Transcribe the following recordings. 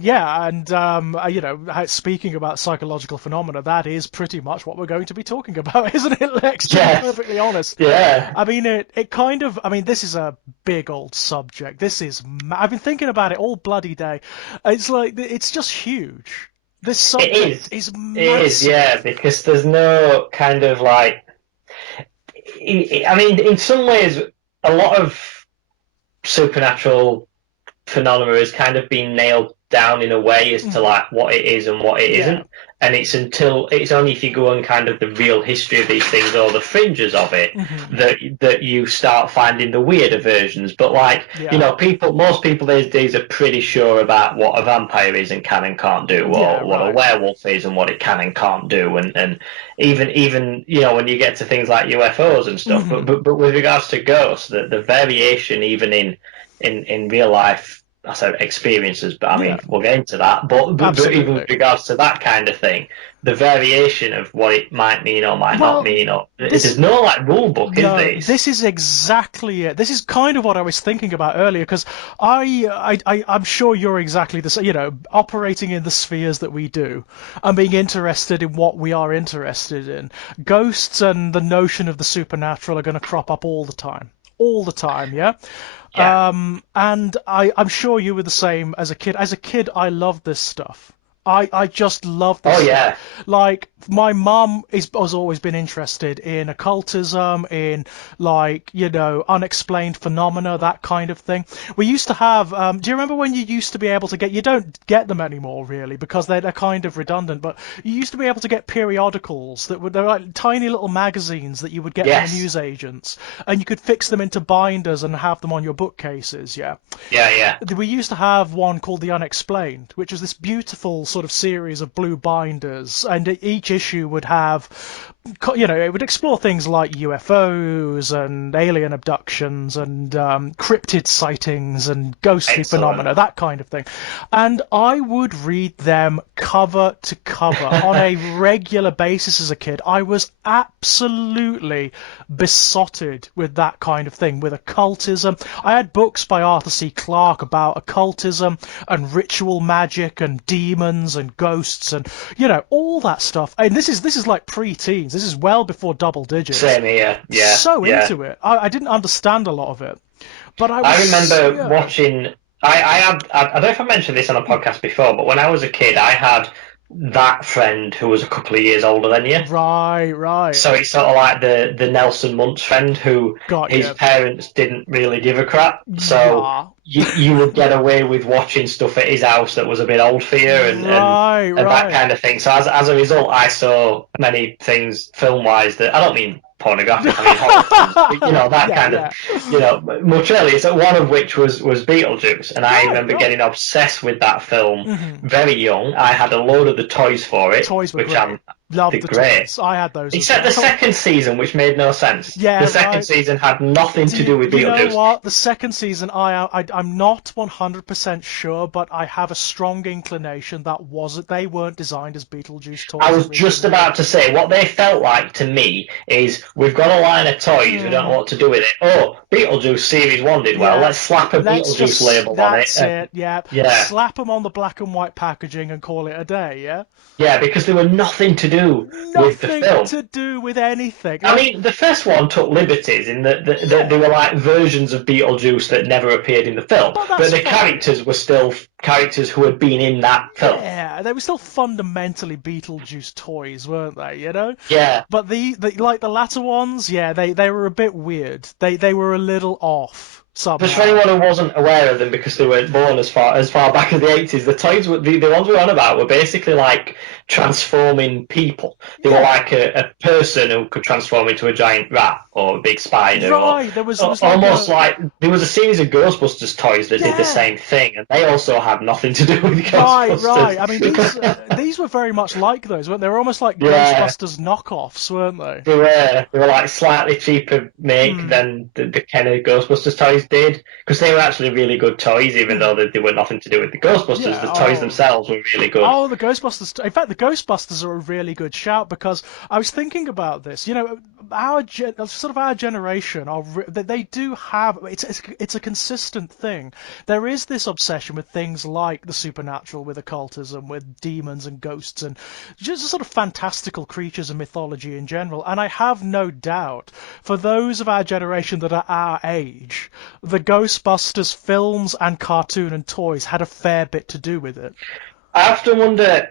Yeah, and speaking about psychological phenomena, that is pretty much what we're going to be talking about, isn't it, Lex? To be Yes. perfectly honest, Yeah. I mean, it kind of, I mean, this is a big old subject. I've been thinking about it all bloody day. It's like it's just huge. This It subject is. is It is, yeah, massive. because there's no kind of like, I mean, in some ways, a lot of supernatural phenomena has kind of been nailed down in a way as to Mhm. like what it is and what it Yeah. isn't. And it's only if you go on kind of the real history of these things or the fringes of it Hmm. that you start finding the weirder versions. But like, Yeah. most people these days are pretty sure about what a vampire is and can and can't do, Yeah. or what a Right. werewolf is and what it can and can't do. And even when you get to things like UFOs and stuff. But Hmm. but, but with regards to ghosts, the variation even in real life, I said experiences, but I Yeah. mean we'll get into that. But even with Absolutely. regards to that kind of thing, the variation of what it might mean or might not Well, mean, or this there's no like rule book, is No, there? this is exactly it. This is kind of what I was thinking about earlier, because I'm sure you're exactly the same, operating in the spheres that we do and being interested in what we are interested in. Ghosts and the notion of the supernatural are going to crop up all the time. All the time, yeah? Yeah. And I'm sure you were the same as a kid. As a kid, I loved this stuff. I just love this Oh stuff. yeah. Like my mum has always been interested in occultism, in unexplained phenomena, that kind of thing. We used to have. Do you remember when you used to be able to get? You don't get them anymore really because they're kind of redundant. But you used to be able to get periodicals they're like tiny little magazines that you would get from the Yes. newsagents, and you could fix them into binders and have them on your bookcases. Yeah, Yeah. Yeah. we used to have one called The Unexplained, which was this beautiful sort of series of blue binders, and each issue would have, it would explore things like UFOs and alien abductions and cryptid sightings and ghostly Excellent. phenomena, that kind of thing. And I would read them cover to cover on a regular basis as a kid. I was absolutely besotted with that kind of thing, with occultism. I had books by Arthur C. Clarke about occultism and ritual magic and demons and ghosts and all that stuff. And this is like pre-teens. This is well before double digits. Same here. Yeah. So Yeah. into it. I didn't understand a lot of it, but I I was remember yeah. watching. I don't know if I mentioned this on a podcast before, but when I was a kid, I had that friend who was a couple of years older than you. Right, right. So it's sort of like the Nelson Muntz friend who Got his you. parents didn't really give a crap. So Yeah. you would get away with watching stuff at his house that was a bit old for you Right, and that right. kind of thing. So as a result, I saw many things film wise that I don't mean pornographic, I mean horror films, but that Yeah, kind of yeah. much earlier. So one of which was Beetlejuice, and I Right, remember right. getting obsessed with that film Hmm. very young. I had a load of the toys for it, Toys were which great. Loved they're the great. toys. I had those as Except the well. second season, which made no sense. The Yeah, second right. season had nothing to do with You know Beetlejuice. what? The second season, I'm not 100% sure, but I have a strong inclination that wasn't they weren't designed as Beetlejuice I toys was just originally. about to say what they felt like to me is we've got a line of toys, we don't know Mm, what to do with it. Oh, Beetlejuice Series 1 did well, yeah, let's slap a let's Beetlejuice just label on it. that's it. Yeah, Yeah, slap them on the black and white packaging and call it a day. Yeah, yeah, because they were nothing to do with the nothing film. to do with anything. I Like, mean, the first one took liberties in that they were yeah, like versions of Beetlejuice that never appeared in the film, but but that's the fine. characters were still characters who had been in that film. Yeah, they were still fundamentally Beetlejuice toys, weren't they? Yeah, But the like the latter ones, yeah, they were a bit weird. They were a little off just for somehow. anyone who wasn't aware of them because they weren't born as far back as the 80s, the toys were the ones we were on about were basically like transforming people. They were Yeah, like a person who could transform into a giant rat or a big spider right. There was like almost a like there was a series of Ghostbusters toys that did the yeah. same thing, and they also had nothing to do with Right, right. Ghostbusters. I mean, these were very much like those, weren't they? They were almost like Yeah. Ghostbusters knockoffs, weren't they? They were like slightly cheaper make Hmm. than the kind of Ghostbusters toys toys did, because they were actually really good toys, even though they were nothing to do with the Ghostbusters. Yeah, The toys themselves were really good. Oh, the Ghostbusters. In fact, the Ghostbusters are a really good shout because I was thinking about this. You know, sort of our generation, they do have. It's a consistent thing. There is this obsession with things like the supernatural, with occultism, with demons and ghosts, and just sort of fantastical creatures and mythology in general. And I have no doubt, for those of our generation that are our age, the Ghostbusters films and cartoon and toys had a fair bit to do with it. I often wonder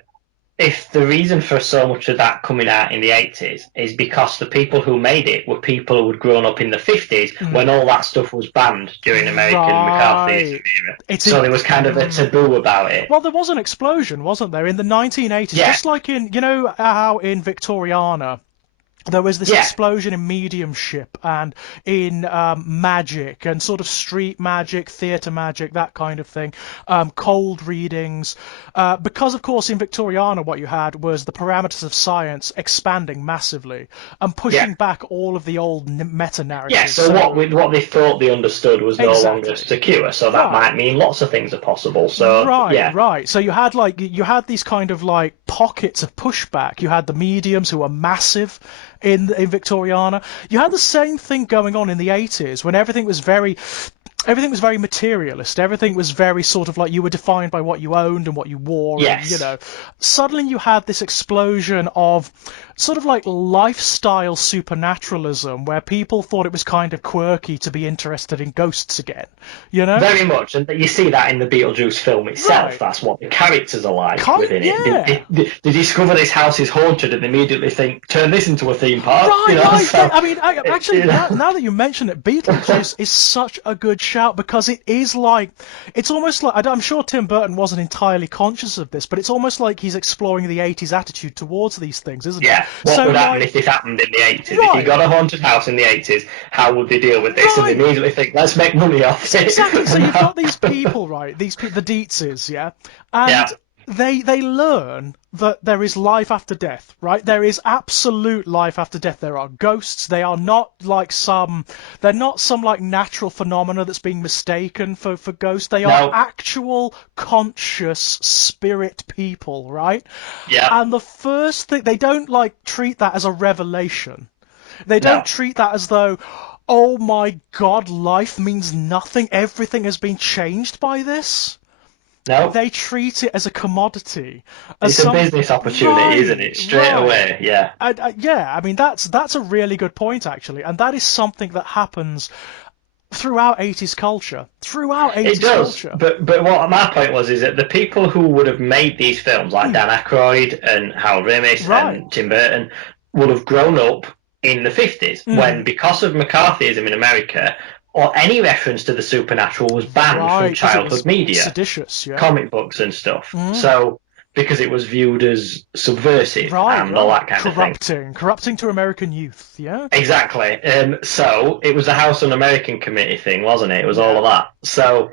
if the reason for so much of that coming out in the 80s is because the people who made it were people who had grown up in the 50s when all that stuff was banned during American McCarthyism era. So there was kind of a taboo about it. Well, there was an explosion, wasn't there, in the 1980s? Yeah. Just like in, you know, how in Victoriana there was this explosion in mediumship and in magic and sort of street magic, theatre magic, that kind of thing, cold readings. Because, of course, in Victoriana what you had was the parameters of science expanding massively and pushing back all of the old meta-narratives. Yeah, so what they thought they understood was no longer secure, so that might mean lots of things are possible. So Right. So you had these kind of like pockets of pushback. You had the mediums who were massive in Victoriana. You had the same thing going on in the 80s when everything was very materialist. Everything was very sort of like you were defined by what you owned and what you wore. Yes. And, you know, suddenly you had this explosion of sort of like lifestyle supernaturalism where people thought it was kind of quirky to be interested in ghosts again, you know? Very much, and you see that in the Beetlejuice film itself. Right. That's what the characters are like within it. They discover this house is haunted and immediately think, turn this into a theme park. Right, you know? right. So, I mean, actually, now that you mention it, Beetlejuice is such a good shout because it is like, it's almost like, I'm sure Tim Burton wasn't entirely conscious of this, but it's almost like he's exploring the 80s attitude towards these things, isn't it? Yeah. What would happen if this happened in the 80s? Right. If you got a haunted house in the 80s, how would they deal with this? And they immediately think, let's make money off it. Exactly. So you've got these people, right? The Dietzes, yeah? And they learn that there is life after death, right? There is absolute life after death. There are ghosts. They are not like they're not some like natural phenomena that's being mistaken for ghosts. They are actual conscious spirit people, right? Yeah. And the first thing, they don't like treat that as a revelation. They don't treat that as though, oh my God, life means nothing. Everything has been changed by this. No. They treat it as a commodity. It's a business opportunity, isn't it? Straight away, yeah. I mean, that's a really good point, actually. And that is something that happens throughout 80s culture. It does. But what my point was is that the people who would have made these films, like Dan Aykroyd and Harold Ramis and Tim Burton, would have grown up in the 50s when, because of McCarthyism in America, or any reference to the supernatural was banned from childhood media, seditious, comic books and stuff. So because it was viewed as subversive and all that kind of thing. Corrupting to American youth, yeah? Exactly. So it was a House Un-American Committee thing, wasn't it? It was all of that. So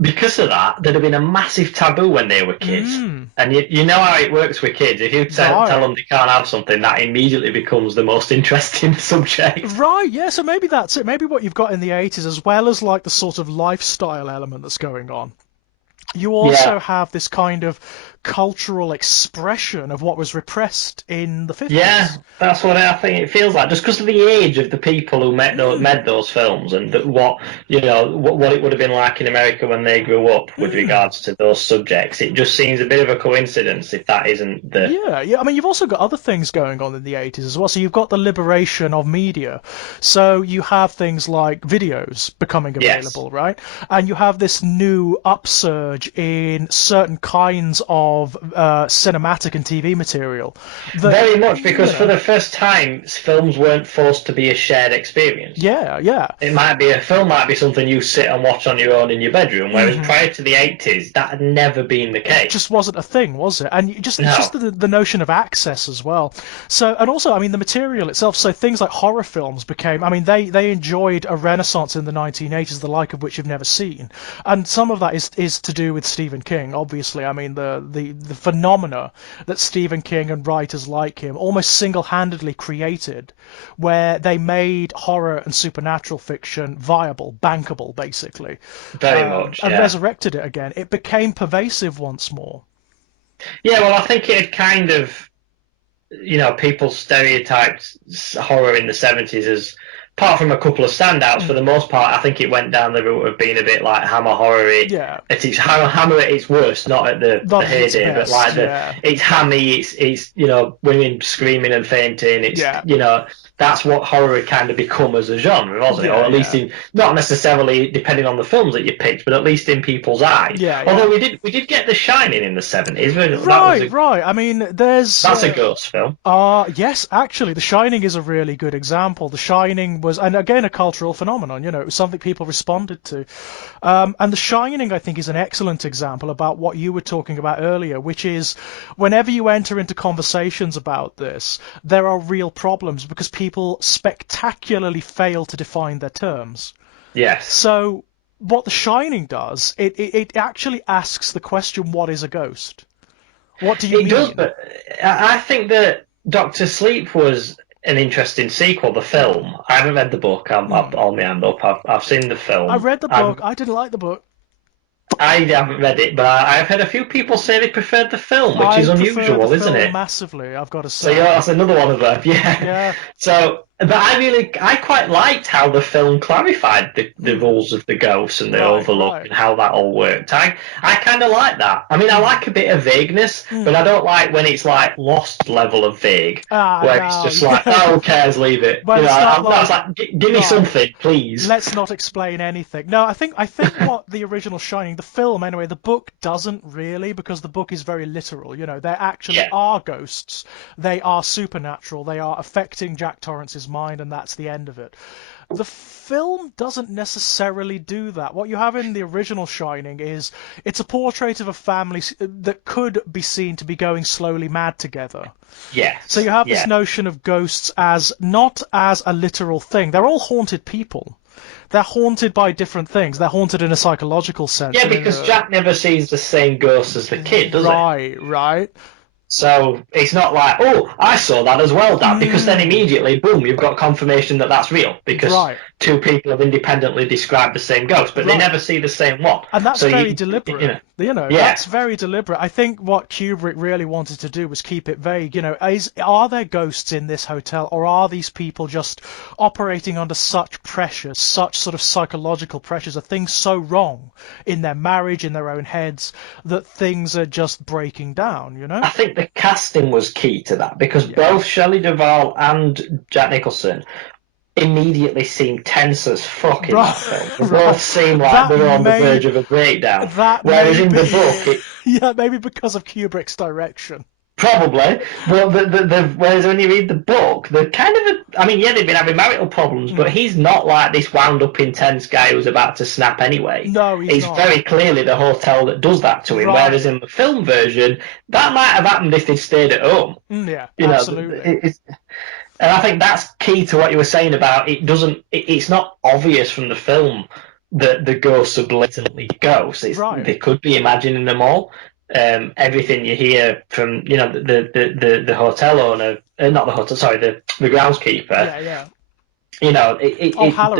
because of that, there'd have been a massive taboo when they were kids. And you know how it works with kids. If you tell them they can't have something, that immediately becomes the most interesting subject. Right, yeah, so maybe that's it. Maybe what you've got in the 80s, as well as like the sort of lifestyle element that's going on, you also have this kind of cultural expression of what was repressed in the 50s. Yeah, that's what I think it feels like. Just because of the age of the people who made those films and what it would have been like in America when they grew up with regards to those subjects, it just seems a bit of a coincidence if that isn't the... Yeah. I mean, you've also got other things going on in the 80s as well. So you've got the liberation of media. So you have things like videos becoming available, right? And you have this new upsurge in certain kinds of cinematic and TV material. Very much, because for the first time, films weren't forced to be a shared experience. Yeah. A film might be something you sit and watch on your own in your bedroom, whereas prior to the 80s, that had never been the case. It just wasn't a thing, was it? And it's just the notion of access as well. So, and also, I mean, the material itself, so things like horror films became, I mean, they enjoyed a renaissance in the 1980s, the like of which you've never seen. And some of that is to do with Stephen King, obviously. I mean, the the phenomena that Stephen King and writers like him almost single-handedly created, where they made horror and supernatural fiction viable, bankable, basically, Very much, and yeah. resurrected it again. It became pervasive once more. Yeah, well, I think it had kind of, people stereotyped horror in the 70s as, apart from a couple of standouts, for the most part, I think it went down the route of being a bit like Hammer horror Yeah. at its Hammer at its worst, not at the Not at its heyday, but best, like yeah. it's hammy, it's women screaming and fainting, it's Yeah. that's what horror had kind of become as a genre, wasn't it? Yeah, Or at least yeah. in, not necessarily depending on the films that you picked, but at least in people's eyes. Yeah, yeah. Although we did get The Shining in the 70s. Right. I mean, there's That's a ghost film. yes, actually, The Shining is a really good example. The Shining was, and again, a cultural phenomenon. It was something people responded to. And The Shining, I think, is an excellent example about what you were talking about earlier, which is whenever you enter into conversations about this, there are real problems because people spectacularly fail to define their terms. Yes. So what The Shining does, it actually asks the question, what is a ghost? What do you mean? It does, but I think that Doctor Sleep was an interesting sequel. The film. I haven't read the book. I'm on my hand up. I've seen the film. I read the book. I didn't like the book. I haven't read it, but I've heard a few people say they preferred the film, which is unusual, isn't it? Massively, I've got to So say. yeah, that's another one of them. Yeah. Yeah. So, but I quite liked how the film clarified the rules of the ghosts and the Overlook and how that all worked. I kind of like that. I mean, I like a bit of vagueness, but I don't like when it's like Lost level of vague, where it's just like, oh, who cares, leave it. But it's like, give me something, please. Let's not explain anything. No, I think what the original Shining, the film anyway, the book doesn't really, because the book is very literal. There actually are ghosts. They are supernatural. They are affecting Jack Torrance's mind, and that's the end of it. The film doesn't necessarily do that. What you have in the original Shining is it's a portrait of a family that could be seen to be going slowly mad together. Yes. So you have this notion of ghosts as not as a literal thing. They're all haunted people. They're haunted by different things. They're haunted in a psychological sense. Yeah, because Jack never sees the same ghost as the kid, does he? Right. So it's not like, oh, I saw that as well, Dad, because then immediately, boom, you've got confirmation that that's real, because two people have independently described the same ghost, but they never see the same one. And that's very deliberate. That's very deliberate. I think what Kubrick really wanted to do was keep it vague. Are there ghosts in this hotel, or are these people just operating under such pressures, such sort of psychological pressures? Are things so wrong in their marriage, in their own heads, that things are just breaking down, I think the casting was key to that, because both Shelley Duvall and Jack Nicholson immediately seem tense as fuck in that film. They both seem like they're on the verge of a breakdown. Whereas in the book... Yeah, maybe because of Kubrick's direction. Probably. But whereas when you read the book, they're kind of... they've been having marital problems, but he's not like this wound-up, intense guy who's about to snap anyway. No, he's not. Very clearly the hotel that does that to him, whereas in the film version, that might have happened if they'd stayed at home. Yeah, absolutely. And I think that's key to what you were saying about it's not obvious from the film that the ghosts are blatantly ghosts. They could be imagining them all. Everything you hear from the hotel owner, not the hotel, sorry, the groundskeeper.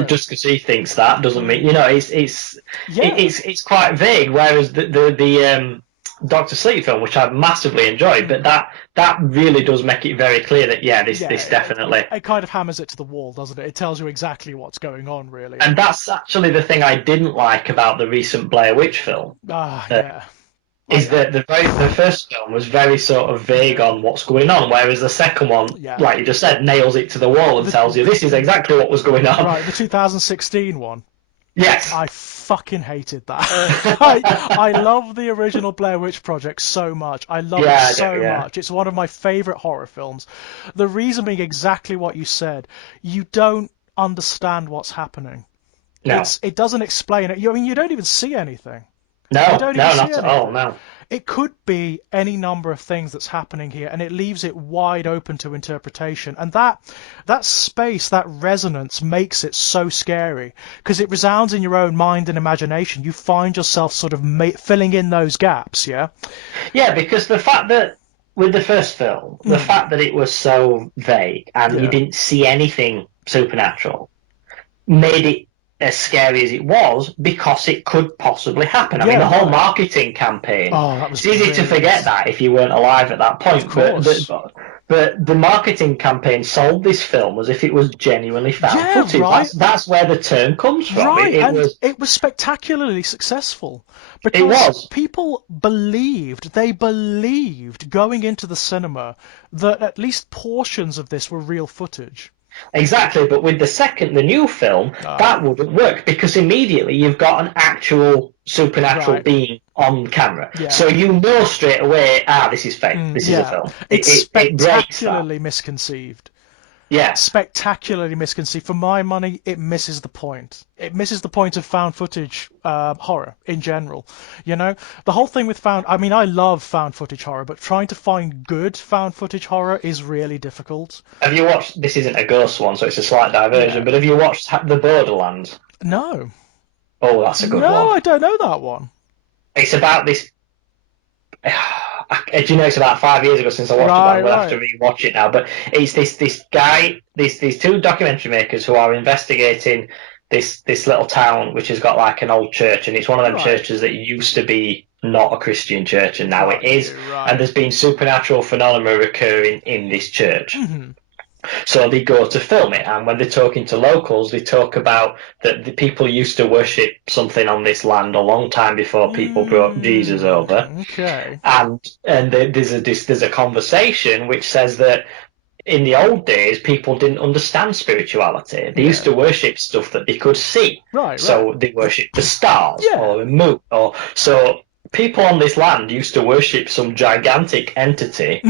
Just because he thinks that doesn't mean it's quite vague. Whereas the Doctor Sleep film, which I massively enjoyed, but that really does make it very clear that this definitely it kind of hammers it to the wall, doesn't it? It tells you exactly what's going on, really. And that's actually the thing I didn't like about the recent Blair Witch film. Is that the first film was very sort of vague on what's going on, whereas the second one, like you just said, nails it to the wall and tells you this is exactly what was going on. Right, the 2016 one. Yes. I fucking hated that. I love the original Blair Witch Project so much. I love it so much. It's one of my favourite horror films. The reason being exactly what you said. You don't understand what's happening. No. It doesn't explain it. You don't even see anything. No, not at all, no. It could be any number of things that's happening here, and it leaves it wide open to interpretation. And that space, that resonance, makes it so scary because it resounds in your own mind and imagination. You find yourself sort of filling in those gaps. Yeah. Yeah, because the fact that with the first film, the fact that it was so vague and you Yeah. didn't see anything supernatural made it as scary as it was because it could possibly happen. I mean, Yeah. the whole Right. marketing campaign, Oh, that was it's easy to brilliant. forget that if you weren't alive at that point. Of course. But the marketing campaign sold this film as if it was genuinely found Yeah. footage. Right. That's where the term comes from. Right, It and was it was spectacularly successful it because was. people believed going into the cinema that at least portions of this were real footage. Exactly, but with the new film, that wouldn't work because immediately you've got an actual supernatural Right. being on camera. Yeah. So you know straight away, this is fake. This is a Yeah, film. it's It breaks that. spectacularly misconceived. Yes. Spectacularly misconceived. For my money, it misses the point. It misses the point of found footage horror in general. You know, the whole thing with I mean, I love found footage horror, but trying to find good found footage horror is really difficult. Have you watched? This isn't a ghost one, so it's a slight diversion. Yeah. But have you watched The Borderlands? No. Oh, that's a good No, one. I don't know that one. It's about this. Do you know it's about 5 years ago since I watched it? But I'm gonna have to rewatch it now. But it's this guy, these two documentary makers who are investigating this little town which has got like an old church, and it's one of them churches that used to be not a Christian church, and now it is. And there's been supernatural phenomena occurring in this church. Mm-hmm. So they go to film it, and when they're talking to locals, they talk about that the people used to worship something on this land a long time before people brought Jesus over. Okay. And there's a conversation which says that in the old days, people didn't understand spirituality. They used to worship stuff that they could see. So they worshipped the stars or the moon. So people on this land used to worship some gigantic entity.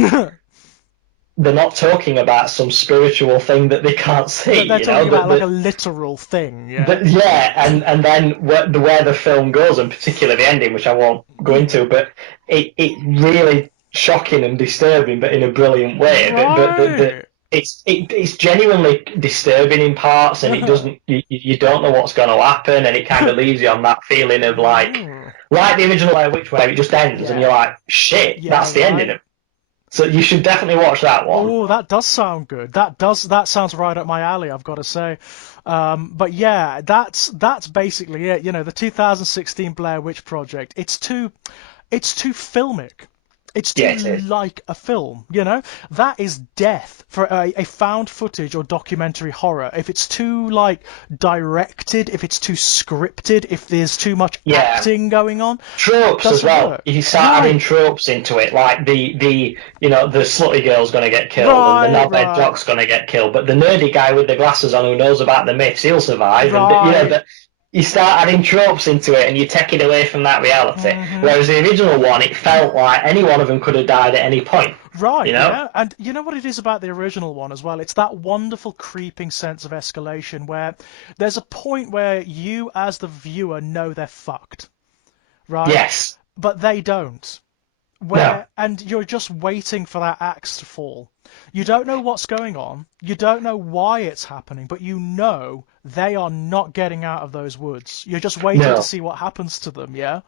They're not talking about some spiritual thing that they can't see. They're talking about like a literal thing. Yeah. And then where the film goes, and particularly the ending, which I won't go into, but it really shocking and disturbing, but in a brilliant way. But it's genuinely disturbing in parts, and it doesn't. You don't know what's going to happen, and it kind of leaves you on that feeling of like the original Blair Witch, where it just ends, and you're like, shit, that's the ending of it. So you should definitely watch that one. Oh, that does sound good. That sounds right up my alley, I've got to say. But yeah, that's basically it. You know, the 2016 Blair Witch Project. It's too filmic. It's too like a film, you know? That is death for a found footage or documentary horror. If it's too, like, directed, if it's too scripted, if there's too much acting going on. Tropes as well. You start adding tropes into it, like the slutty girl's going to get killed and the knobhead jock's going to get killed, but the nerdy guy with the glasses on who knows about the myths, he'll survive. And, you start adding tropes into it and you take it away from that reality. Whereas the original one, it felt like any one of them could have died at any point. Right, you know? Yeah. And you know what it is about the original one as well? It's that wonderful creeping sense of escalation where there's a point where you as the viewer know they're fucked. Right? Yes. But they don't. And you're just waiting for that axe to fall. You don't know what's going on. You don't know why it's happening, but you know they are not getting out of those woods. You're just waiting to see what happens to them, yeah?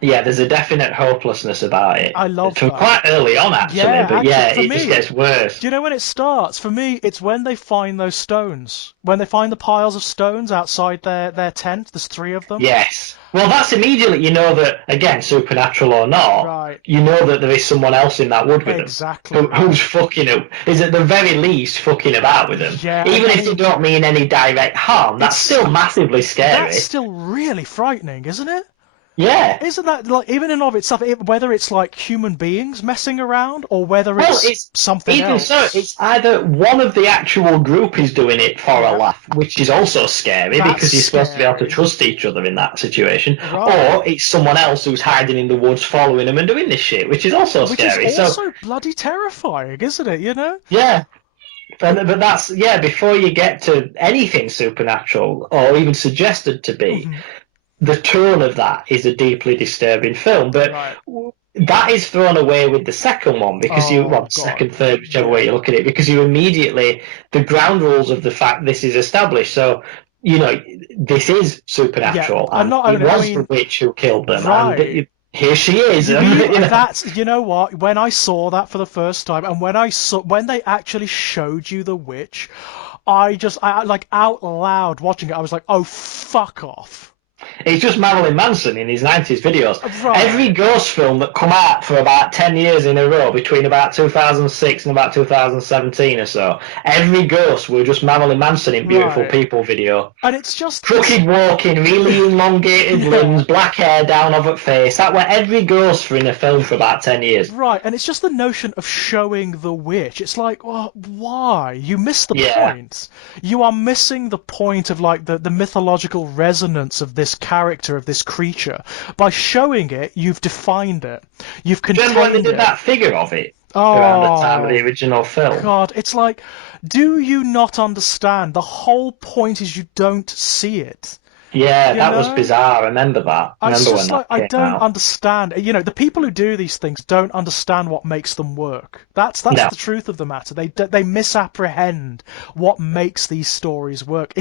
Yeah, there's a definite hopelessness about it. I love that. Quite early on, actually, it just gets worse. Do you know when it starts? For me, it's when they find those stones. When they find the piles of stones outside their tent. There's 3 of them. Yes. Well, that's immediately, you know that, again, supernatural or not, you know that there is someone else in that wood with them. Who's fucking, is at the very least fucking about with them. Yeah, Even if they don't mean any direct harm, that's still massively scary. That's still really frightening, isn't it? Yeah. Isn't that, like, even in of itself, whether it's like human beings messing around or whether it's something else? Even so, it's either one of the actual group is doing it for a laugh, which is also scary because you're supposed to be able to trust each other in that situation, or it's someone else who's hiding in the woods following them and doing this shit, which is also scary. Which is also bloody terrifying, isn't it, you know? Yeah. But that's, before you get to anything supernatural or even suggested to be, the tone of that is a deeply disturbing film. But that is thrown away with the second one because Oh God. second, third, whichever way Yeah. you look at it, because you immediately, the ground rules of the fact this is established. So, this is Yeah. supernatural, And and not it only, I was the mean, witch who killed them, and right. here she is, You and, mean you know what? When I saw that for the first time, and when they actually showed you the witch, I like out loud watching it, I was like, oh fuck off. It's just Marilyn Manson in his 90s videos. Every Right. ghost film that come out for about 10 years in a row, between about 2006 and about 2017 or so, every ghost were just Marilyn Manson in Beautiful Right. People video. And it's just this. Crooked walking, really elongated Yeah. limbs, black hair down over face. That were every ghost for in a film for about 10 years. Right, and it's just the notion of showing the witch. It's like, well, why? You miss the Yeah. point. You are missing the point of like the mythological resonance of this character, of this creature. By showing it, you've defined it. You've Do you remember when they contained did it. that figure of it around the time of the Oh, original film? God. It's like, do you not understand? The whole point is you don't see it. Yeah, You that was know? bizarre. I remember that. I It's remember when just that like I came don't out. understand. The people who do these things don't understand what makes them work. That's No. the truth of the matter. They misapprehend what makes these stories work.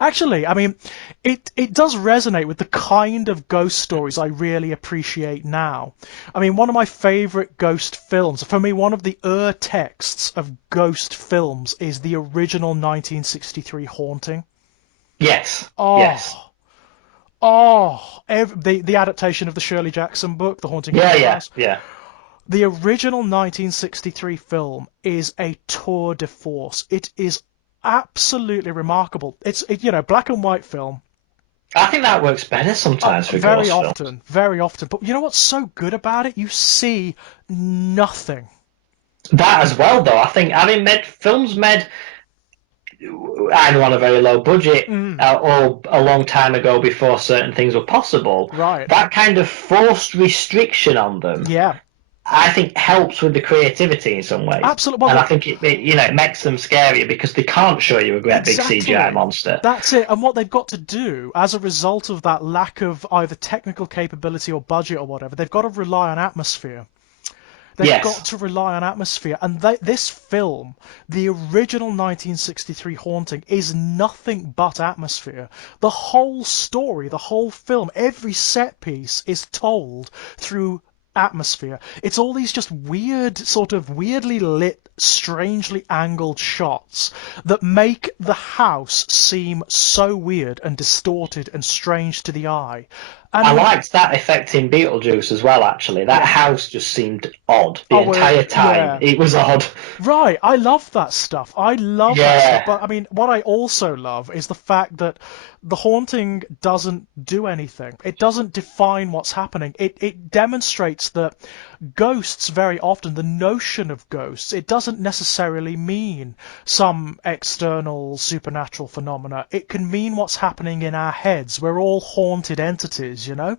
Actually, I mean, it does resonate with the kind of ghost stories I really appreciate now. I mean, one of my favorite ghost films, for me, one of the texts of ghost films is the original 1963 Haunting. Yes. Yes. Oh. The adaptation of the Shirley Jackson book, The Haunting of Yeah, Hill yeah, House. yeah. The original 1963 film is a tour de force. It is absolutely remarkable. Black and white film. I think that works better sometimes for Very ghost films. often, very often. But you know what's so good about it? You see nothing. That as well, though. I think having made films made either on a very low budget Mm, or a long time ago before certain things were possible, right. that kind of forced restriction on them, Yeah. I think, helps with the creativity in some ways. Absolutely. And I Well, think it makes them scarier because they can't show you a great big CGI exactly. monster. That's it. And what they've got to do as a result of that lack of either technical capability or budget or whatever, they've got to rely on atmosphere. They've got Yes. to rely on atmosphere. And this film, the original 1963 Haunting, is nothing but atmosphere. The whole story, the whole film, every set piece is told through atmosphere. It's all these just weird, sort of weirdly lit, strangely angled shots that make the house seem so weird and distorted and strange to the eye. I And liked that effect in Beetlejuice as well, actually. That yeah. house just seemed odd the Oh, well, entire time. yeah. It was odd. Right, I love that stuff. I love that stuff. Yeah. But I mean, what I also love is the fact that the haunting doesn't do anything. It doesn't define what's happening. It demonstrates that ghosts very often, the notion of ghosts, it doesn't necessarily mean some external supernatural phenomena. It can mean what's happening in our heads. We're all haunted entities, you know?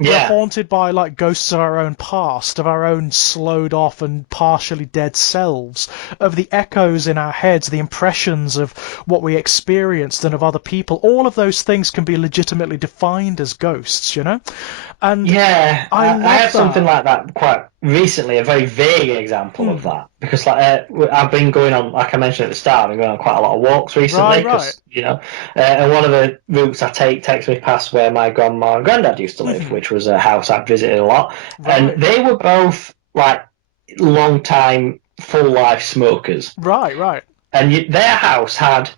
We're Yeah. haunted by like ghosts of our own past, of our own slowed off and partially dead selves, of the echoes in our heads, the impressions of what we experienced and of other people. All of those things can be legitimately defined as ghosts, you know? And Yeah, I I love had something that. like that quite recently, a very vague example of Hmm. that. Because I've been going on, like I mentioned at the start, I've been going on quite a lot of walks recently. Right, right. Because and one of the routes I take takes me past where my grandma and granddad used to live, Hmm. which was a house I'd visited a lot, and Right. they were both like long time full life smokers, Right, right. and their house had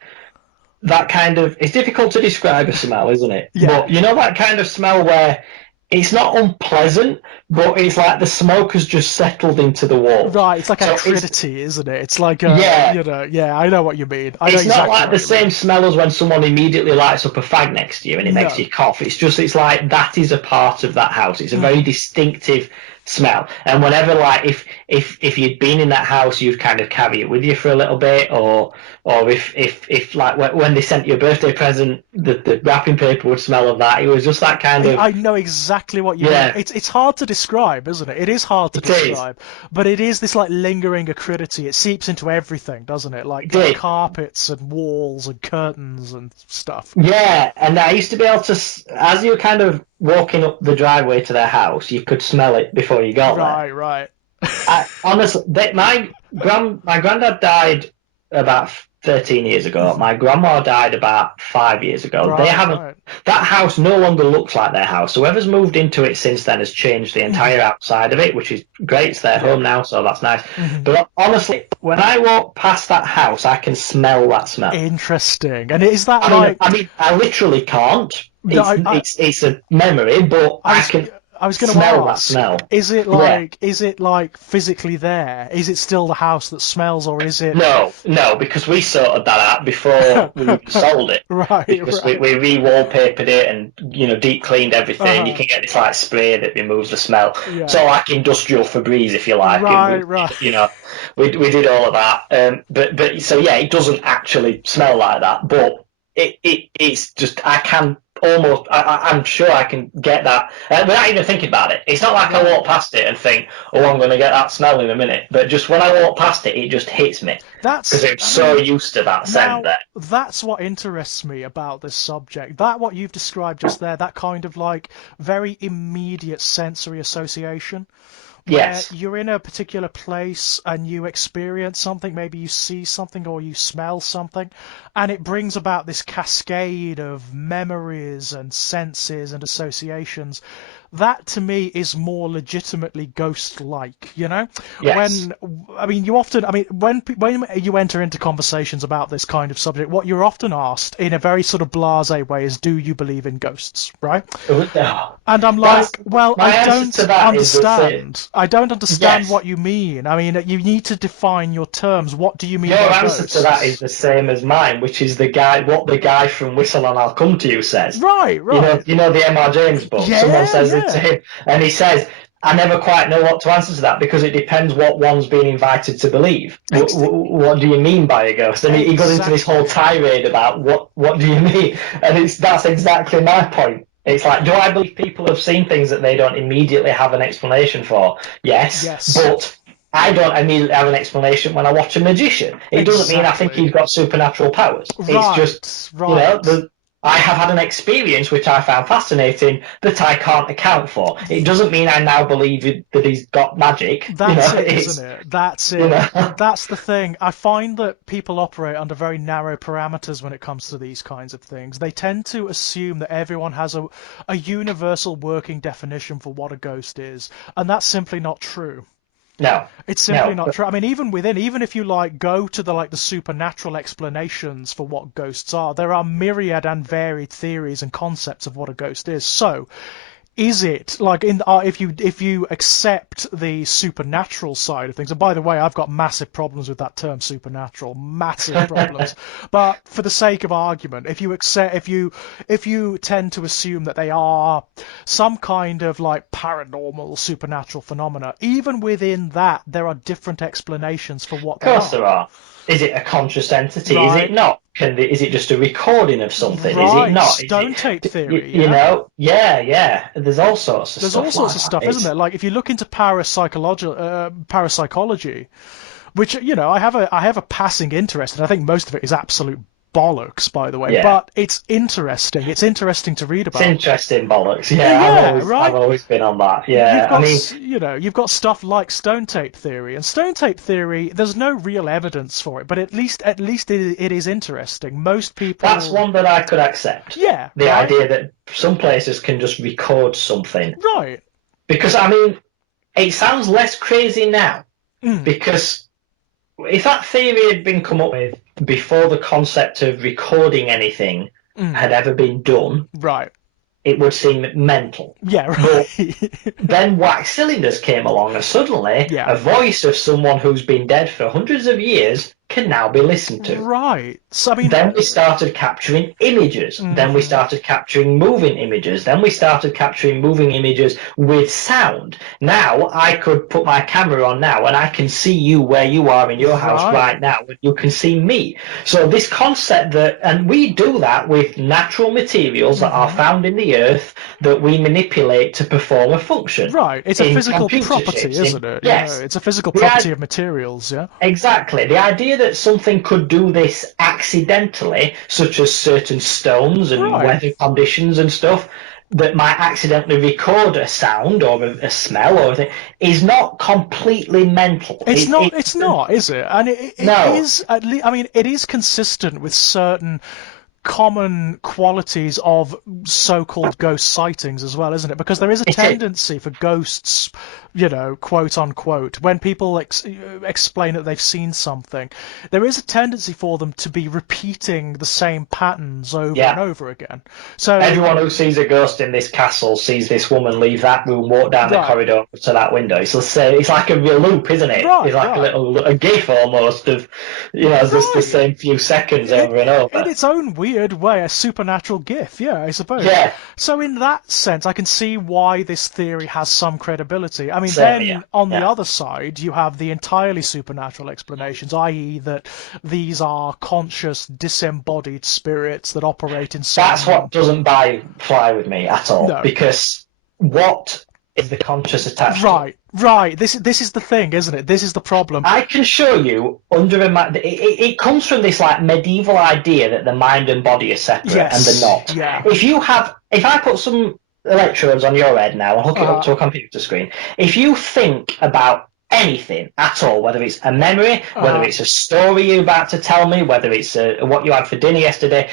that kind of, it's difficult to describe a smell, isn't it? Yeah. But you know that kind of smell where it's not unpleasant, but it's like the smoke has just settled into the walls. Right, it's like So acridity, isn't it? It's like yeah, yeah, I know what you mean. I know it's not exactly like the what you mean. same smell as when someone immediately lights up a fag next to you and it makes No. you cough. It's like that is a part of that house. It's a very Hmm. distinctive smell. And whenever, like, if you'd been in that house, you'd kind of carry it with you for a little bit, or if like when they sent you a birthday present, the wrapping paper would smell of that. It was just that kind I of, know exactly what you mean. yeah, It's hard to describe, isn't it? It is hard to it is. describe, but it is this like lingering acridity. It seeps into everything, doesn't it? It Like did. carpets and walls and curtains and stuff. Yeah, and I used to be able to, as you're kind of walking up the driveway to their house, you could smell it before you got there. Right. Honestly, my granddad died about 13 years ago. My grandma died about 5 years ago. They haven't. Right. That house no longer looks like their house. Whoever's moved into it since then has changed the entire outside of it, which is great. It's their home now, so that's nice. But honestly, when I walk past that house, I can smell that smell. Interesting. And is that I mean, I literally can't. It's a memory, but I can. I was going to smell ask, that smell. Is it like physically there? Is it still the house that smells, or is it? No, because we sorted that out before we even sold it. Right. Because we re-wallpapered it and deep cleaned everything. You can get this like spray that removes the smell. Yeah. So like industrial Febreze, if you like. Right. You know, we did all of that. But so yeah, it doesn't actually smell like that, but it's just I can. I'm sure I can get that without even thinking about it. It's not like I walk past it and think, "Oh, I'm going to get that smell in a minute." But just when I walk past it, it just hits me because I'm so used to that scent. That's what interests me about this subject. That what you've described just there, that kind of like very immediate sensory association. Yes. You're in a particular place and you experience something, maybe you see something or you smell something, and it brings about this cascade of memories and senses and associations. That to me is more legitimately ghost-like, you know? Yes. When you enter into conversations about this kind of subject, what you're often asked in a very sort of blasé way is, do you believe in ghosts, right? And I'm like, well, I don't understand. I don't understand what you mean. I mean, you need to define your terms. What do you mean by ghosts? Your answer to that is the same as mine, which is what the guy from Whistle and I'll Come to You says. Right. You know the M.R. James book? Yeah, someone says it to him, and he says, I never quite know what to answer to that because it depends what one's been invited to believe. What do you mean by a ghost? And he goes into this whole tirade about what do you mean? And that's exactly my point. It's like, do I believe people have seen things that they don't immediately have an explanation for? Yes. But I don't immediately have an explanation when I watch a magician. It doesn't mean I think he's got supernatural powers. It's just, you know, I have had an experience which I found fascinating that I can't account for. It doesn't mean I now believe that he's got magic. That's it, isn't it? That's it. That's the thing. I find that people operate under very narrow parameters when it comes to these kinds of things. They tend to assume that everyone has a universal working definition for what a ghost is, and that's simply not true. No, it's simply not true. I mean, even if you like go to the supernatural explanations for what ghosts are, there are myriad and varied theories and concepts of what a ghost is. So, is it like if you accept the supernatural side of things? And by the way, I've got massive problems with that term supernatural, massive problems. But for the sake of argument, if you tend to assume that they are some kind of like paranormal supernatural phenomena, even within that, there are different explanations for what they are. Of course there are. Is it a conscious entity? Right. Is it not? Is it just a recording of something? Right. Is it not? Stone tape theory. You know? Yeah. There's all sorts of stuff. There's all sorts of stuff, isn't there? Like if you look into parapsychology, which I have a passing interest, and I think most of it is absolute bollocks, by the way. Yeah. But it's interesting. It's interesting to read about. It's interesting bollocks. Yeah, I've always been on that. Yeah, you've got stuff like stone tape theory, and stone tape theory. There's no real evidence for it, but at least it is interesting. Most people. That's one that I could accept. Yeah. The idea that some places can just record something. Right. Because it sounds less crazy now. Because if that theory had been come up with before the concept of recording anything had ever been done, right, it would seem mental. Yeah, right. But then wax cylinders came along, and suddenly a voice of someone who's been dead for hundreds of years can now be listened to. Right. So then we started capturing images. Then we started capturing moving images. Then we started capturing moving images with sound. Now I could put my camera on now, and I can see you where you are in your house right now, and you can see me. So this concept and we do that with natural materials that are found in the earth that we manipulate to perform a function. Right. It's a physical property, isn't it? Yes. It's a physical property of materials. Yeah. Exactly. The idea that something could do this accidentally, such as certain stones and weather conditions and stuff, that might accidentally record a sound or a smell or a thing is not completely mental. It's not. It's not, is it? And it No, is. At least, I mean, it is consistent with certain common qualities of so-called ghost sightings as well, isn't it? Because there is a it is. tendency for ghosts, quote unquote, when people explain that they've seen something, there is a tendency for them to be repeating the same patterns over and Yeah. over again. So, Everyone who sees a ghost in this castle sees this woman leave that room, walk down the right, corridor to that window. It's like a real loop, isn't it? It's right, like right. a GIF almost of, just the Right. same few seconds over and In over. its own weird way, a supernatural gift, yeah, I suppose. Yeah, So in that sense, I can see why this theory has some credibility. I mean, same here. then on the Yeah. other side, you have the entirely supernatural explanations, i.e., that these are conscious, disembodied spirits that operate in That's certain. what doesn't fly with me at all. No. Because what is the conscious attached to? Right, right. This is the thing, isn't it? This is the problem. I can show you under a mind. It comes from this like medieval idea that the mind and body are separate, and they're Yes, not. yeah. If I put some electrodes on your head now and hook it up Uh, to a computer screen, if you think about anything at all, whether it's a memory, whether uh, it's a story you're about to tell me, whether it's what you had for dinner yesterday,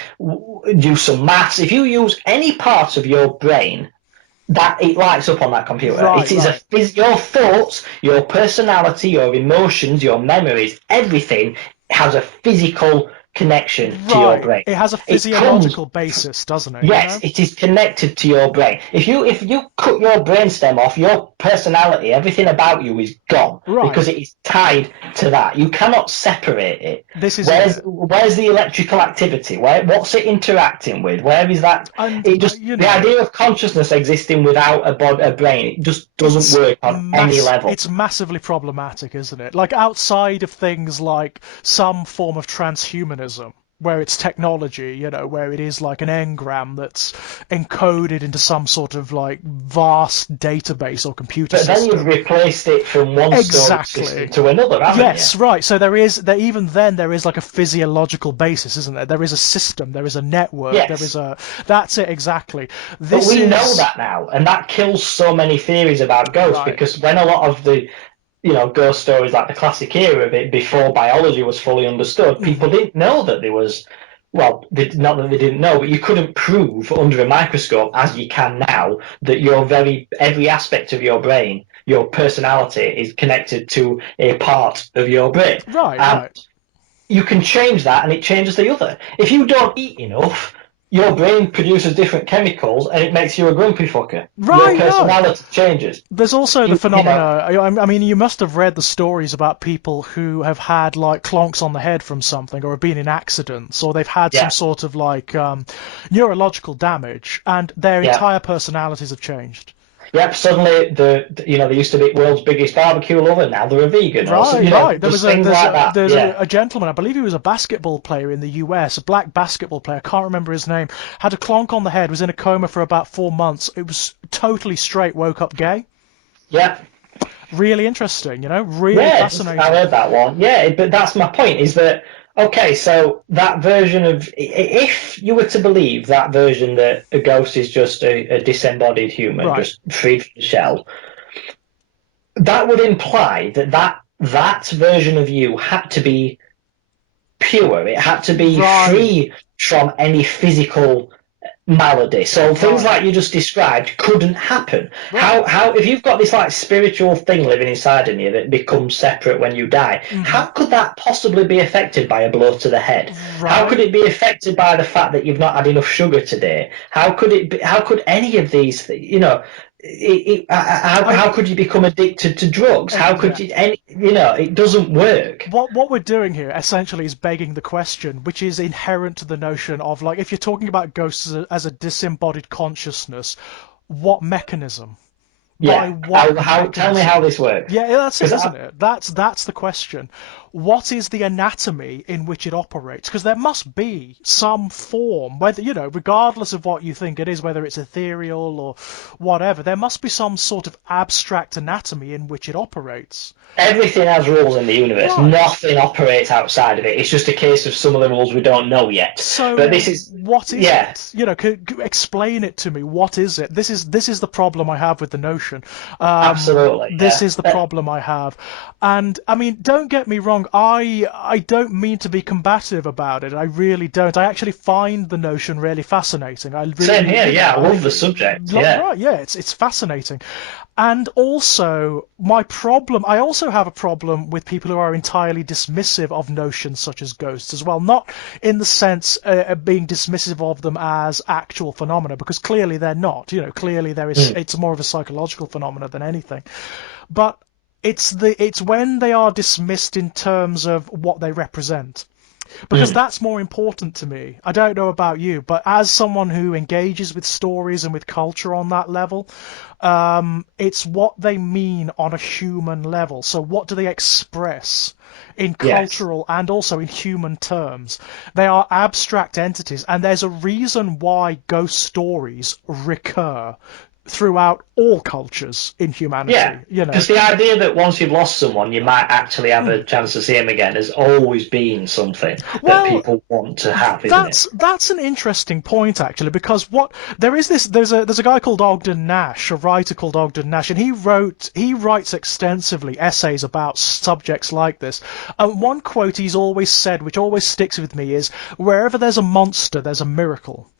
do some maths. If you use any part of your brain, that it lights up on that computer. right, It is right. your thoughts, your personality, your emotions, your memories, everything has a physical connection to your Right. brain. It has a It comes physiological basis, doesn't it, Yes, it is connected to your brain. If you cut your brainstem off, your personality, everything about you is gone Right. because it is tied to that. You cannot separate it. This is it. Where's the electrical activity? What's it interacting with? Where is that? And It just you the know, idea of consciousness existing without a brain, it just doesn't work on any level. it's massively problematic, isn't it? Like outside of things like some form of transhumanism, where it's technology, where it is like an engram that's encoded into some sort of like vast database or computer But then you've system. replaced it from one storage system Exactly. to another, haven't you? Yes, right. So even then there is like a physiological basis, isn't there? There is a system, there is a network, Yes. that's it exactly. But This we know is that now, and that kills so many theories about ghosts right. because when a lot of the ghost stories, like the classic era of it, before biology was fully understood, people didn't know that there was. Well, not that they didn't know, but you couldn't prove under a microscope, as you can now, that every aspect of your brain, your personality, is connected to a part of your brain. Right, And right. you can change that, and it changes the other. If you don't eat enough, your brain produces different chemicals, and it makes you a grumpy fucker. Your Right, right. personality changes. There's also the You know, phenomena. I mean, you must have read the stories about people who have had like clonks on the head from something, or have been in accidents, or they've had some yeah, sort of like neurological damage, and their yeah. entire personalities have changed. Yep, suddenly they used to be world's biggest barbecue lover, now they're a vegan, or so, Right, right. just things like that. There's Yeah, a gentleman, I believe he was a basketball player in the US, a black basketball player. I can't remember his name. Had a clonk on the head, was in a coma for about 4 months. It was totally straight. Woke up gay. yeah, Really interesting. Really yeah. I fascinating. heard that one. Yeah, but that's my point. Is that okay? So that version of if you were to believe that version that a ghost is just a disembodied human, Right. just freed from the shell, that would imply that version of you had to be pure. It had to be Right. free from any physical malady. So things Right. like you just described couldn't happen. Right. How if you've got this like spiritual thing living inside of you that becomes separate when you die, Hmm. how could that possibly be affected by a blow to the head? How could Right. it be affected by the fact that you've not had enough sugar today? How could it be, how could any of these how could you become addicted to drugs? How could Yeah. you it doesn't work. What we're doing here essentially is begging the question, which is inherent to the notion of like if you're talking about ghosts as a disembodied consciousness, what mechanism? By Yeah. what How tell me mechanism? how this works. Yeah, that's it, Because isn't it? That's the question. what is the anatomy in which it operates? Because there must be some form, whether, regardless of what you think it is, whether it's ethereal or whatever, there must be some sort of abstract anatomy in which it operates. Everything has rules in the universe. Right. Nothing operates outside of it. It's just a case of some of the rules we don't know yet. So But this is, what is yeah, it? Could explain it to me. What is it? This is the problem I have with the notion. absolutely. This Yeah. is the problem I have. And I mean, don't get me wrong. I don't mean to be combative about it. I really don't. I actually find the notion really fascinating. I really, Same here. Yeah, I love the subject. Yeah. Right, yeah, it's fascinating. And also, I also have a problem with people who are entirely dismissive of notions such as ghosts as well. Not in the sense of being dismissive of them as actual phenomena, because clearly they're not. Clearly it's more of a psychological phenomena than anything. But it's when they are dismissed in terms of what they represent. Because that's more important to me. I don't know about you, but as someone who engages with stories and with culture on that level, it's what they mean on a human level. So what do they express in cultural and also in human terms? They are abstract entities, and there's a reason why ghost stories recur throughout all cultures in humanity. Yeah, because the idea that once you've lost someone, you might actually have a chance to see him again has always been something that people want to have, isn't it? That's an interesting point, actually, because there's a guy called Ogden Nash, a writer called Ogden Nash, and he writes extensively essays about subjects like this. And one quote he's always said, which always sticks with me, is, "Wherever there's a monster, there's a miracle."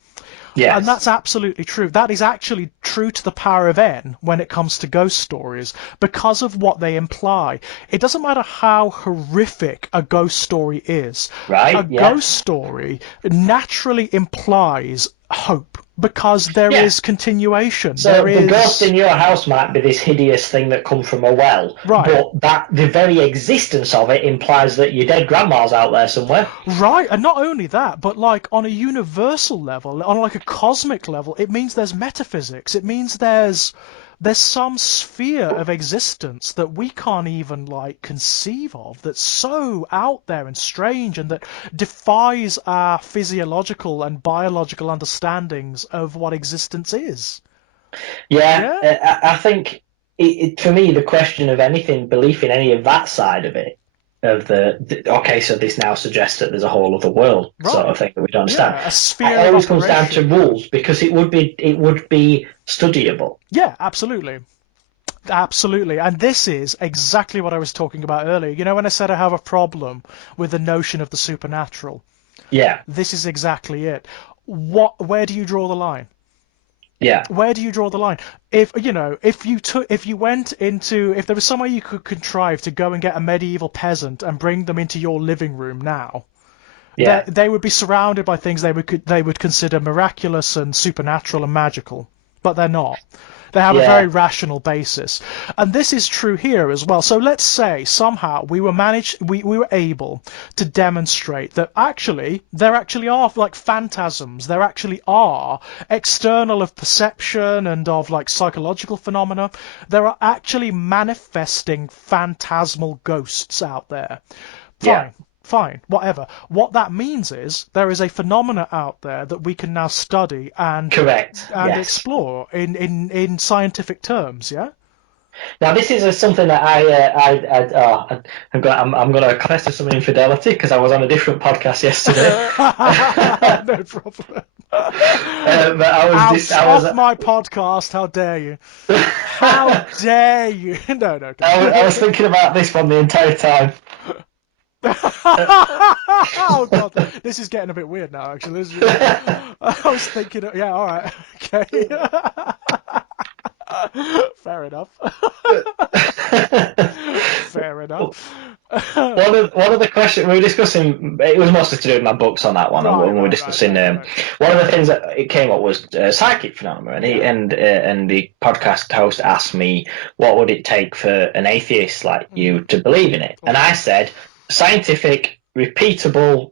Yes. And that's absolutely true. That is actually true to the power of n when it comes to ghost stories, because of what they imply. It doesn't matter how horrific a ghost story is. Right, a ghost story naturally implies hope, because there is continuation. So the ghost in your house might be this hideous thing that comes from a well, but the very existence of it implies that your dead grandma's out there somewhere. Right, and not only that, but like on a universal level, on like a cosmic level, it means there's metaphysics. It means there's some sphere of existence that we can't even like conceive of, that's so out there and strange, and that defies our physiological and biological understandings of what existence is. Yeah. I think for me, the question of anything, belief in any of that side of it, okay, so this now suggests that there's a whole other world sort of thing that we don't understand. Yeah, a sphere it always comes down to rules, because it would be studyable. Yeah, absolutely. Absolutely. And this is exactly what I was talking about earlier. When I said I have a problem with the notion of the supernatural? Yeah. This is exactly it. Where do you draw the line? Yeah. Where do you draw the line? If there was some way you could contrive to go and get a medieval peasant and bring them into your living room now, they would be surrounded by things they would consider miraculous and supernatural and magical, but they're not. They have a very rational basis. And this is true here as well. So let's say somehow we were able to demonstrate that there actually are like phantasms. There actually are external of perception and of like psychological phenomena. There are actually manifesting phantasmal ghosts out there. Fine, whatever. What that means is there is a phenomena out there that we can now study and explore in scientific terms. Yeah. Now this is something that I'm going to confess to some infidelity, because I was on a different podcast yesterday. No problem. But I was off my podcast. How dare you? How dare you? No. I was thinking about this one the entire time. Oh god, this is getting a bit weird now. Actually, I was thinking, yeah, all right, okay, fair enough. Fair enough. One of the questions we were discussing, it was mostly to do with my books on that one, and we were discussing. One of the things that it came up was psychic phenomena, and the podcast host asked me what would it take for an atheist like you to believe in it, and I said, scientific, repeatable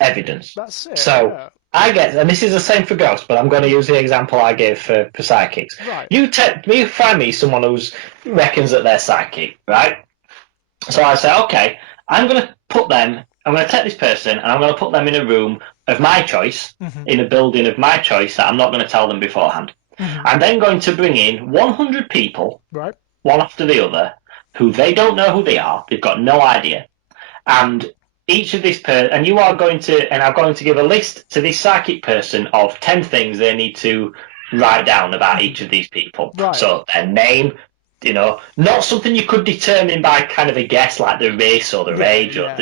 evidence. That's it. So I get, and this is the same for ghosts, but I'm going to use the example I gave for psychics. Right. You find me someone who reckons that they're psychic, right? So I say, okay, I'm going to take this person and I'm going to put them in a room of my choice, in a building of my choice that I'm not going to tell them beforehand. I'm then going to bring in 100 people, Right. one after the other, who they don't know who they are. They've got no idea. And each of this person, and I'm going to give a list to this psychic person of 10 things they need to write down about each of these people. Right. So their name, not something you could determine by kind of a guess like the race or the age, or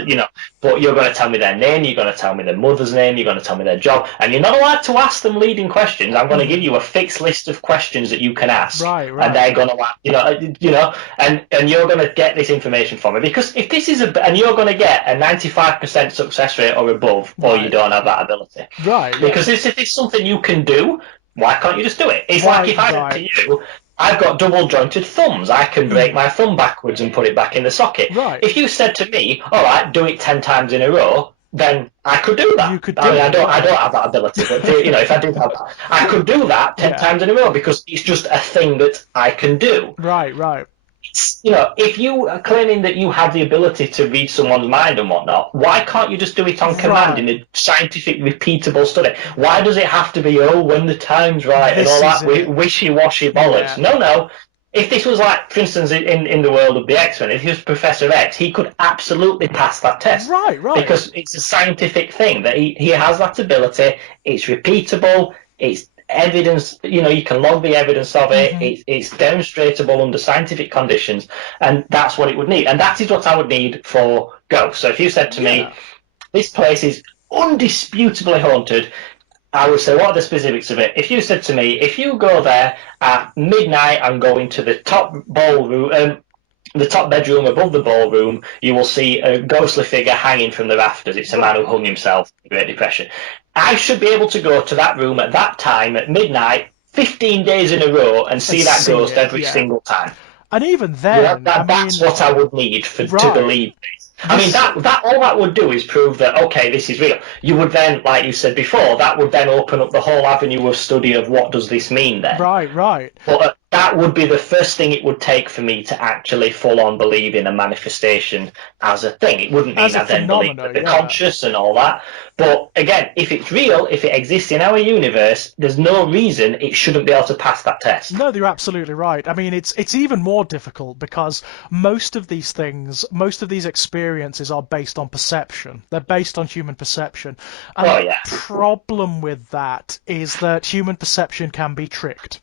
but you're going to tell me their name, you're going to tell me their mother's name, you're going to tell me their job, and you're not allowed to ask them leading questions. I'm going to give you a fixed list of questions that you can ask, right. and they're going to, and you're going to get this information from me, because if this is and you're going to get a 95% success rate or above, or you don't have that ability, right? Because if it's something you can do, why can't you just do it? It's like if I said to you, I've got double jointed thumbs. I can break my thumb backwards and put it back in the socket. Right. If you said to me, all right, do it 10 times in a row, then I could do that. You could I don't have that ability, but if I did have that, I could do that 10 times in a row, because it's just a thing that I can do. Right. If you are claiming that you have the ability to read someone's mind and whatnot, why can't you just do it on command in a scientific, repeatable study? Why does it have to be, when the time's right and all that wishy-washy bollocks? Yeah. No. If this was like, for instance, in the world of the X-Men, if he was Professor X, he could absolutely pass that test. Right. Because it's a scientific thing that he has that ability. It's repeatable. It's evidence, you can log the evidence of it. It's demonstratable under scientific conditions, and that's what it would need, and that is what I would need for ghosts. So if you said to me, this place is undisputably haunted, I would say, what are the specifics of it? If you said to me, if you go there at midnight and go into the top ballroom, the top bedroom above the ballroom, you will see a ghostly figure hanging from the rafters. It's a man who hung himself in the Great Depression. I should be able to go to that room at that time at midnight 15 days in a row and see that ghost every single time. And even then, that's what I would need to believe this. I mean, that all that would do is prove that, okay, this is real. You would then, like you said before, that would then open up the whole avenue of study of what does this mean then. Right. But that would be the first thing it would take for me to actually full-on believe in a manifestation as a thing. It wouldn't mean I then believe that they're conscious and all that. But again, if it's real, if it exists in our universe, there's no reason it shouldn't be able to pass that test. No, you're absolutely right. I mean, it's even more difficult because most of these experiences are based on perception. They're based on human perception. And the problem with that is that human perception can be tricked.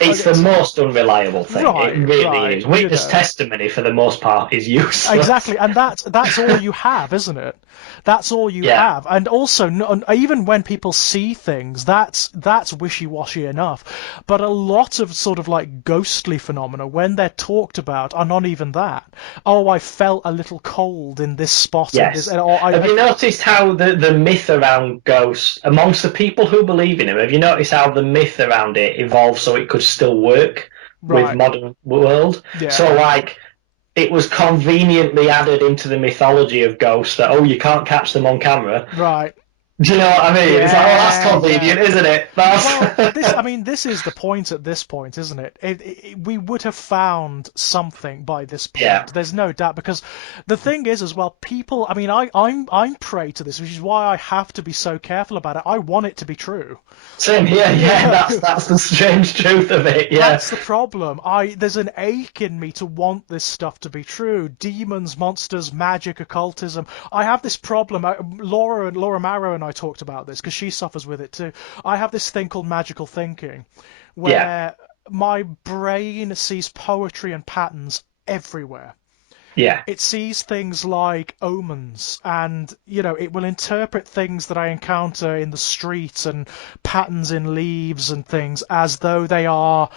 It's the most unreliable thing. It really is. Witness testimony, for the most part, is useless. Exactly, and that's all you have, isn't it? That's all you have. And also, even when people see things, that's wishy-washy enough. But a lot of sort of like ghostly phenomena, when they're talked about, are not even that. Oh, I felt a little cold in this spot. Yes. Have you noticed how the myth around ghosts, amongst the people who believe in them, have you noticed how the myth around it evolved so it could still work with modern world? Yeah. So, like, it was conveniently added into the mythology of ghosts that, you can't catch them on camera. Right. Do you know what I mean? It's like, that's convenient, isn't it? Well, this is the point at this point, isn't it? We would have found something by this point. Yeah. There's no doubt, because the thing is as well, people, I mean, I'm prey to this, which is why I have to be so careful about it. I want it to be true. Same here, that's the strange truth of it, yeah. That's the problem. There's an ache in me to want this stuff to be true. Demons, monsters, magic, occultism. I have this problem. Laura Marrow and I talked about this because she suffers with it too. I have this thing called magical thinking, where my brain sees poetry and patterns everywhere. Yeah. It sees things like omens, and it will interpret things that I encounter in the streets and patterns in leaves and things as though they are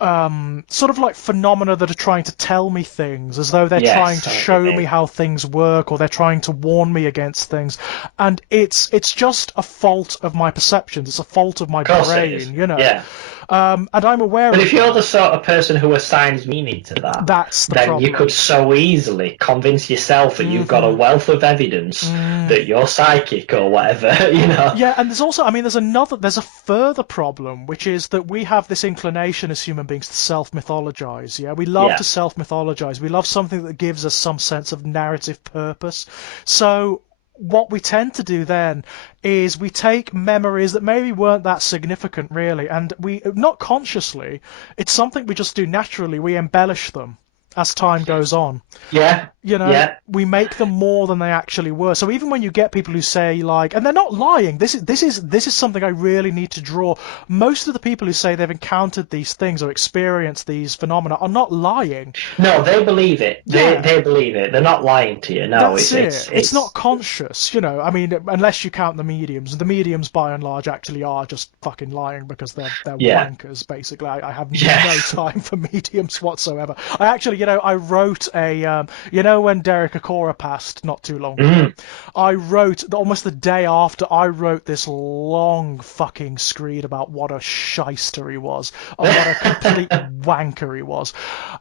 sort of like phenomena that are trying to tell me things, as though they're trying to show me how things work, or they're trying to warn me against things. And it's just a fault of my perceptions. It's a fault of my brain, Yeah. And I'm aware But of if you're the sort of person who assigns meaning to that, that's the then problem. You could so easily convince yourself that you've got a wealth of evidence that you're psychic or whatever, Yeah, and there's also, I mean, there's a further problem, which is that we have this inclination as human beings to self-mythologize. Yeah, we love Yeah. to self-mythologize. We love something that gives us some sense of narrative purpose. So what we tend to do then is we take memories that maybe weren't that significant really, and we, not consciously, it's something we just do naturally. We embellish them as time goes on. Yeah. You know, Yeah. we make them more than they actually were. So even when you get people who say like, and they're not lying, this is something I really need to draw. Most of the people who say they've encountered these things or experienced these phenomena are not lying. No, they believe it. Yeah. They believe it. They're not lying to you. No, That's it. It's not it's conscious, you know. I mean, unless you count the mediums. The mediums, by and large, actually are just fucking lying because they're yeah. wankers. Basically, I have no Yes. time for mediums whatsoever. I actually, you know, I wrote a, you know, when Derek Acora passed not too long ago, I wrote almost the day after. I wrote this long fucking screed about what a shyster he was and what a complete wanker he was,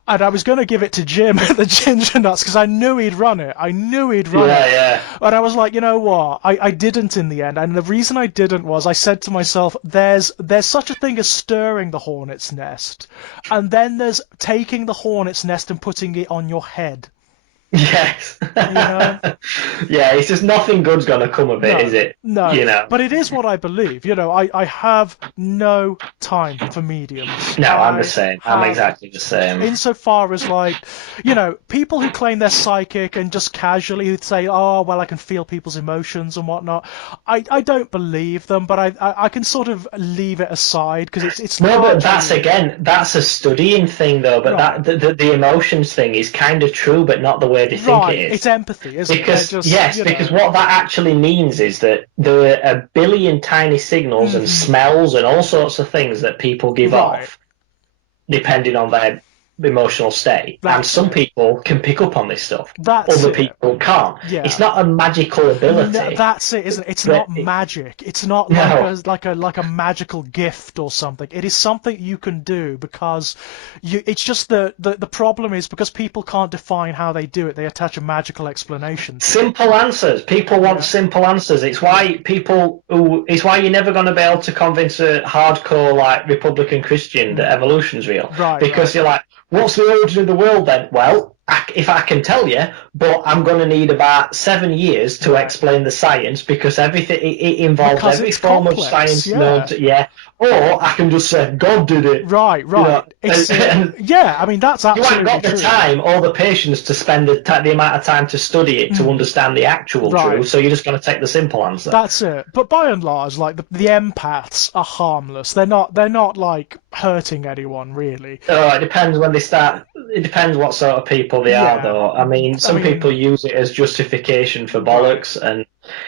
and I was going to give it to Jim at the Ginger Nuts because I knew he'd run it. I knew he'd run it. Yeah. And I was like, you know what? I didn't in the end. And the reason I didn't was I said to myself, there's such a thing as stirring the hornet's nest. And then there's taking the hornet's nest and putting it on your head. Yes. You know? Yeah, it's just nothing good's gonna come of it, is it? No, You know. but it is what I believe. You know, I have no time for mediums. No, I'm the same. I'm have, exactly the same. insofar as, like, you know, people who claim they're psychic and just casually who'd say, oh, well, I can feel people's emotions and whatnot, I don't believe them, but I can sort of leave it aside because it's no, but largely... that's a studying thing though. But Right. that the emotions thing is kind of true, but not the way they think Right, it is. it's empathy, isn't Because it? Just, yes, you know, because what that actually means is that there are a billion tiny signals and smells and all sorts of things that people give Right. off, depending on their emotional state. And That's some it. people can pick up on this stuff. That's Other it. people can't. Yeah. It's not a magical ability. No, that's it, isn't it? It's But not magic. It's not No. like a magical gift or something. It is something you can do because it's just the problem is because people can't define how they do it, they attach a magical explanation. Simple answers. People want simple answers. It's why it's why you're never going to be able to convince a hardcore like Republican Christian that evolution's real. Right, Because right. you're like, what's the origin of the world then? Well, if I can tell you, but I'm going to need about 7 years to explain the science because everything it involves Because every it's form complex, of science yeah. known to, or I can just say God did it. Right. You know, Yeah, I mean that's you absolutely haven't got the true. time or the patience to spend the amount of time to study it to understand the actual truth, so you're just going to take the simple answer. That's it. But by and large, like the empaths are harmless. They're not like hurting anyone really. Oh, it depends when they start. It depends what sort of people they are, though. I mean, some people use it as justification for bollocks, and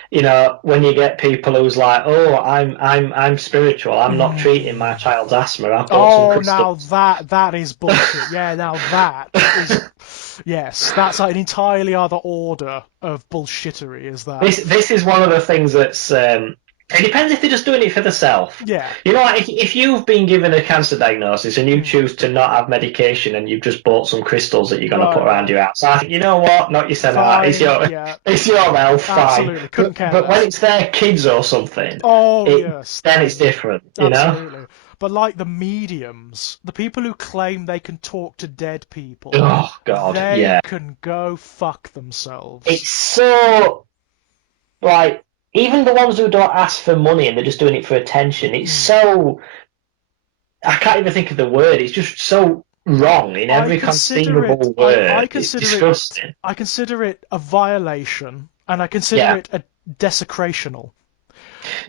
you know, when you get people who's like, "Oh, I'm spiritual. I'm not treating my child's asthma. I've got some crystals." Now that is bullshit. Yeah, now that is, yes, that's an entirely other order of bullshittery. Is that This is one of the things that's. It depends if they're just doing it for themselves. Yeah. You know, like if you've been given a cancer diagnosis and you choose to not have medication and you've just bought some crystals that you're going to put around your house, I think, you know what? Not your seminar. It's your health. Fine. Absolutely. Couldn't care But less. when it's their kids or something, yes, then it's different. You absolutely. know. But like the mediums, the people who claim they can talk to dead people, Oh God, they can go fuck themselves. It's so like. Even the ones who don't ask for money and they're just doing it for attention, it's so... I can't even think of the word. It's just so wrong in every conceivable word. It's disgusting. I consider it a violation, and I consider it a desecrational.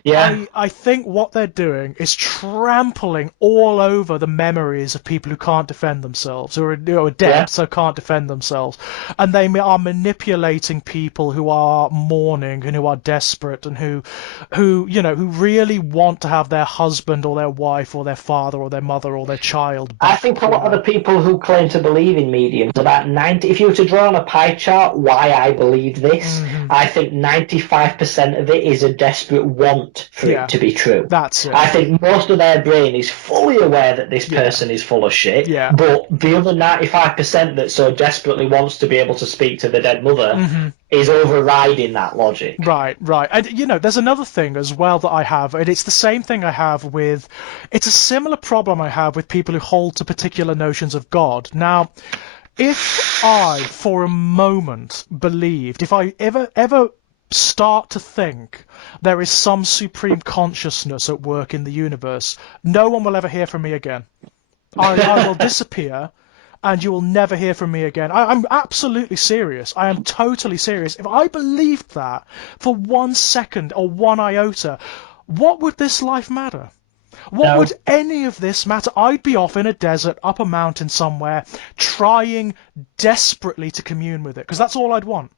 Yeah. I think what they're doing is trampling all over the memories of people who can't defend themselves, who are dead, so can't defend themselves. And they are manipulating people who are mourning and who are desperate and who really want to have their husband or their wife or their father or their mother or their child back. I think a lot of the people who claim to believe in mediums, about 90, if you were to draw on a pie chart why I believe this, I think 95% of it is a desperate want want for it Yeah. to be true. That's it. I think most of their brain is fully aware that this Yeah. person is full of shit, Yeah. but the other 95% that so desperately wants to be able to speak to the dead mother is overriding that logic. Right, right. And there's another thing as well that I have, and it's the same thing I have with, it's a similar problem I have with people who hold to particular notions of God. Now, if I, for a moment, believed, if I ever start to think there is some supreme consciousness at work in the universe, no one will ever hear from me again. I will disappear, and you will never hear from me again. I'm absolutely serious. I am totally serious. If I believed that for 1 second or 1 iota, what would this life matter? What would any of this matter? I'd be off in a desert, up a mountain somewhere, trying desperately to commune with it, because that's all I'd want.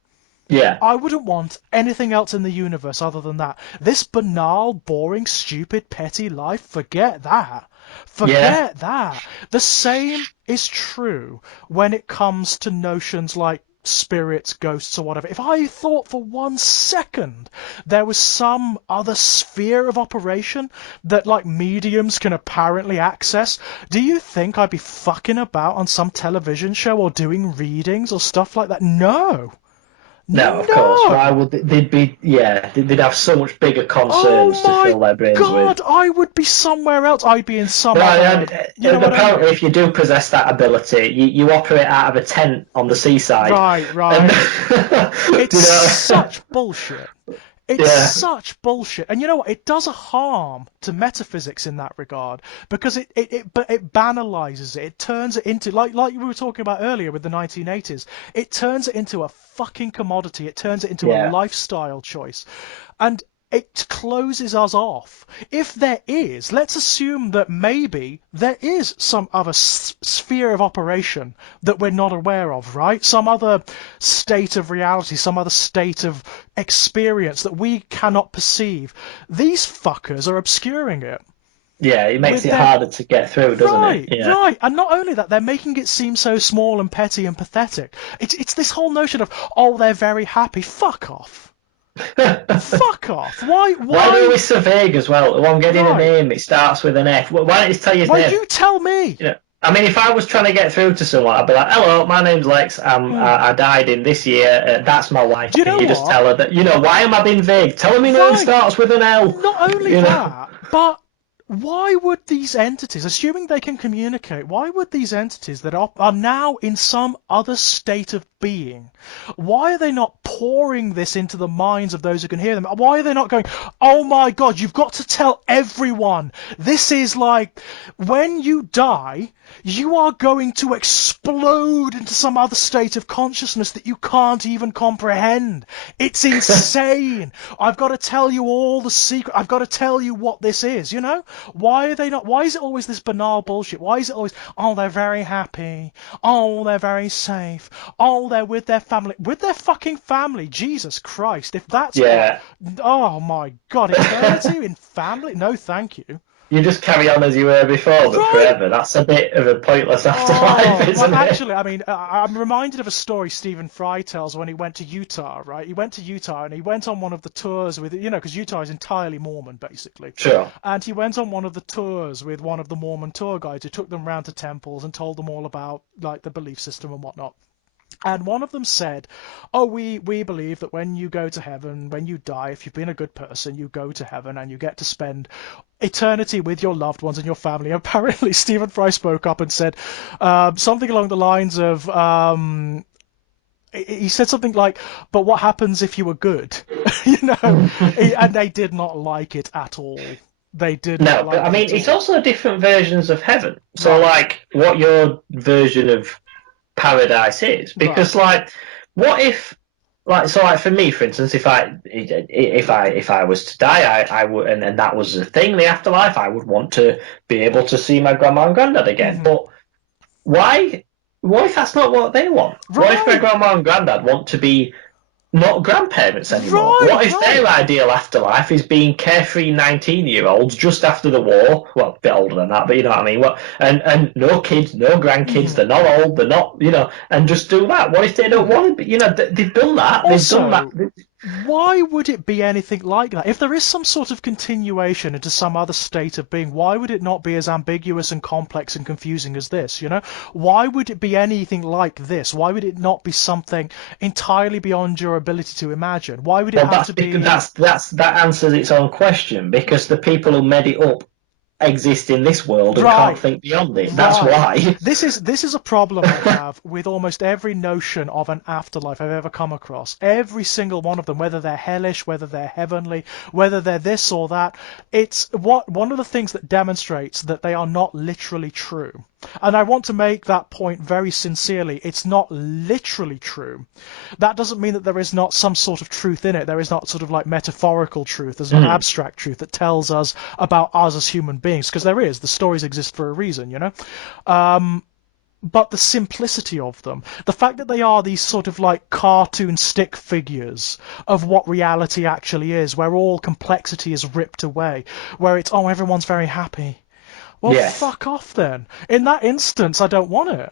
Yeah. I wouldn't want anything else in the universe other than that. This banal, boring, stupid, petty life, forget that. Forget that. The same is true when it comes to notions like spirits, ghosts, or whatever. If I thought for 1 second there was some other sphere of operation that, like, mediums can apparently access, do you think I'd be fucking about on some television show or doing readings or stuff like that? No. No, of course. Why would they'd be? Yeah, they'd have so much bigger concerns to fill their brains God, with. I would be somewhere else. I'd be in some No, other. You know what I mean? apparently, if you do possess that ability, you operate out of a tent on the seaside. Right, right. And, It's such bullshit. It's such bullshit. And you know what? It does a harm to metaphysics in that regard, because it banalizes it. It turns it into, like we were talking about earlier with the 1980s, it turns it into a fucking commodity. It turns it into a lifestyle choice. And it closes us off. If there is, let's assume that maybe there is some other sphere of operation that we're not aware of, right? Some other state of reality, some other state of experience that we cannot perceive. These fuckers are obscuring it. Yeah, it makes it harder to get through, doesn't it? Yeah. Right. And not only that, they're making it seem so small and petty and pathetic. It's this whole notion of, oh, they're very happy. Fuck off. Fuck off! Why are they always so vague as well? Well, I'm getting a name. It starts with an F. Why don't you tell your name? Why you tell me? I mean, if I was trying to get through to someone, I'd be like, "Hello, my name's Lex. I died in this year. That's my wife." Do you know you what? just tell her that. Why am I being vague? Tell her my name starts with an L. Not only that, but why would these entities, assuming they can communicate, why would these entities that are now in some other state of being, why are they not pouring this into the minds of those who can hear them? Why are they not going, oh my God, you've got to tell everyone. This is like, when you die, you are going to explode into some other state of consciousness that you can't even comprehend. It's insane. I've got to tell you all the secret. I've got to tell you what this is, Why are they not? Why is it always this banal bullshit? Why is it always, oh, they're very happy. Oh, they're very safe. Oh, they're with their family. With their fucking family. Jesus Christ. If that's oh my God, eternity in family? No, thank you. You just carry on as you were before, but forever. That's a bit of a pointless afterlife, isn't it? Actually, I mean, I'm reminded of a story Stephen Fry tells when he went to Utah, right? He went to Utah and he went on one of the tours with, because Utah is entirely Mormon, basically. Sure. And he went on one of the tours with one of the Mormon tour guides who took them around to temples and told them all about, like, the belief system and whatnot. And one of them said, oh, we believe that when you go to heaven, when you die, if you've been a good person, you go to heaven and you get to spend eternity with your loved ones and your family. Apparently, Stephen Fry spoke up and said something along the lines of, he said something like, but what happens if you were good? And they did not like it at all. They did. No, but I mean, it's also different versions of heaven. So, like, what your version of paradise is, because what if, for me, for instance, if I was to die, I would, and that was the thing, the afterlife, I would want to be able to see my grandma and granddad again. But why? What if that's not what they want? What if my grandma and granddad want to be not grandparents anymore? What if their ideal afterlife is being carefree 19-year-olds just after the war? Well, a bit older than that, but you know what I mean. And no kids, no grandkids. They're not old. They're not, and just do that. What if they don't want to be? They've done that. Also, they've done that. Why would it be anything like that? If there is some sort of continuation into some other state of being, why would it not be as ambiguous and complex and confusing as this, you know? Why would it be anything like this? Why would it not be something entirely beyond your ability to imagine? Why would it Well, have that's to because be... that answers its own question, because the people who made it up exist in this world and can't Right. think beyond it. That's Right. why. This is a problem I have with almost every notion of an afterlife I've ever come across. Every single one of them, whether they're hellish, whether they're heavenly, whether they're this or that, it's one of the things that demonstrates that they are not literally true. And I want to make that point very sincerely. It's not literally true. That doesn't mean that there is not some sort of truth in it. There is not sort of like metaphorical truth. There's not abstract truth that tells us about us as human beings, because there is. The stories exist for a reason, you know? But the simplicity of them, the fact that they are these sort of like cartoon stick figures of what reality actually is, where all complexity is ripped away, where it's, oh, everyone's very happy. Well, Yes. fuck off then. In that instance, I don't want it.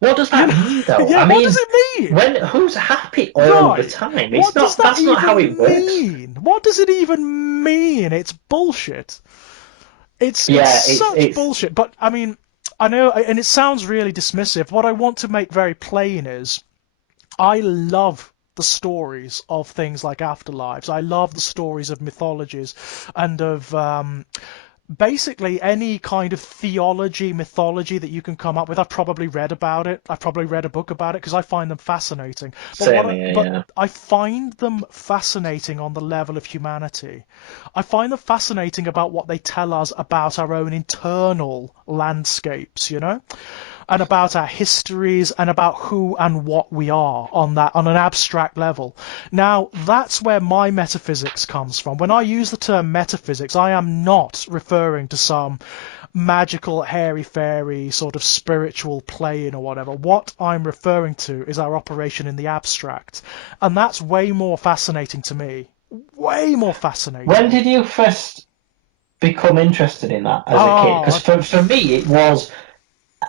What does You that know? mean, though? Yeah, I what does mean, it mean? who's happy all the Right. time? It's What does not. that That's not how it even works. mean? What does it even mean? It's bullshit. It's Yeah, such it's bullshit. But I mean, I know, and it sounds really dismissive. What I want to make very plain is I love the stories of things like afterlives. I love the stories of mythologies and of basically any kind of theology, mythology that you can come up with. I've probably read about it. I've probably read a book about it because I find them fascinating. same here. But Yeah. I find them fascinating on the level of humanity. I find them fascinating about what they tell us about our own internal landscapes, you know? And about our histories and about who and what we are on an abstract level. Now, that's where my metaphysics comes from. When I use the term metaphysics, I am not referring to some magical, hairy-fairy sort of spiritual plane or whatever. What I'm referring to is our operation in the abstract. And that's way more fascinating to me. Way more When fascinating. did you first become interested in that as a kid? Because Oh, for me, it was.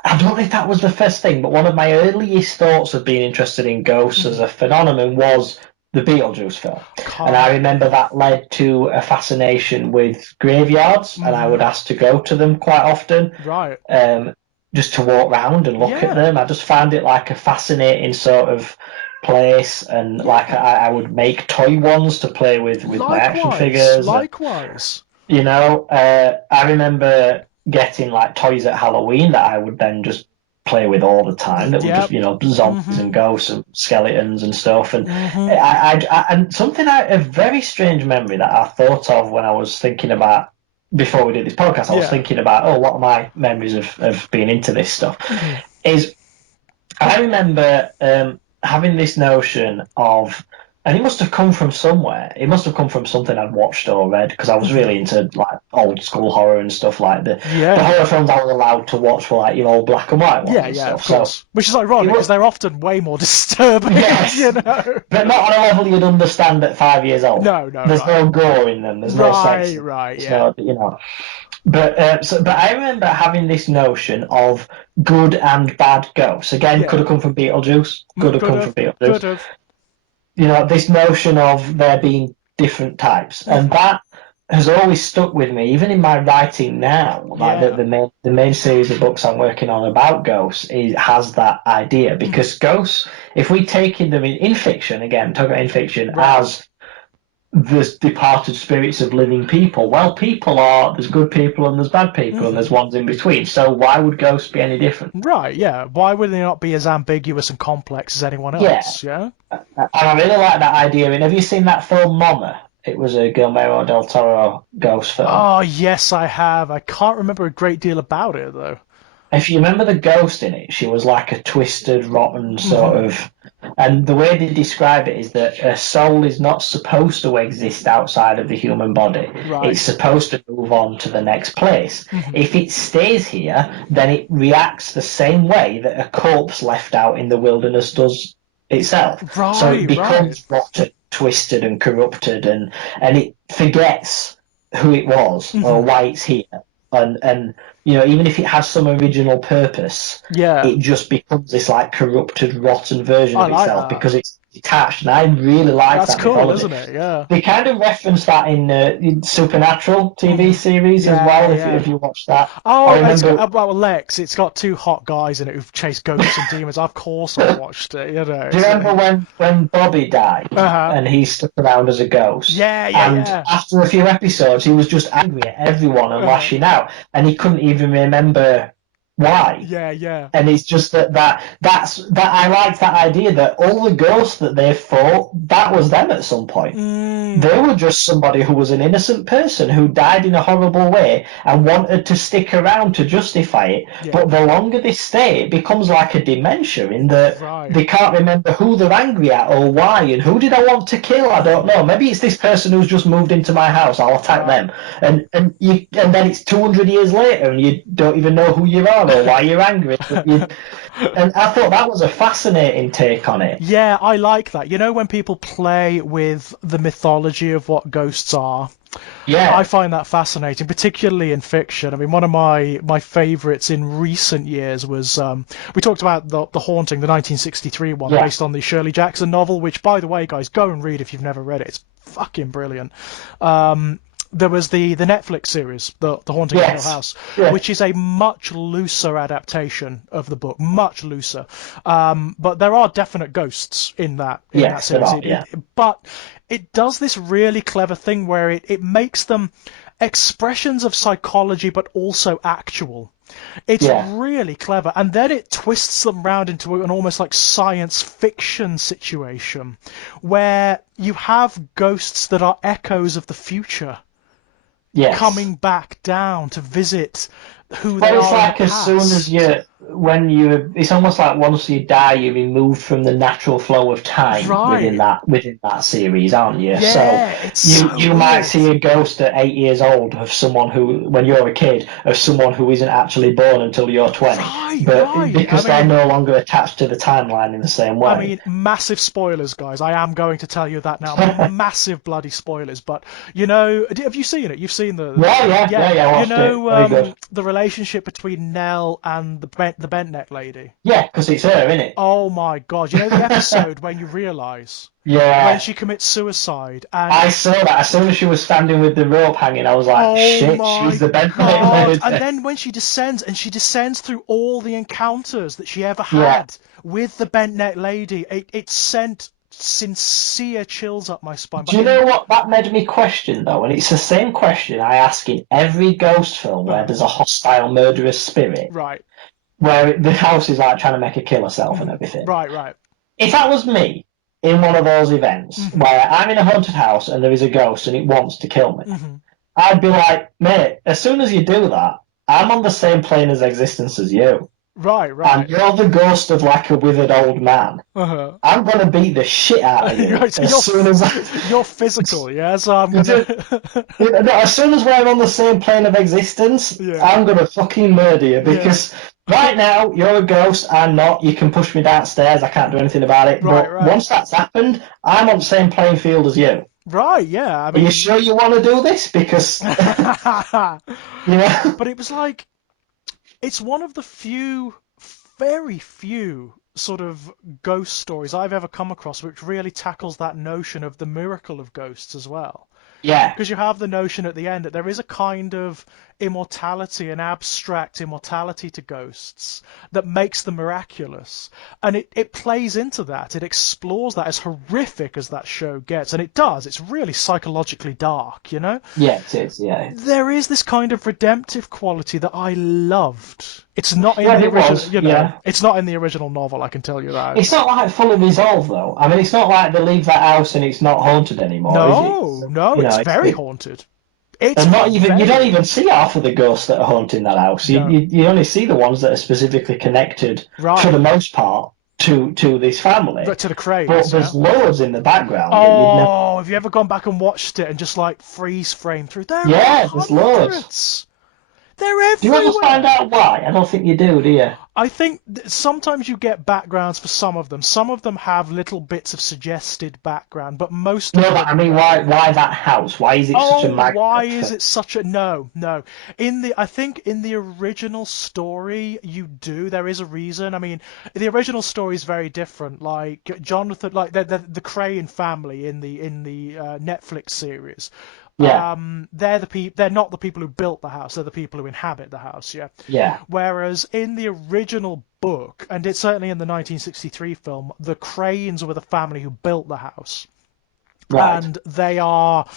I don't know if that was the first thing, but one of my earliest thoughts of being interested in ghosts as a phenomenon was the Beetlejuice film. And I come remember that led to a fascination with graveyards, and I would ask to go to them quite often, right. um, just to walk around and look at Yeah. them. I just found it like a fascinating sort of place, and like Yeah. I would make toy ones to play with my action Likewise. figures. Likewise. I remember getting like toys at Halloween that I would then just play with all the time. That were just Yep. zombies and Mhm. ghosts and skeletons and stuff. And Mhm. and something a very strange memory that I thought of when I was thinking about before we did this podcast. I was Yeah. thinking about, oh, what are my memories of being into this stuff? Mhm. Is I remember having this notion of, and it must have come from somewhere. It must have come from something I'd watched or read, because I was Mhm. really into like old school horror and stuff. Like the Yeah. horror films I was allowed to watch were like old black and white ones Yeah. and Yeah. Of stuff. So course. Which is it ironic because was, they're often way more disturbing. yes, You know. but not on a level you'd understand at 5 years old. No. No. There's Right. no gore in them. There's no sex Right. in them. Right. There's Yeah. no. But I remember having this notion of good and bad ghosts. Again, could Yeah. have come from Beetlejuice. Could have Could come from have. Beetlejuice. Could have. This notion of there being different types, and Mhm. that has always stuck with me, even in my writing now. Like Yeah. the main series of books I'm working on about ghosts has that idea, Mhm. because ghosts, if we take them in fiction, again, talk about in fiction Right. as the departed spirits of living people. Well, there's good people and there's bad people and Mhm. there's ones in between. So why would ghosts be any different? Right. Yeah. Why would they not be as ambiguous and complex as anyone Yeah, else? Yeah. and I really like that idea. And have you seen that film Mama? It was a Guillermo del Toro ghost film. Oh, yes, I have. I can't remember a great deal about it though. If you remember the ghost in it, she was like a twisted, rotten sort Mhm. of. And the way they describe it is that a soul is not supposed to exist outside of the human body. Right. It's supposed to move on to the next place. Mhm. If it stays here, then it reacts the same way that a corpse left out in the wilderness does itself. So it Right. Right. becomes rotten, twisted, and corrupted, and it forgets who it was or Mhm. why it's here. And even if it has some original purpose, Yeah. it just becomes this like corrupted, rotten version I of like itself that. because detached, and I really like That's that cool, mythology. isn't it? Yeah. They kind of reference that in Supernatural TV Mhm. series as Yeah, well. yeah. If you watch that, I Oh, it's got remember. well, Lex. It's got two hot guys in it who've chased ghosts and demons. Of course, I've watched it. You know, Do you remember when Bobby died uh-huh. and he stuck around as a ghost? Yeah, yeah, And yeah. after a few episodes, he was just angry at everyone and Uh-huh. lashing out, and he couldn't even remember why. Yeah, yeah. And it's just that I like that idea that all the ghosts that they fought, that was them at some point. Mm. They were just somebody who was an innocent person who died in a horrible way and wanted to stick around to justify it. Yeah. But the longer they stay, it becomes like a dementia in that Right. they can't remember who they're angry at or why and who did I want to kill. I don't know. Maybe it's this person who's just moved into my house. I'll attack Right. them. And then it's 200 years later and you don't even know who you are or why you're angry. And I thought that was a fascinating take on it. Yeah, I like that. You know, when people play with the mythology of what ghosts are, I Yeah, find that fascinating, particularly in fiction. I mean, one of my favorites in recent years was we talked about the Haunting, the 1963 one, yeah, based on the Shirley Jackson novel. Which, by the way, guys, go and read if you've never read it. It's fucking brilliant. There was the Netflix series, the Haunting of Hill yes, House, yeah, which is a much looser adaptation of the book, much looser. But there are definite ghosts in that yes, there series. are, yeah, But it does this really clever thing where it makes them expressions of psychology, but also actual. It's yeah, really clever, and then it twists them round into an almost like science fiction situation where you have ghosts that are echoes of the future yes. coming back down to visit who they Well, it's are in the like as soon as past. it's almost like once you die, you're removed from the natural flow of time Right. within that series, aren't you? So Yeah, it's so you might weird. see a ghost at 8 years old of someone who, when you're a kid, of someone who isn't actually born until you're 20, Right, but right. because they're no longer attached to the timeline in the same I way. mean, massive spoilers, guys. I am going to tell you that now. Massive bloody spoilers. But you know, have you seen it? You've seen Yeah, yeah, yeah. yeah, yeah. I You watched it. know, Very good. the relationship between Nell and the bent neck lady. Yeah, because it's her, isn't it? Oh my God! You know the episode when you realise when Yeah, she commits suicide and I saw that as soon as she was standing with the rope hanging. I was like, oh "Shit, she's my the Bentley God! And lady." then when she descends, and she descends through all the encounters that she ever Yeah. had with the bent neck lady, it sent sincere chills up my spine. But Do you know what that made me question though? And it's the same question I ask in every ghost film where uh, there's a hostile murderous spirit, right, where the house is like trying to make her kill herself and everything. right, right. If that was me in one of those events Hmm. where I'm in a haunted house and there is a ghost and it wants to kill me, Hmm. I'd be like, mate, as soon as you do that, I'm on the same plane as existence as you. Right, And right. you're the ghost of like a withered old man. Uh-huh. I'm gonna beat the shit out of you Right, so as soon as you're physical, yeah. So I'm no, gonna, as soon as we're on the same plane of existence, yeah, I'm gonna fucking murder you yeah. because right now you're a ghost, I'm not. You can push me downstairs, I can't do anything about it. Right, But right, once that's happened, I'm on the same playing field as you. right. Yeah. I Are you mean, sure you want to do this? Because but you know, it was like it's one of the few, very few sort of ghost stories I've ever come across which really tackles that notion of the miracle of ghosts as well. yeah, Because you have the notion at the end that there is a kind of immortality, an abstract immortality to ghosts that makes them miraculous. And it plays into that. It explores that, as horrific as that show gets. And it does. It's really psychologically dark, you know? yeah, it is, yeah, There is this kind of redemptive quality that I loved. It's not in yeah, the it original, was, you know, yeah. it's not in the original novel, I can tell you that. It's not like fully resolved though. I mean, it's not like they leave that house and it's not haunted anymore, is it? No, no, You it's know, very haunted. It's and not even you don't very even see half of the ghosts that are haunting that house. no. You only see the ones that are specifically connected for Right. the most part to this family. Right to the But cranes, yeah. there's loads in the background that you'd never. Oh, have you ever gone back and watched it and just like freeze frame through? There are Yeah, there's loads. hundreds. They're Do you ever find everywhere. out why? I don't think you do you? I think sometimes you get backgrounds for some of them. Some of them have little bits of suggested background, but most No, of but I them. mean, why that house? Why is it such a Oh, why magnet is for? it such a no? I think in the original story, you do. There is a reason. I mean, the original story is very different. Like Jonathan, like the Crane family in the Netflix series. Yeah, They're the people. They're not the people who built the house. They're the people who inhabit the house. Yeah. yeah, Whereas in the original book, and it's certainly in the 1963 film, the Cranes were the family who built the house, right. and they are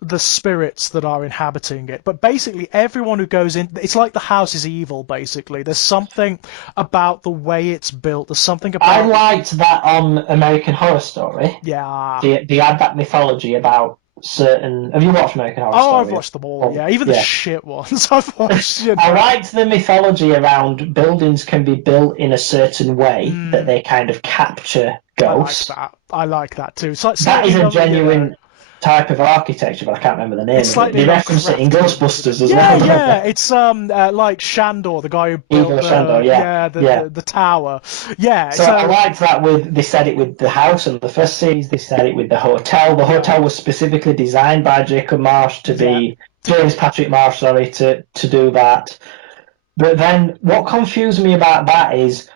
the spirits that are inhabiting it. But basically, everyone who goes in, it's like the house is evil, basically. There's something about the way it's built, there's something I about. liked that on American Horror Story. Yeah. They had that mythology about certain. Have you watched American Horror Oh, I've Story? watched them all, Oh, yeah. Even the yeah. shit ones I've watched, I liked the mythology around buildings can be built in a certain way that Mm, they kind of capture I like ghosts. that. I like that too. It's like That slightly, is a you know. genuine type of architecture, but I can't remember the It's name of it. slightly They reference it in Lovecraftian, isn't it? Ghostbusters as Yeah, well, don't yeah. they? It's like Shandor, the guy who built Igor Shandor, the yeah, yeah yeah. the tower. Yeah. So I So liked that with they said it with the house in the first series. They said it with the hotel. The yeah, hotel was specifically designed by Jacob Marsh to yeah. be James Patrick Marsh, sorry, to do that. But then what confused me about that is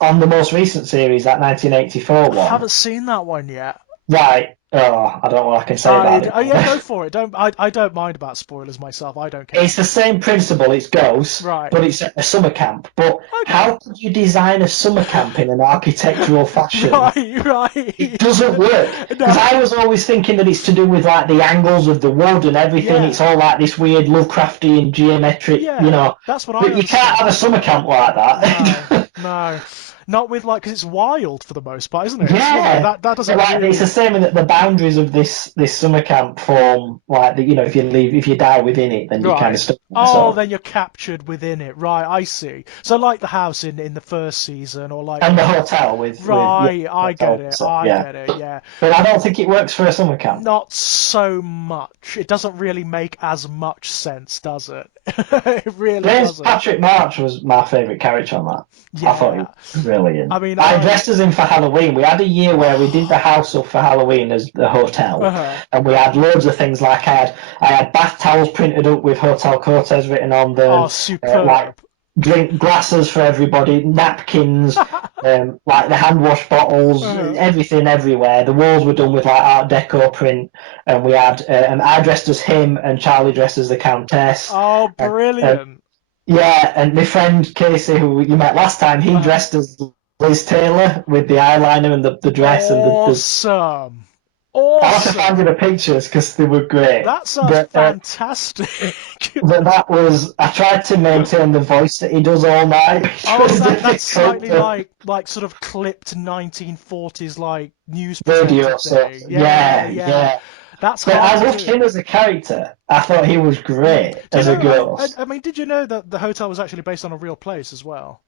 on the most recent series, that 1984 I one, haven't seen that one yet. right? Oh, I don't know what I can say about it. Yeah, go for it. I don't mind about spoilers myself. I don't care. It's the same principle, it's ghosts, Right. but it's a summer camp. But Okay. how could you design a summer camp in an architectural fashion? Right. It Right. doesn't work because No. I was always thinking that it's to do with like the angles of the wood and everything. It's Yeah. all like this weird Lovecraftian geometric, you Yeah. know. That's what I But you can't understood. have a summer camp like No. that. No. Not with like because it's wild for the most part, isn't it? It's like Yeah, that but doesn't like it's the really. same in that the boundaries of this summer camp form like the, you know if you die within it then you kind of Right. stuck there. Oh, So then you're captured within it. Right, I see. So like the house in the first season, or like and the the. hotel with yeah Right, I get hotel it. so, I yeah. get it. Yeah. But I don't think it works for a summer camp. Not so much. It doesn't really make as much sense, does it? It really James doesn't. Patrick March was my favourite character on that. I thought he Yeah. was brilliant. I mean, I dressed as him for Halloween. We had a year where we did the house up for Halloween as the hotel, uh-huh. and we had loads of things like I had bath towels printed up with Hotel Cortez written on Oh, them, like superb. drink glasses for everybody, napkins, like the hand wash bottles, Uh-huh. everything everywhere. The walls were done with like Art Deco print, and we had and I dressed as him and Charlie dressed as the Countess. Oh, And brilliant. yeah, and my friend Casey, who you met last time, he Uh-huh. dressed as Liz Taylor with the eyeliner and the dress and the. Awesome. I'll have to find you Awesome. the pictures because they were great. That sounds But fantastic. that was I tried to maintain the voice that he does all night, which Oh, was that's difficult. slightly But like sort of clipped 1940s like news presenter radio stuff, thing. Yeah, yeah, yeah. yeah. That's But hard I to loved him do. as a character. I thought he was great Do you as a know? ghost. I mean, did you know that the hotel was actually based on a real place as well?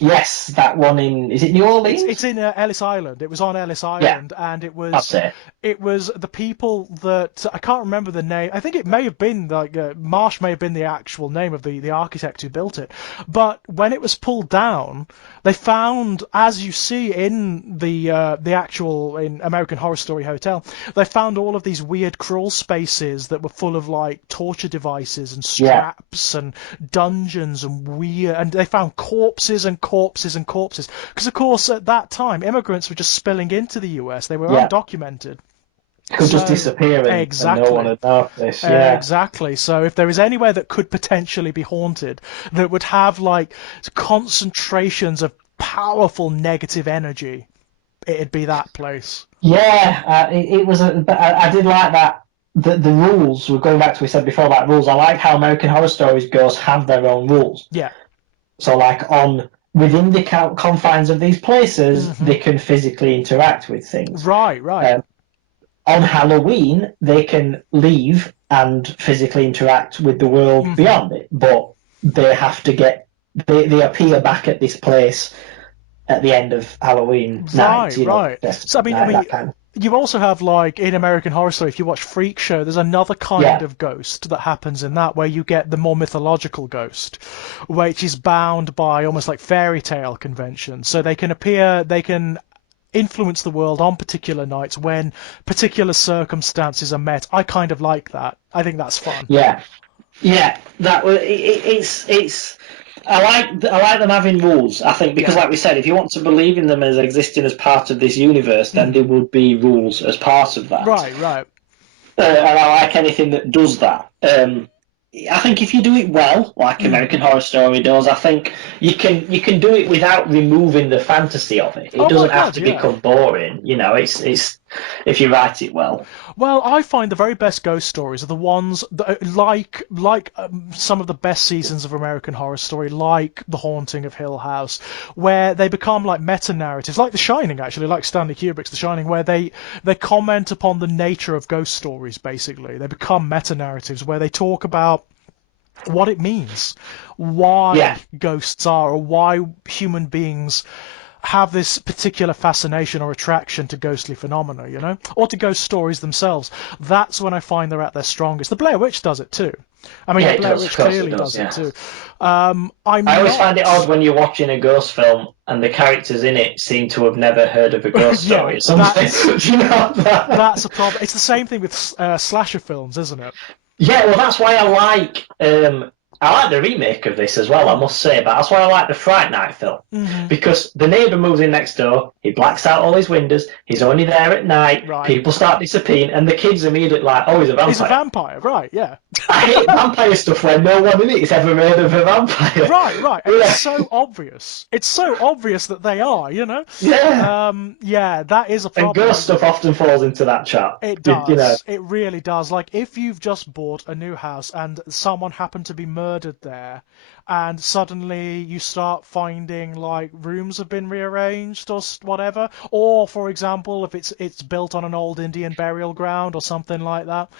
Yes, that one in is it New It's Orleans? in Ellis Island. It was on Ellis Yeah, Island, and that's it. it was the people that I can't remember the name. I think it may have been like Marsh may have been the actual name of the architect who built it. But when it was pulled down, they found, as you see in the actual in American Horror Story Hotel, they found all of these weird crawl spaces that were full of like torture devices and Yeah, straps and dungeons and weird, and they found corpses and corpses and corpses. Because of course at that time immigrants were just spilling into the US. They were yeah. undocumented. Could just So disappear and no one exactly. would notice. Yeah. Exactly. So if there is anywhere that could potentially be haunted, that would have like concentrations of powerful negative energy, it'd be that place. Yeah, it was. But I did like that. The rules. We're going back to what we said before about rules. I like how American Horror Stories ghosts have their own rules. Yeah. So, like on within the confines of these places, Hmm. they can physically interact with things. Right. Right. On Halloween, they can leave and physically interact with the world Hmm. beyond it, but they have to get. They appear back at this place at the end of Halloween night. Right. You know, Right. So that kind of. you also have, like, in American Horror Story, if you watch Freak Show, there's another kind Yeah, of ghost that happens in that, where you get the more mythological ghost, which is bound by almost like fairy tale conventions. So they can appear, they can influence the world on particular nights when particular circumstances are met. I kind of like that. I think that's fun. yeah, yeah. It's. I like them having rules. I think because, Yeah. like we said, if you want to believe in them as existing as part of this universe, then there would be rules as part of that. Right, right. And I like anything that does that. I think if you do it well, like American Horror Story does, I think you can do it without removing the fantasy of it. It Oh my doesn't have God, to yeah. become boring. It's if you write it well. Well, I find the very best ghost stories are the ones that, like some of the best seasons of American Horror Story, like The Haunting of Hill House, where they become like meta narratives, like The Shining, actually, like Stanley Kubrick's The Shining, where they comment upon the nature of ghost stories. Basically, they become meta narratives where they talk about what it means, why Yeah, ghosts are, or why human beings have this particular fascination or attraction to ghostly phenomena, or to ghost stories themselves. That's when I find they're at their strongest. The Blair Witch does it too. I mean, yeah, the it Blair does. Of Witch course, it clearly does. does it Yeah. too. I I'm always find it odd not. when you're watching a ghost film and the characters in it seem to have never heard of a ghost Yeah, story or something. Do you know that? that's a problem. It's the same thing with slasher films, isn't it? Yeah, well, that's why I like the remake of this as well, I must say, but that's why I like the Fright Night film. Hmm. Because the neighbour moves in next door, he blacks out all his windows, he's only there at night, Right. people start disappearing, and the kids immediately like, oh, he's a He's a vampire. vampire, right? Yeah. I hate vampire stuff where no one in it has ever heard of a vampire. Right, right, and it's so obvious. It's so obvious that they are, Yeah. Yeah, that is a And problem, ghost isn't stuff it? often falls into that trap. It You know. does. It really does. Like, if you've just bought a new house and someone happened to be murdered there, and suddenly you start finding like rooms have been rearranged or whatever, or for example, if it's built on an old Indian burial ground or something like that,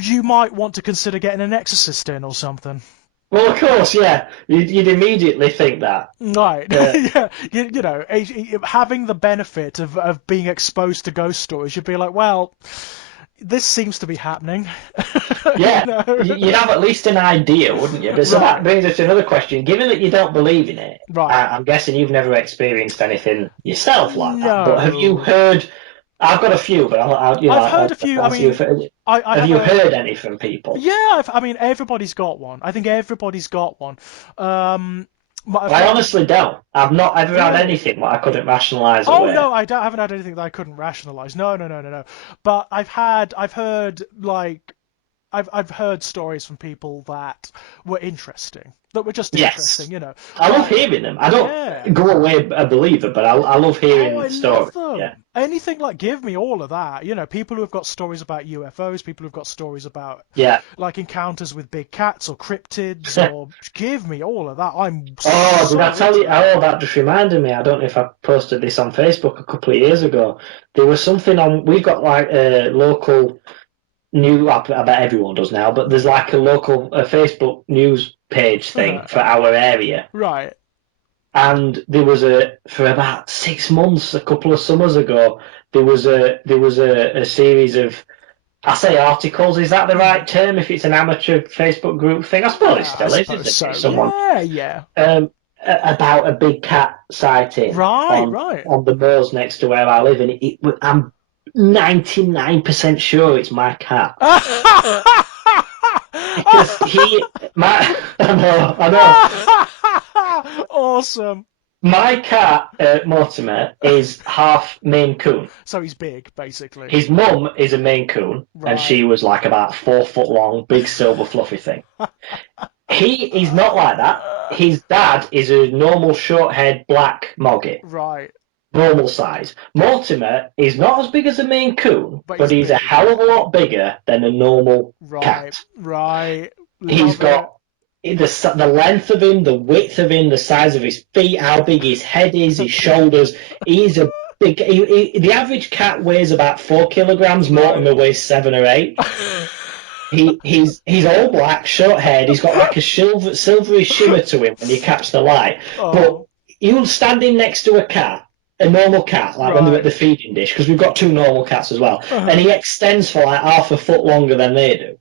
you might want to consider getting an exorcist in or something. Well, of course, yeah. You'd immediately think that. Right. Uh, Yeah. Having the benefit of being exposed to ghost stories, you'd be like, well, this seems to be happening. you Yeah, know? you'd have at least an idea, wouldn't you? But so that Right. brings us to another question. Given that you don't believe in it, Right. I'm guessing you've never experienced anything yourself like that. But have you No. heard? I've got a few, but I've heard a few. I'll I ask you. mean, I Have have you a. heard any from people? Yeah, I mean, everybody's got one. I think everybody's got one. But I've I had. honestly don't. I've not ever had Really? anything that I couldn't rationalise Oh away. no, I haven't had anything that I couldn't rationalize. No, no, no, no, no. But I've heard like I've heard stories from people that were interesting, that were just Yes. interesting. I love Like, hearing them. I yeah. don't go away a believer, but I love Oh, hearing I the love story. Yeah. them. Anything like give me all of that. People who have got stories about UFOs, people who've got stories about Yeah. like encounters with big cats or cryptids, or give me all of that. I'm Oh, did I so tell into you? that. Oh, that just reminded me. I don't know if I posted this on Facebook a couple of years ago. There was something on. We've got like a local new. I bet everyone does now, but there's like a local Facebook news page thing for our area. Right. And there was for about 6 months, a couple of summers ago, there was a series of, I say articles. Is that the right term? If it's an amateur Facebook group thing, I suppose it Yeah, I still is, suppose isn't so. it? Someone Yeah, yeah. about a big cat sighting Right, on right. the moors next to where I live, and I'm 99% sure it's my cat because I know Awesome. my cat Mortimer is half Maine Coon. So he's big, basically. His mum is a Maine Coon, and Right. she was like about 4 foot long, big silver fluffy thing. He's not like that. His dad is a normal short-haired black moggy, Right. normal size. Mortimer is not as big as a Maine Coon, But but he's he's a big. hell of a lot bigger than a normal Right. cat. Right. He's Love it. got the length of him, the width of him, the size of his feet, how big his head is, his shoulders. He's a big. The average cat weighs about 4 kilograms. Mortimer weighs 7 or 8. He's all black, short haired. He's got like a silvery shimmer to him when you catch the light. But Oh. you'll stand him next to a cat, a normal cat, like when they're at Right. the feeding dish, because we've got two normal cats as well, Uh-huh. and he extends for like half a foot longer than they do.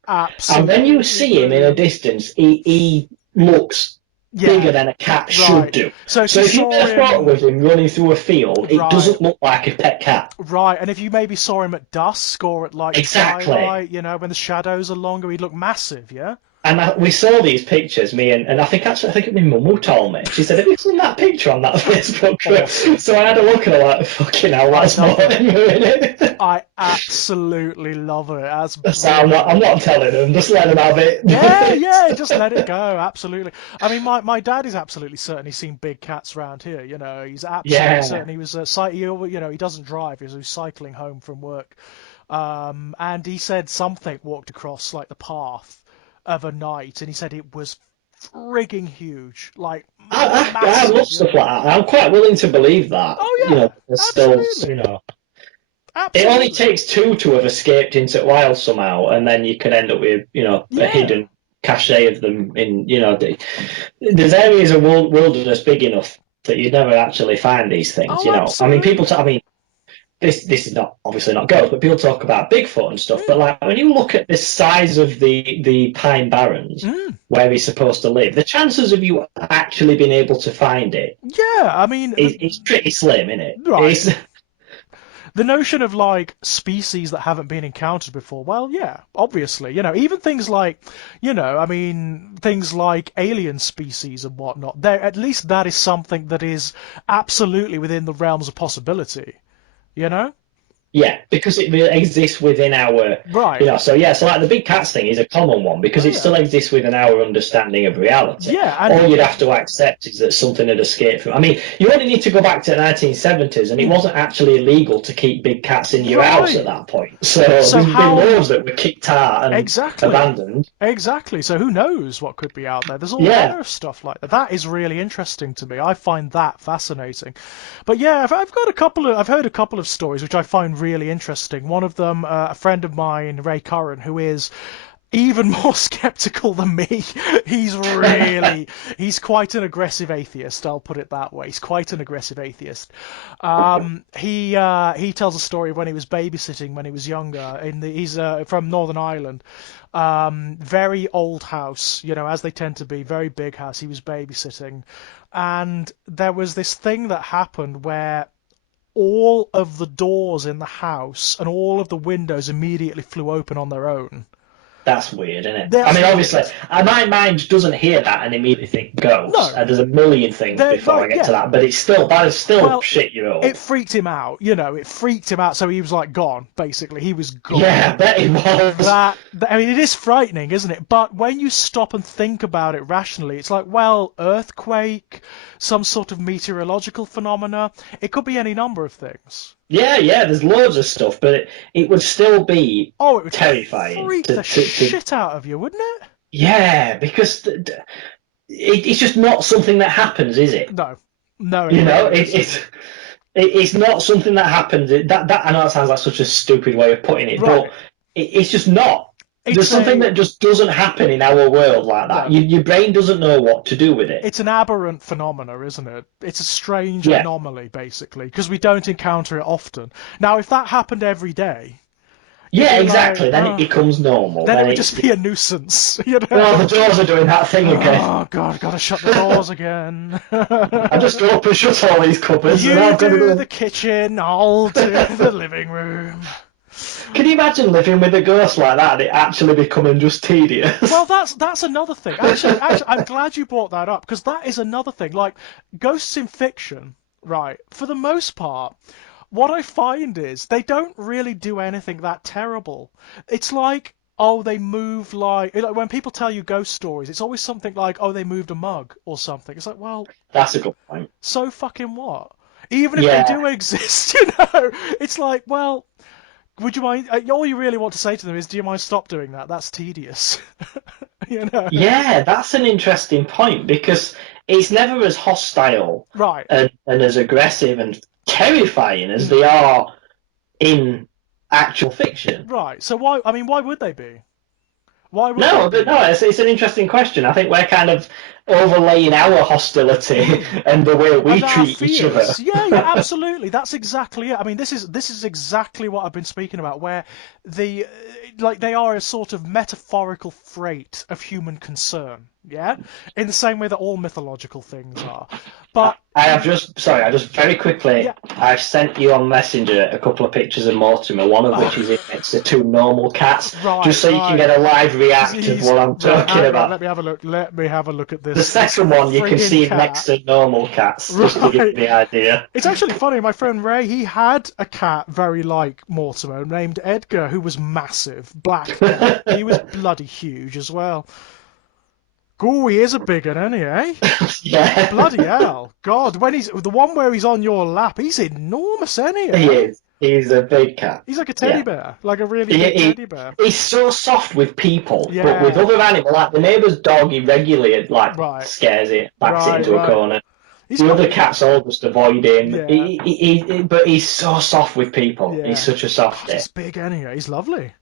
And when you Absolutely see him in a agree. distance, he looks Yeah. bigger than a cat should Right. do. So if So you if you saw get a photo him, of him running through a field, it right, doesn't look like a pet cat. right, and if you maybe saw him at dusk or at like Exactly. twilight, when the shadows are longer, he'd look massive, yeah? And we saw these pictures, me and I think actually I think my mum who told me. She said, "Have you seen that picture on that Facebook group?" Awesome. So I had a look and I'm like, "Fucking hell, I that's more love it. than you in it." I absolutely love it. That's So I'm brilliant. not telling them, just let them have Yeah, it. yeah, just let it go. Absolutely. I mean, my dad is absolutely certain he's seen big cats around here. He's absolutely Yeah, certain he was he doesn't drive. He was cycling home from work, and he said something walked across like the path of a night, and he said it was frigging huge, like I love massive. stuff like that. I'm quite willing to believe that. Oh yeah, There's still, absolutely, it only absolutely. takes two to have escaped into the wild somehow, and then you can end up with, a Yeah. hidden cache of them in, there's areas of wilderness big enough that you'd never actually find these things, Oh, I mean, I absolutely. mean, this is not obviously not ghosts, but people talk about Bigfoot and stuff. But Mm, like when you look at the size of the Pine Barrens mm. where he's supposed to live, the chances of you actually being able to find it Yeah, I mean, is pretty slim, isn't it? right. The notion of like species that haven't been encountered before, well, yeah, obviously, even things like, I mean, things like alien species and whatnot, there, at least that is something that is absolutely within the realms of possibility, you know? Yeah, because it really exists within our, Right. so yeah, so like the big cats thing is a common one because Oh, it yeah. still exists within our understanding of reality. Yeah, and, All you'd have to accept is that something had escaped from. I mean, you only need to go back to the 1970s, and it mm, wasn't actually illegal to keep big cats in your house at right. that point. So So there's been how, loads that were kicked out and exactly. abandoned. Exactly. So who knows what could be out there? There's all Yeah, manner of stuff like that. That is really interesting to me. I find that fascinating. But yeah, I've got I've heard a couple of stories which I find really interesting. One of them, a friend of mine, Ray Curran, who is even more skeptical than me. He's quite an aggressive atheist. I'll put it that way. He's quite an aggressive atheist. He tells a story of when he was babysitting when he was younger. He's from Northern Ireland. Very old house, as they tend to be, very big house. He was babysitting, and there was this thing that happened where all of the doors in the house and all of the windows immediately flew open on their own. that's weird, isn't it? I That's mean, obviously, weird. my mind doesn't hear that and immediately think ghosts. No, There's a million things they're before right. I get to Yeah. that, but that is still Well, shit you it up. freaked him out. It freaked him out. So he was like gone. Basically, he was Yeah, I gone. bet it was. I mean, it is frightening, isn't it? But when you stop and think about it rationally, it's like, well, earthquake, some sort of meteorological phenomena. It could be any number of things. Yeah, yeah, there's loads of stuff, but it would still be Oh, it would terrifying freak the shit out of you, wouldn't it? yeah, because it's just not something that happens, is it? No, no, it really isn't. It's not something that happens. That I know that sounds like such a stupid way of putting it, but Right. it's just not. There's It's something a that just doesn't happen in our world like that. no. Your brain doesn't know what to do with it. It's an aberrant phenomena, isn't it? It's a strange Yeah, anomaly, basically, because we don't encounter it often. Now, if that happened every day, you'd yeah, be like, exactly. Then it oh, becomes normal. then it Then would it's just be a nuisance, oh, the doors are doing that thing again. Oh God, gotta shut the doors again. I just open shut all these cupboards and You I've got to do go. the kitchen, I'll do the living room. Can you imagine living with a ghost like that and it actually becoming just Well, tedious? that's another thing. Actually, I'm glad you brought that up because that is another thing. Like ghosts in fiction, right? For the most part, what I find is they don't really do anything that terrible. It's like, oh, they move like when people tell you ghost stories, it's always something like, oh, they moved a mug or something. It's like, well, That's a good point. so fucking what? Even if they Yeah, do exist, it's like, well, would you mind? All you really want to say to them is, do you mind stop doing that? That's tedious. you know? yeah, that's an interesting point because it's never as hostile Right. and as aggressive and terrifying as Mm. they are in actual fiction. Right. So why? I mean, why would they be? Why would No, that but be? no, it's an interesting question. I think we're kind of overlaying our hostility and the way we And our treat each other. fears. Yeah, yeah, absolutely. That's exactly it. I mean, this is exactly what I've been speaking about, where the like they are a sort of metaphorical freight of human concern. Yeah, in the same way that all mythological things are. But I just very quickly, yeah, I've sent you on Messenger a couple of pictures of Mortimer, one of which is in next to two normal cats, right, just so you can right. get a live react of He's what I'm right. talking Hang on, about. let me have a look. Let me have a look at The this second one, you can friggin' see him next cat. to normal cats, just to give Right. you the idea. It's actually funny. My friend Ray, he had a cat very like Mortimer named Edgar, who was massive, black cat. He was bloody huge as well. Oh, he is a big one, isn't he? Eh? Yeah, Bloody hell, God! When he's the one where he's on your lap, he's enormous, isn't he? he Eh? is. He's a big cat. He's like a teddy Yeah. bear, like a really He, big he, teddy bear. he's so soft with people, but with Yeah. other animals, like the neighbour's dog, he regularly like Right. scares it, backs it Right. into a Right. corner. He's The got. other cats all just avoid him. Yeah. But he's so soft with people. He's Yeah. such a God, softie. he's big, isn't he? He's lovely.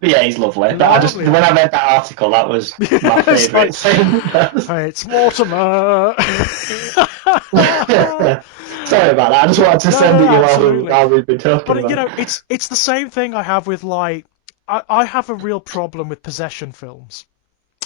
But yeah, he's lovely. But I just Lovely, when isn't I he? read that article, that was my It's like, favourite thing. hey, it's Mortimer. Sorry about that. I just wanted to No, send no, it you absolutely. while we've been talking But you about know, it. it's the same thing I have with like I have a real problem with possession films,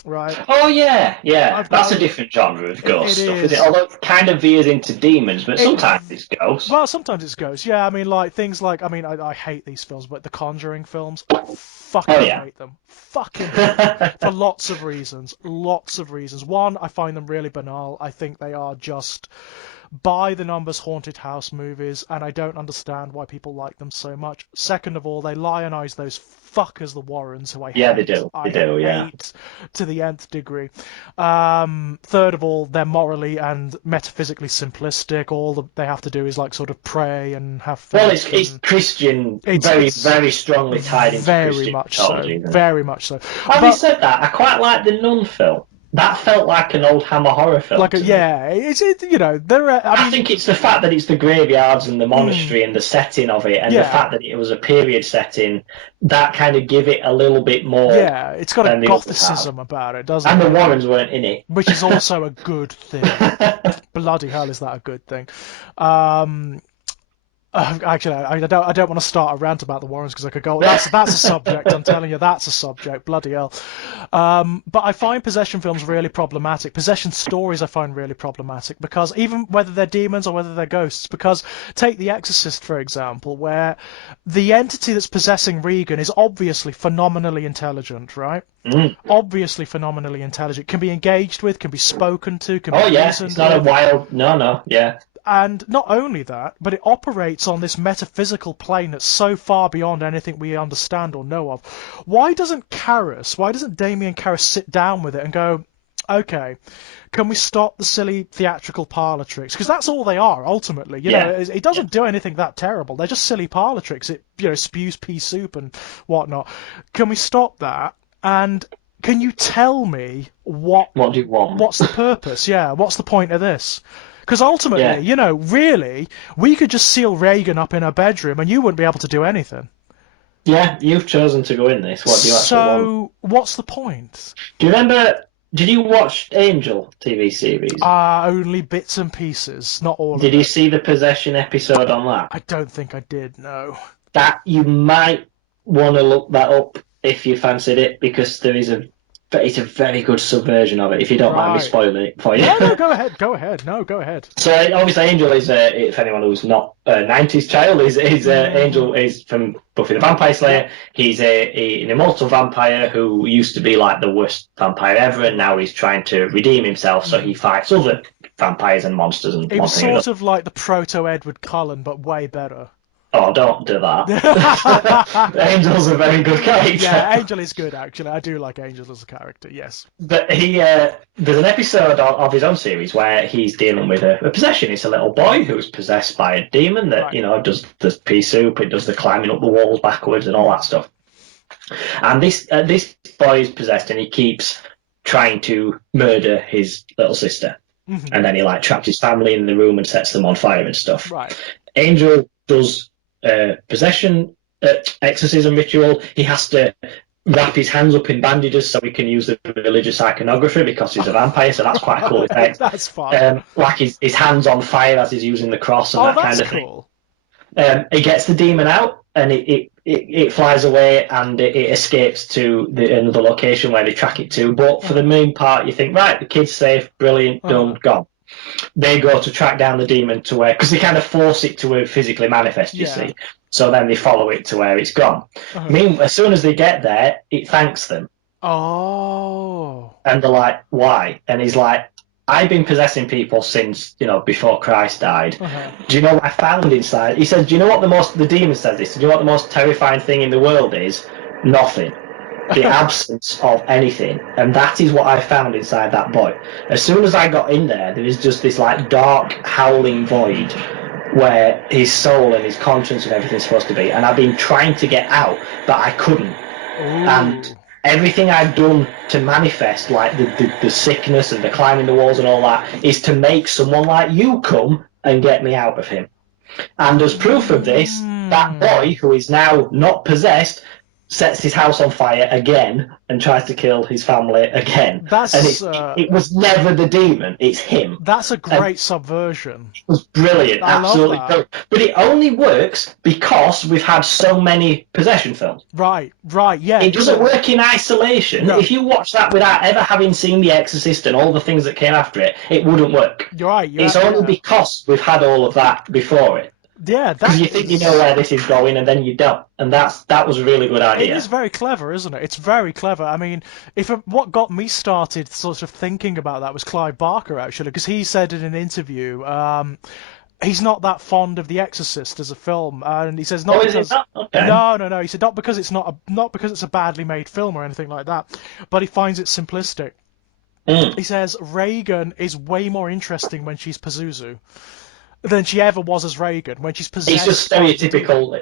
right? Oh yeah, yeah. I've That's got a different genre of ghost it stuff, is it? is Although it kind of veers into demons, but it sometimes it's ghosts. well sometimes it's ghosts. Yeah, I mean like things like I hate these films, but the Conjuring films, I Oh fucking yeah. hate them. Fucking hate them for lots of reasons. Lots of reasons. One, I find them really banal. I think they are just by the numbers haunted house movies, and I don't understand why people like them so much. Second of all, they lionize those fuckers, the Warrens, who I Yeah, they hate. do. They I do. Yeah. hate to the nth degree. Third of all, they're morally and metaphysically simplistic. All they have to do is like sort of pray and have Well, faith, it's and Christian, very it's very strongly tied into very Christian much so, mythology, isn't it? very much so. Having But said that, I quite like the Nun film. That felt like an old Hammer horror film like, to me. yeah, you know, there. I I mean, think it's the fact that it's the graveyards and the mm, monastery and the setting of it, and the fact yeah. that it was a period setting that kind of give it a little bit more Yeah, it's got a than the others have. gothicism about it, doesn't And the it? Warrens weren't in it. Which is also a good thing. Bloody hell, is that a good thing? Um, actually, I don't want to start a rant about the Warrens because I could go. That's a subject. I'm telling you, that's a subject. Bloody hell. But I find possession films really problematic. Possession stories I find really problematic because even whether they're demons or whether they're ghosts, because take The Exorcist for example, where the entity that's possessing Regan is obviously phenomenally intelligent, right? Mm. Obviously phenomenally intelligent, can be engaged with, can be spoken to, can be Oh yeah, it's reasoned not a with. wild. No, no, yeah, And not only that, but it operates on this metaphysical plane that's so far beyond anything we understand or know of. Why doesn't Damien Karras sit down with it and go, okay, can we stop the silly theatrical parlor tricks? Because that's all they are, ultimately. You know, yeah, it yeah. doesn't do anything that terrible. They're just silly parlor tricks. It, you know, spews pea soup and whatnot. Can we stop that? And can you tell me What do you want? what's the purpose? Yeah, what's the point of this? Because ultimately, Yeah, you know, really, we could just seal Reagan up in her bedroom and you wouldn't be able to do anything. yeah. You've chosen to go in this. What do you actually want? So, what's the point? Do you remember? Did you watch Angel TV series? Only bits and pieces, not all Did of you it. see the possession episode on that? I don't think I did, no. That you might want to look that up if you fancied it, because it's a very good subversion of it. If you don't mind me Right. spoiling it for you. No, no, go ahead, go ahead. No, go ahead. So obviously, Angel is if anyone who's not a '90s child, is Angel is from Buffy the Vampire Slayer. Yep. He's an immortal vampire who used to be like the worst vampire ever, and now he's trying to redeem himself. So he fights other vampires and monsters and It one was thing and another. sort of like the proto Edward Cullen, but way better. Oh, don't do that. Yeah, Angel's a very good character. Angel is good, actually. I do like Angel as a character, yes. But there's an episode of his own series where he's dealing with a possession. It's a little boy who's possessed by a demon that, Right. you know, does the pea soup, it does the climbing up the walls backwards and all that stuff. And this boy is possessed and he keeps trying to murder his little sister. Mhm. And then he like traps his family in the room and sets them on fire and stuff. Right. Angel does possession exorcism ritual. He has to wrap his hands up in bandages so he can use the religious iconography because he's a vampire, so that's quite a cool effect. That's fun. Like his hands on fire as he's using the cross and Oh, that that's kind of thing. cool. It gets the demon out and it flies away and it escapes to another location where they track it to. But for the main part, you think, right, the kid's safe, brilliant, done, gone. They go to track down the demon to where, because they kind of force it to physically manifest, you see. So then they follow it to where it's gone. As soon as they get there, it thanks them. Oh. And they're like, why? And he's like, I've been possessing people since, before Christ died. Do you know what I found inside? He says, do you know what the demon says this? Do you know what the most terrifying thing in the world is? Nothing. The absence of anything. And that is what I found inside that boy. As soon as I got in there, there is just this like dark, howling void where his soul and his conscience and everything's supposed to be. And I've been trying to get out, but I couldn't. Ooh. And everything I've done to manifest, like the sickness and the climbing the walls and all that, is to make someone like you come and get me out of him. And as proof of this, that boy, who is now not possessed, sets his house on fire again and tries to kill his family again. It was never the demon, it's him. That's a great subversion. It was brilliant, absolutely brilliant. But it only works because we've had so many possession films. Right, yeah. It doesn't work in isolation. No. If you watch that without ever having seen The Exorcist and all the things that came after it, it wouldn't work. You're right. It's only because we've had all of that before it. Yeah, because you think you know where this is going, and then you don't, and that was a really good idea. It is very clever, isn't it? It's very clever. I mean, what got me started, sort of thinking about that, was Clive Barker actually, because he said in an interview, he's not that fond of The Exorcist as a film, and he says not because okay. No. He said not because it's a badly made film or anything like that, but he finds it simplistic. He says Reagan is way more interesting when she's Pazuzu than she ever was as Reagan when she's possessed. He's just stereotypical,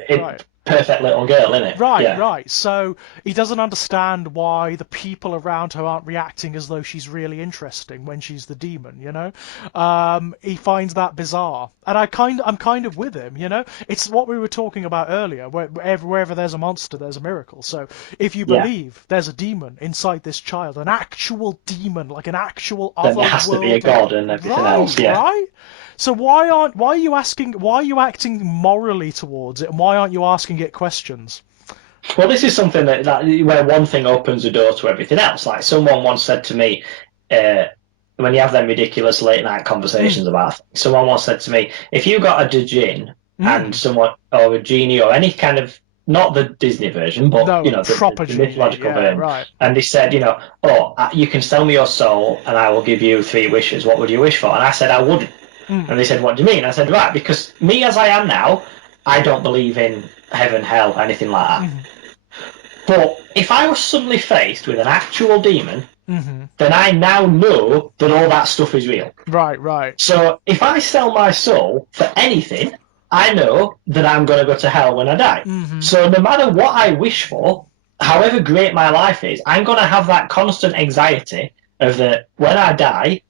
perfect little girl, isn't it? Right. So he doesn't understand why the people around her aren't reacting as though she's really interesting when she's the demon. He finds that bizarre, and I'm kind of with him. It's what we were talking about earlier. Wherever there's a monster, there's a miracle. So if you believe there's a demon inside this child, an actual demon, like an actual other world, then there has to be a god and everything else. Yeah. Right. So why are you acting morally towards it, and why aren't you asking it questions? Well, this is something that where one thing opens the door to everything else. Like someone once said to me, when you have them ridiculous late night conversations about things, someone once said to me, if you got a djinn and someone, or a genie, or any kind of, not the Disney version, but the mythological version, right. And they said, you can sell me your soul and I will give you 3 wishes. What would you wish for? And I said I wouldn't. And they said, what do you mean? I said, right, because me as I am now, I don't believe in heaven, hell, anything like that. But if I was suddenly faced with an actual demon, then I now know that all that stuff is real. Right. So if I sell my soul for anything, I know that I'm going to go to hell when I die. So no matter what I wish for, however great my life is, I'm going to have that constant anxiety of that when I die,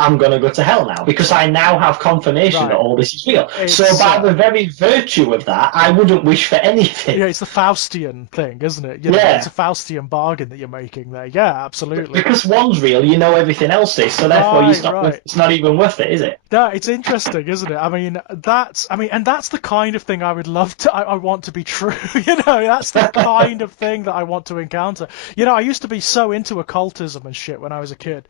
I'm going to go to hell now, because I now have confirmation that all this is real. So by the very virtue of that, I wouldn't wish for anything. Yeah, it's the Faustian thing, isn't it? It's a Faustian bargain that you're making there. Yeah, absolutely. Because one's real, you know everything else is, so therefore it's not even worth it, is it? No, it's interesting, isn't it? I mean, that's the kind of thing I would love to, I want to be true. That's the kind of thing that I want to encounter. I used to be so into occultism and shit when I was a kid.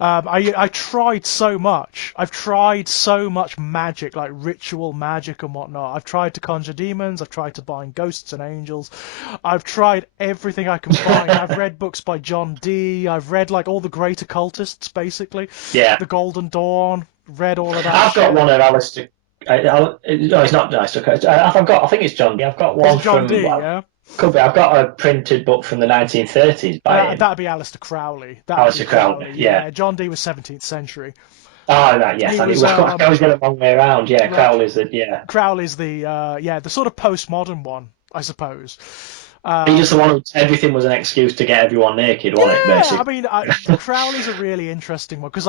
I tried so much. I've tried so much magic, like ritual magic and whatnot. I've tried to conjure demons. I've tried to bind ghosts and angels. I've tried everything I can find. I've read books by John Dee. I've read like all the great occultists, basically. Yeah. The Golden Dawn. Read all of that. I've got one of Alistair. No, it's not Alistair. I think it's John Dee. I've got one John from Dee, yeah. Could be. I've got a printed book from the 1930s by him. That'd be Aleister Crowley. Aleister Crowley, yeah. John Dee was 17th century. Oh, right, yes. I always get it a long way around. Yeah, Crowley's the Crowley's the sort of postmodern one, I suppose. He just the one who everything was an excuse to get everyone naked, wasn't it? Yeah, I Basically, mean, Crowley's a really interesting one because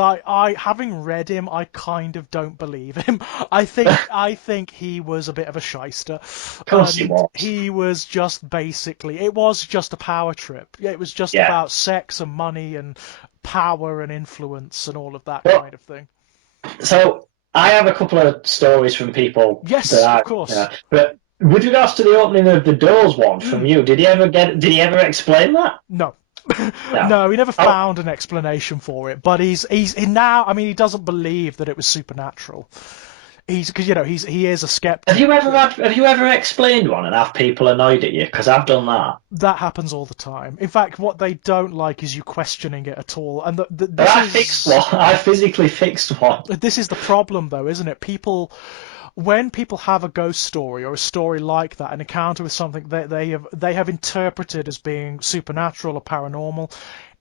having read him, I kind of don't believe him. I think he was a bit of a shyster, of course he and was. he was just basically, it was just a power trip. It was just Yeah. about sex and money and power and influence and all of that But kind of thing. so I have a couple of stories from people that Yes, I, of course. but with regards to the opening of the doors one from Mm, you, did he ever explain that? no. No. No, he never Oh, found an explanation for it, but he now. I mean, he doesn't believe that it was supernatural. He's because he is a skeptic. have you ever explained one and have people annoyed at you? Because I've done that. That happens all the time. In fact, what they don't like is you questioning it at all. And But I fixed one. I physically fixed one. this is the problem, though, isn't it? When people have a ghost story or a story like that, an encounter with something that they have interpreted as being supernatural or paranormal,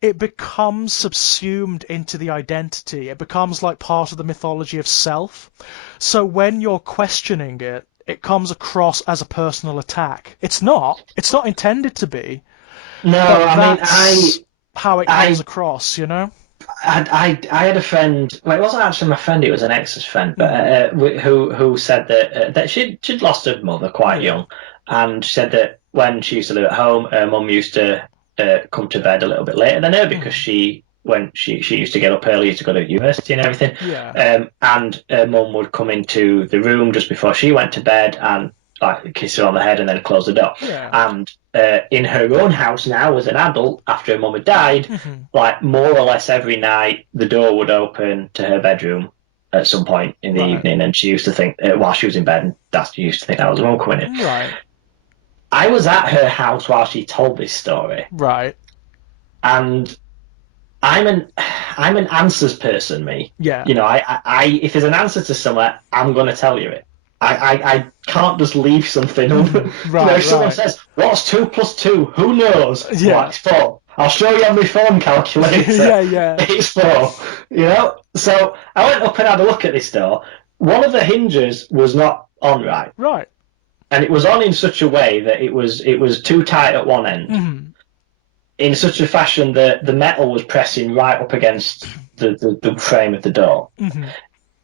it becomes subsumed into the identity. It becomes like part of the mythology of self. So when you're questioning it, it comes across as a personal attack. It's not. It's not intended to be, No, but I mean, that's how it comes I, across, you know? I had a friend. Well, it wasn't actually my friend; it was an ex's friend, but Mm. who said that she'd lost her mother quite Yeah. young, and she said that when she used to live at home, her mum used to come to bed a little bit later than her because Mm. when she used to get up early to go to university and everything, Yeah. and her mum would come into the room just before she went to bed and like kiss her on the head and then close the door. Yeah. And in her own house now as an adult, after her mum had died, Hmm. like more or less every night, the door would open to her bedroom at some point in the Right. evening, and she used to think while she was in bed, and she used to think that was her mum coming in. Right. I was at her house while she told this story, Right. and I'm an answers person, me. Yeah. You know, I if there's an answer to somewhere, I'm going to tell you it. I can't just leave something. Right. If someone Right. says, "What's 2 + 2?" Who knows? Well, Yeah. it's 4. I'll show you on my phone calculator. Yeah. Yeah. It's 4. So I went up and had a look at this door. One of the hinges was not on right, Right. and it was on in such a way that it was too tight at one end, Hmm. in such a fashion that the metal was pressing right up against the frame of the door, Hmm.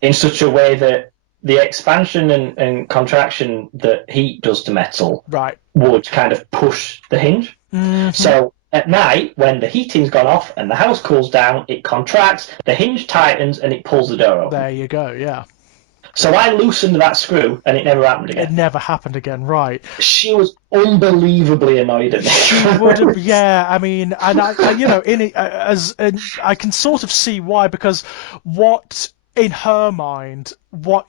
in such a way that the expansion and contraction that heat does to metal Right. would kind of push the hinge. Hmm. So at night, when the heating's gone off and the house cools down, it contracts, the hinge tightens, and it pulls the door open. There you go. Yeah. So I loosened that screw, and it never happened It again. never happened again. Right. She was unbelievably annoyed at me. She would have. Yeah. I mean, and in it, I can sort of see why, because what in her mind, what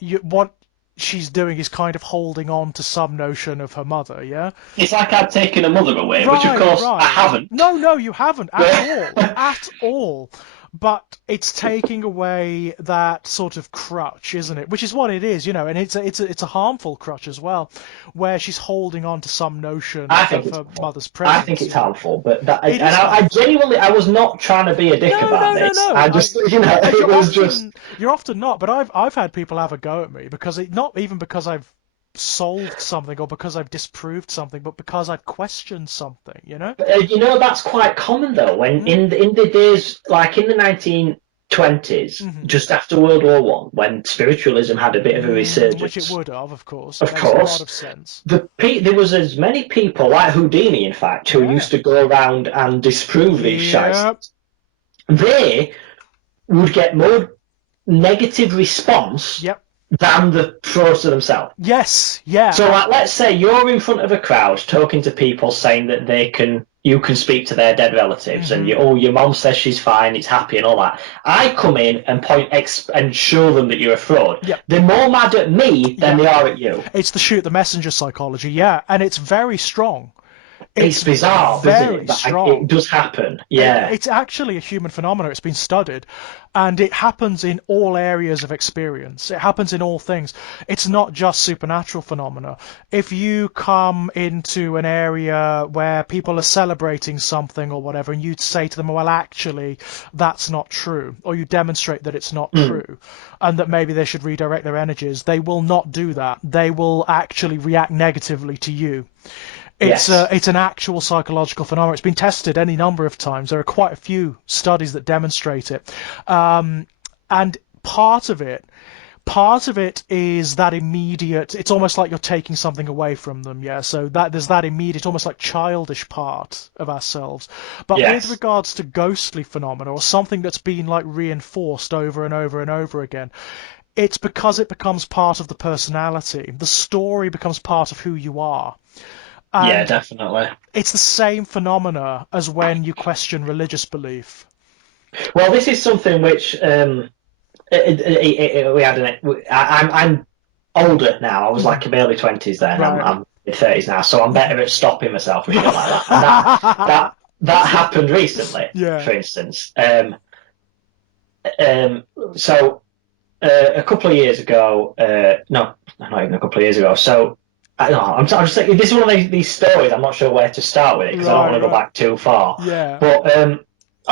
she's doing is kind of holding on to some notion of her mother. Yeah. It's like I'd taken a mother away, which of Right, course I right. haven't. No, no, you haven't at all, at all. But it's taking away that sort of crutch, isn't it? Which is what it is, and it's a harmful crutch as well, where she's holding on to some notion I think of it's her mother's I think presence. it's harmful, but It is I genuinely I was not trying to be a dick No, about no, no, this. no. I just And it was just you're often not, but I've had people have a go at me because not even because I've solved something or because I've disproved something, but because I've questioned something. that's quite common though. When Mm. in the days like in the 1920s, Hmm. just after World War One, when spiritualism had a bit of a Which it resurgence, would have, of course. of Makes a lot course, of sense. there was as many people like Houdini, in fact, who Yeah. used to go around and disprove these shites. Yeah. They would get more negative response Yep. than the pros themselves. Yes. Yeah. So, like, let's say you're in front of a crowd talking to people, saying that you can speak to their dead relatives, and your mom says she's fine, it's happy, and all that. I come in and and show them that you're a fraud. Yep. They're more mad at me than they are at you. It's the shoot the messenger psychology. Yeah, and it's very strong. It's bizarre, very isn't it? But strong. it does happen. Yeah. It's actually a human phenomenon. It's been studied, and it happens in all areas of experience. It happens in all things. It's not just supernatural phenomena. If you come into an area where people are celebrating something or whatever, and you say to them, well, actually, that's not true, or you demonstrate that it's not true, and that maybe they should redirect their energies, they will not do that. They will actually react negatively to you. Yes. It's an actual psychological phenomenon. It's been tested any number of times. There are quite a few studies that demonstrate it, and part of it is that immediate. It's almost like you're taking something away from them. Yeah. So that there's that immediate, almost like childish part of ourselves. But with Yes. regards to ghostly phenomena or something that's been like reinforced over and over and over again, it's because it becomes part of the personality. The story becomes part of who you are. Yeah, And definitely. it's the same phenomena as when you question religious belief. Well, this is something which we had I'm older now. I was like in my early 20s then. Right. I'm mid 30s now, so I'm better at stopping myself with shit like that. And that happened recently, Yeah. for instance. Um, so a couple of years ago, no, not even a couple of years ago. So I don't know, I'm just thinking this is one of these stories. I'm not sure where to start with it because I don't want to go back too far. Yeah. But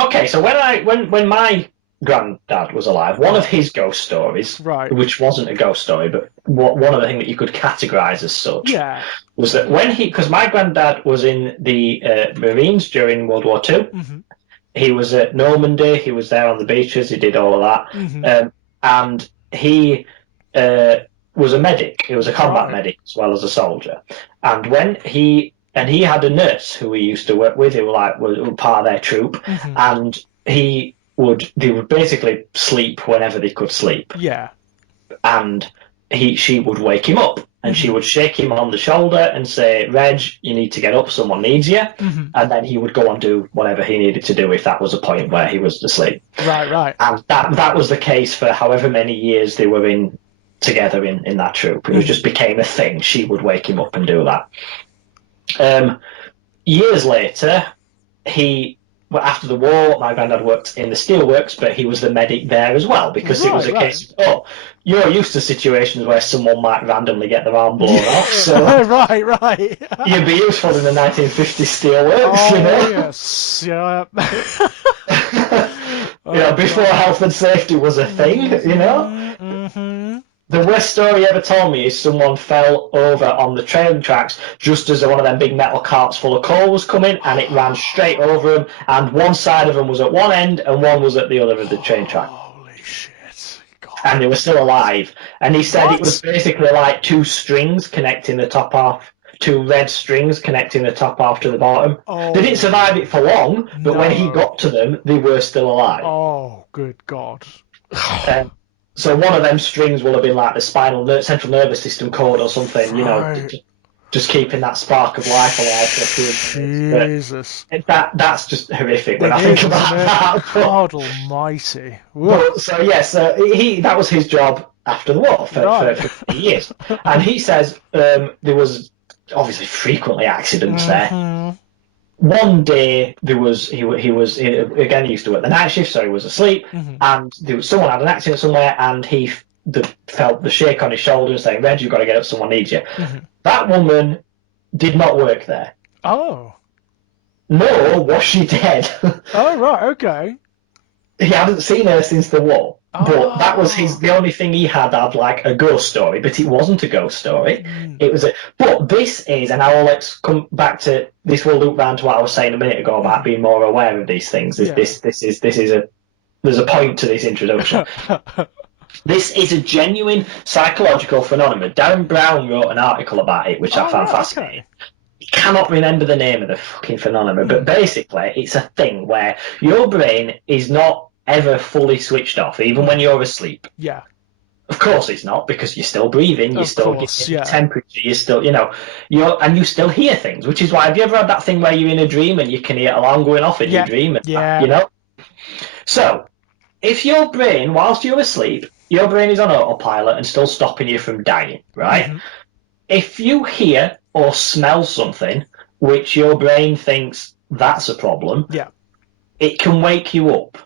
okay, so when my granddad was alive, one of his ghost stories, Right. which wasn't a ghost story, but one of the things that you could categorize as such, Yeah. was that because my granddad was in the Marines during World War II, he was at Normandy, he was there on the beaches, he did all of that, and he was a medic. He was a combat medic as well as a soldier, and he had a nurse who he used to work with, who was part of their troop, and they would basically sleep whenever they could sleep. Yeah. And she would wake him up, and she would shake him on the shoulder and say, "Reg, you need to get up, someone needs you." And then he would go and do whatever he needed to do if that was a point where he was asleep. Right. And that was the case for however many years they were together in that troop. It just became a thing. She would wake him up and do that. Years later, after the war, my granddad worked in the steelworks, but he was the medic there as well, because it was a case of, you're used to situations where someone might randomly get their arm blown off, so right. you'd be useful in the 1950s steelworks, you know? Yes, yeah. Before health and safety was a thing, you know? The worst story he ever told me is someone fell over on the train tracks just as one of them big metal carts full of coal was coming, and it ran straight over them, and one side of them was at one end and one was at the other of the train track. Holy shit. God. And they were still alive. And he said it was basically like two strings connecting the top half, two red strings connecting the top half to the bottom. They didn't survive it for long, but when he got to them, they were still alive. Oh, good God. So one of them strings will have been like the central nervous system cord or something, you know, just keeping that spark of life alive for a few minutes. Jesus. That's just horrific when I think about that. God almighty. That was his job after the war for years. And he says there was obviously frequently accidents there. One day he was again, he used to work the night shift, so he was asleep, and someone had an accident somewhere, and he felt the shake on his shoulder and saying, "Reg, you've got to get up, someone needs you." That woman did not work there. Oh. Nor was she dead. Oh, right, okay. He hadn't seen her since the war. But that was the only thing he had of like a ghost story, but it wasn't a ghost story. It was but this is, and I will come back to this. Will loop round to what I was saying a minute ago about being more aware of these things. There's a point to this introduction. This is a genuine psychological phenomenon. Darren Brown wrote an article about it, which I found fascinating. I cannot remember the name of the fucking phenomenon, but basically it's a thing where your brain is not ever fully switched off, even when you're asleep. Yeah. Of course it's not, because you're still breathing, you're still getting temperature, you're still, and you still hear things, which is why, have you ever had that thing where you're in a dream and you can hear alarm going off in your dream? So, if your brain, whilst you're asleep, your brain is on autopilot and still stopping you from dying, right? If you hear or smell something which your brain thinks that's a problem, it can wake you up.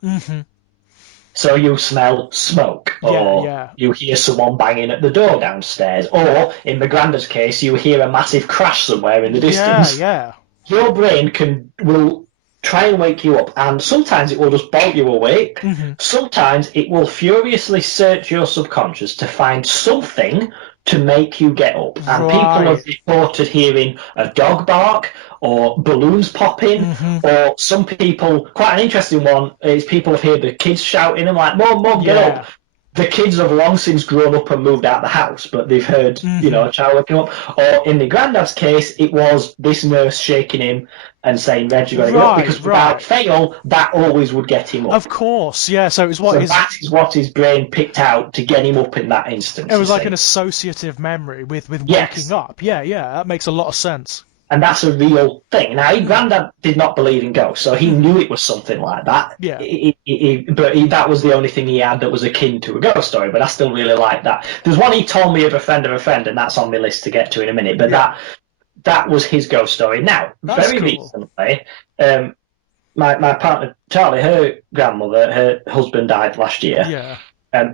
So you smell smoke, or you hear someone banging at the door downstairs, or in my granddad's case, you hear a massive crash somewhere in the distance. Your brain will try and wake you up, and sometimes it will just bolt you awake. Sometimes it will furiously search your subconscious to find something to make you get up. And people Right. have reported hearing a dog bark or balloons popping, or some people, quite an interesting one, is people have heard the kids shouting and like, Mum, Mum, get up. Yeah. The kids have long since grown up and moved out of the house, but they've heard, a child waking up. Or in the granddad's case, it was this nurse shaking him and saying, Reg, you got to get up, because without fail, that always would get him up. Of course, yeah. So it was So that is what his brain picked out to get him up in that instance. It was like an associative memory with waking up. Yeah, that makes a lot of sense. And that's a real thing. Now, Granddad did not believe in ghosts, so he knew it was something like that. Yeah. That was the only thing he had that was akin to a ghost story, but I still really like that. There's one he told me of a friend, and that's on my list to get to in a minute, but that was his ghost story. Now, that's very cool. recently, my partner, Charlie, her grandmother, her husband died last year. Yeah.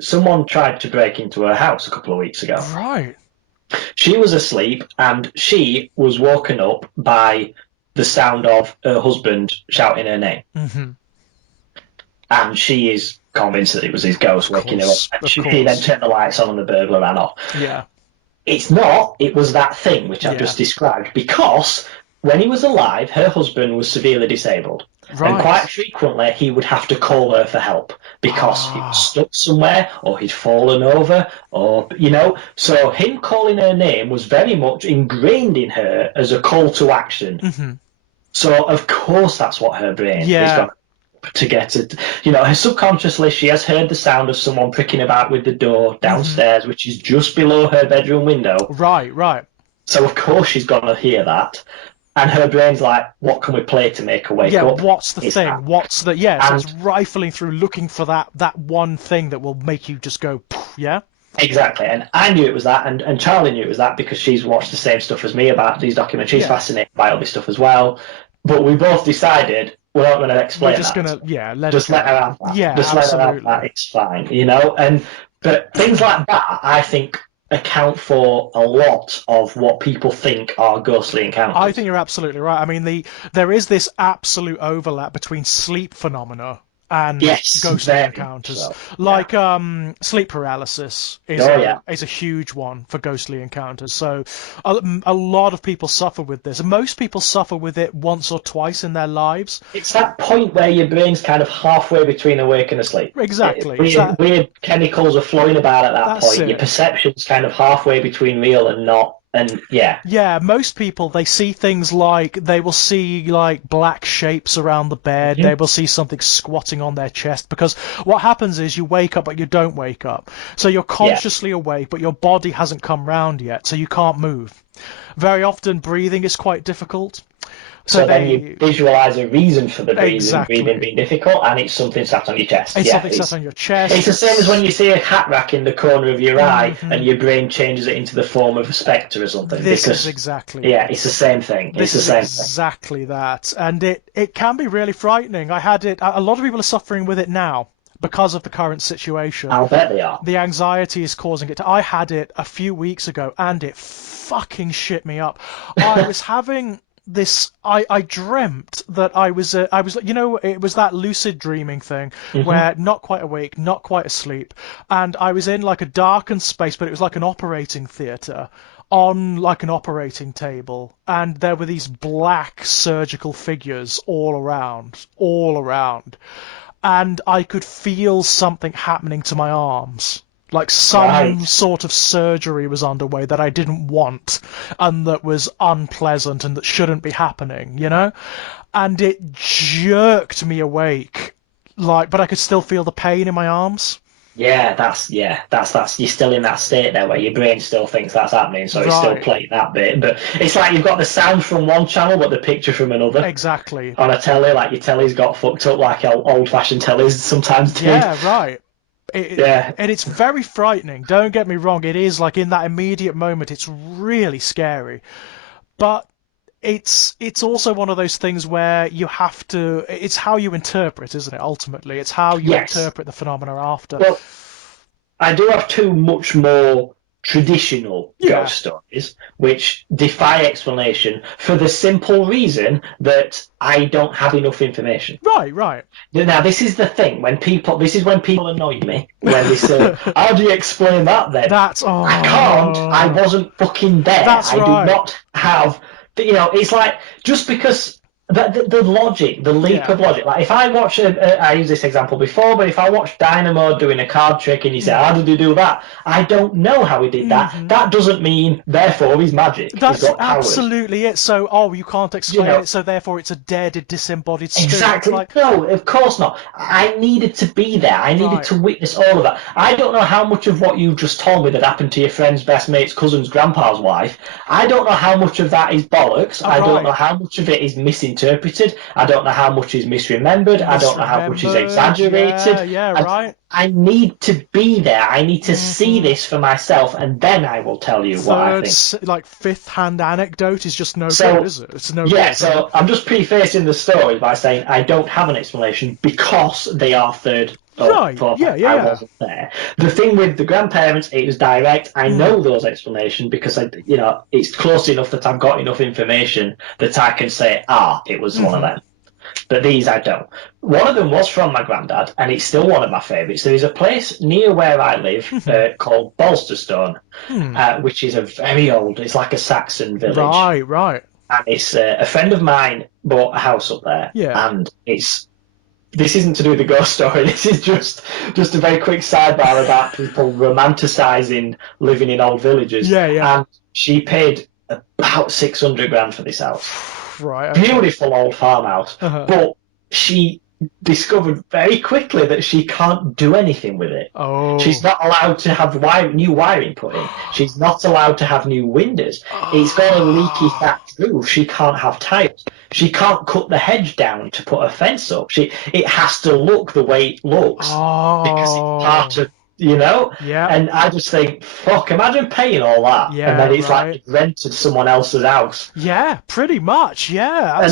Someone tried to break into her house a couple of weeks ago. Right. She was asleep, and she was woken up by the sound of her husband shouting her name. And she is convinced that it was his ghost waking her up. And she then turned the lights on and the burglar ran off. Yeah. It's not. It was that thing which I've just described, because when he was alive, her husband was severely disabled. Right. And quite frequently, he would have to call her for help because he was stuck somewhere, or he'd fallen over, or, So him calling her name was very much ingrained in her as a call to action. So, of course, that's what her brain is going to get it. Her subconsciously, she has heard the sound of someone pricking about with the door downstairs, which is just below her bedroom window. Right. So, of course, she's going to hear that. And her brain's like, what can we play to make her wake up? Yeah, what's the thing? That. What's the... Yeah, so it's rifling through, looking for that one thing that will make you just go, yeah? Exactly. And I knew it was that, and Charlie knew it was that, because she's watched the same stuff as me about these documentaries. She's fascinated by all this stuff as well. But we both decided we're not going to explain that. We're just going to, let her have that. Yeah, just absolutely. let her have that. It's fine, But things like that, I think, account for a lot of what people think are ghostly encounters. I think you're absolutely right. I mean, there is this absolute overlap between sleep phenomena and ghostly encounters. So. Like sleep paralysis is a huge one for ghostly encounters. So a lot of people suffer with this. Most people suffer with it once or twice in their lives. It's that point where your brain's kind of halfway between awake and asleep. Exactly. Weird chemicals are flowing about at that point. Your perception's kind of halfway between real and not. And yeah, most people, they see things like, they will see like black shapes around the bed. They will see something squatting on their chest, because what happens is you wake up but you don't wake up, so you're consciously awake but your body hasn't come round yet, so you can't move. Very often breathing is quite difficult. So then you visualize a reason for the breathing being difficult, and it's something sat on your chest. It's something sat on your chest. It's the same as when you see a hat rack in the corner of your eye, and your brain changes it into the form of a spectre or something. This is exactly. Yeah, it's the same thing. This is exactly that, and it can be really frightening. I had it. A lot of people are suffering with it now because of the current situation. I'll bet they are. The anxiety is causing it. I had it a few weeks ago, and it fucking shit me up. I was having this. I dreamt that I was it was that lucid dreaming thing where not quite awake, not quite asleep, and I was in like a darkened space, but it was like an operating theatre on like an operating table, and there were these black surgical figures all around, and I could feel something happening to my arms. Like some sort of surgery was underway that I didn't want, and that was unpleasant, and that shouldn't be happening, And it jerked me awake, but I could still feel the pain in my arms. That's you're still in that state there where your brain still thinks that's happening, so it's still playing that bit. But it's like you've got the sound from one channel but the picture from another. Exactly. On a telly, like your telly's got fucked up like old-fashioned tellies sometimes do. Yeah, right. And it's very frightening. Don't get me wrong. It is like in that immediate moment, it's really scary. But it's also one of those things where you have to. It's how you interpret, isn't it? Ultimately, it's how you interpret the phenomena after. Well, I do have two much more traditional Yeah. ghost stories, which defy explanation for the simple reason that I don't have enough information. Right. Now, this is the thing. This is when people annoy me, when they say, how do you explain that then? That's I can't. I wasn't fucking there. That's I right. do not have, it's like, just because the logic, the leap of logic. Like, if I watch, I used this example before, but if I watch Dynamo doing a card trick and you say, how did he do that? I don't know how he did that. That doesn't mean, therefore, he's magic. That's he's got powers. absolutely it. So, you can't explain it, so therefore it's a dead, disembodied spirit. Exactly. No, of course not. I needed to be there. I needed to witness all of that. I don't know how much of what you just told me that happened to your friend's best mate's cousin's grandpa's wife. I don't know how much of that is bollocks. I don't know how much of it is misinterpreted. I don't know how much is misremembered. I don't know how much is exaggerated. Right. I need to be there. I need to see this for myself, and then I will tell you what I think. Like fifth-hand anecdote is just no good, is it? It's no good. So I'm just prefacing the story by saying I don't have an explanation because they are third. Right. I wasn't there. The thing with the grandparents, it was direct. I know those explanations because it's close enough that I've got enough information that I can say, it was one of them. But these I don't. One of them was from my granddad, and it's still one of my favourites. There is a place near where I live called Balsterstone, which is a very old, it's like a Saxon village. Right. And it's a friend of mine bought a house up there, and this isn't to do with the ghost story. This is just a very quick sidebar about people romanticising living in old villages. Yeah. And she paid about 600 grand for this house. Right. Beautiful old farmhouse, but she discovered very quickly that she can't do anything with it. She's not allowed to have new wiring put in. She's not allowed to have new windows. It's got a leaky thatched roof. She can't have tiles. She can't cut the hedge down to put a fence up. It has to look the way it looks because it's part of, And I just think, fuck, imagine paying all that, and then it's like you rented someone else's house. Yeah, pretty much. Yeah.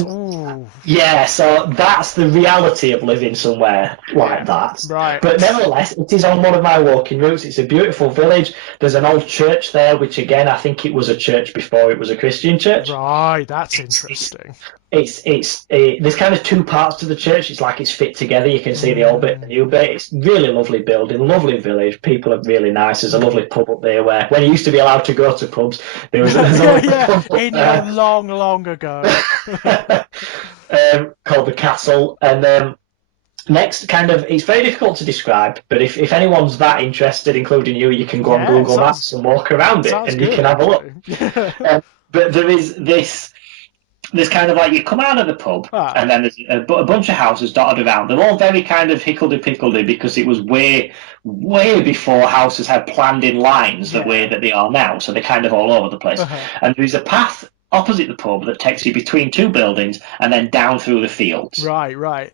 So that's the reality of living somewhere like that. Right. But nevertheless, it is on one of my walking routes. It's a beautiful village. There's an old church there, which again, I think it was a church before it was a Christian church. Right. That's interesting. There's kind of two parts to the church. It's like it's fit together. You can see the old bit and the new bit. It's really lovely building, lovely village. People are really nice. There's a lovely pub up there where when you used to be allowed to go to pubs, there was long ago. Called the Castle. And next, it's very difficult to describe, but if anyone's that interested, including you can go on Google Maps and walk around it, and you can have a look. But there is this. There's kind of like you come out of the pub, and then there's a bunch of houses dotted around. They're all very kind of hickledy-pickledy because it was way before houses had planned in lines the way that they are now. So they're kind of all over the place. And there is a path opposite the pub that takes you between two buildings and then down through the fields. Right.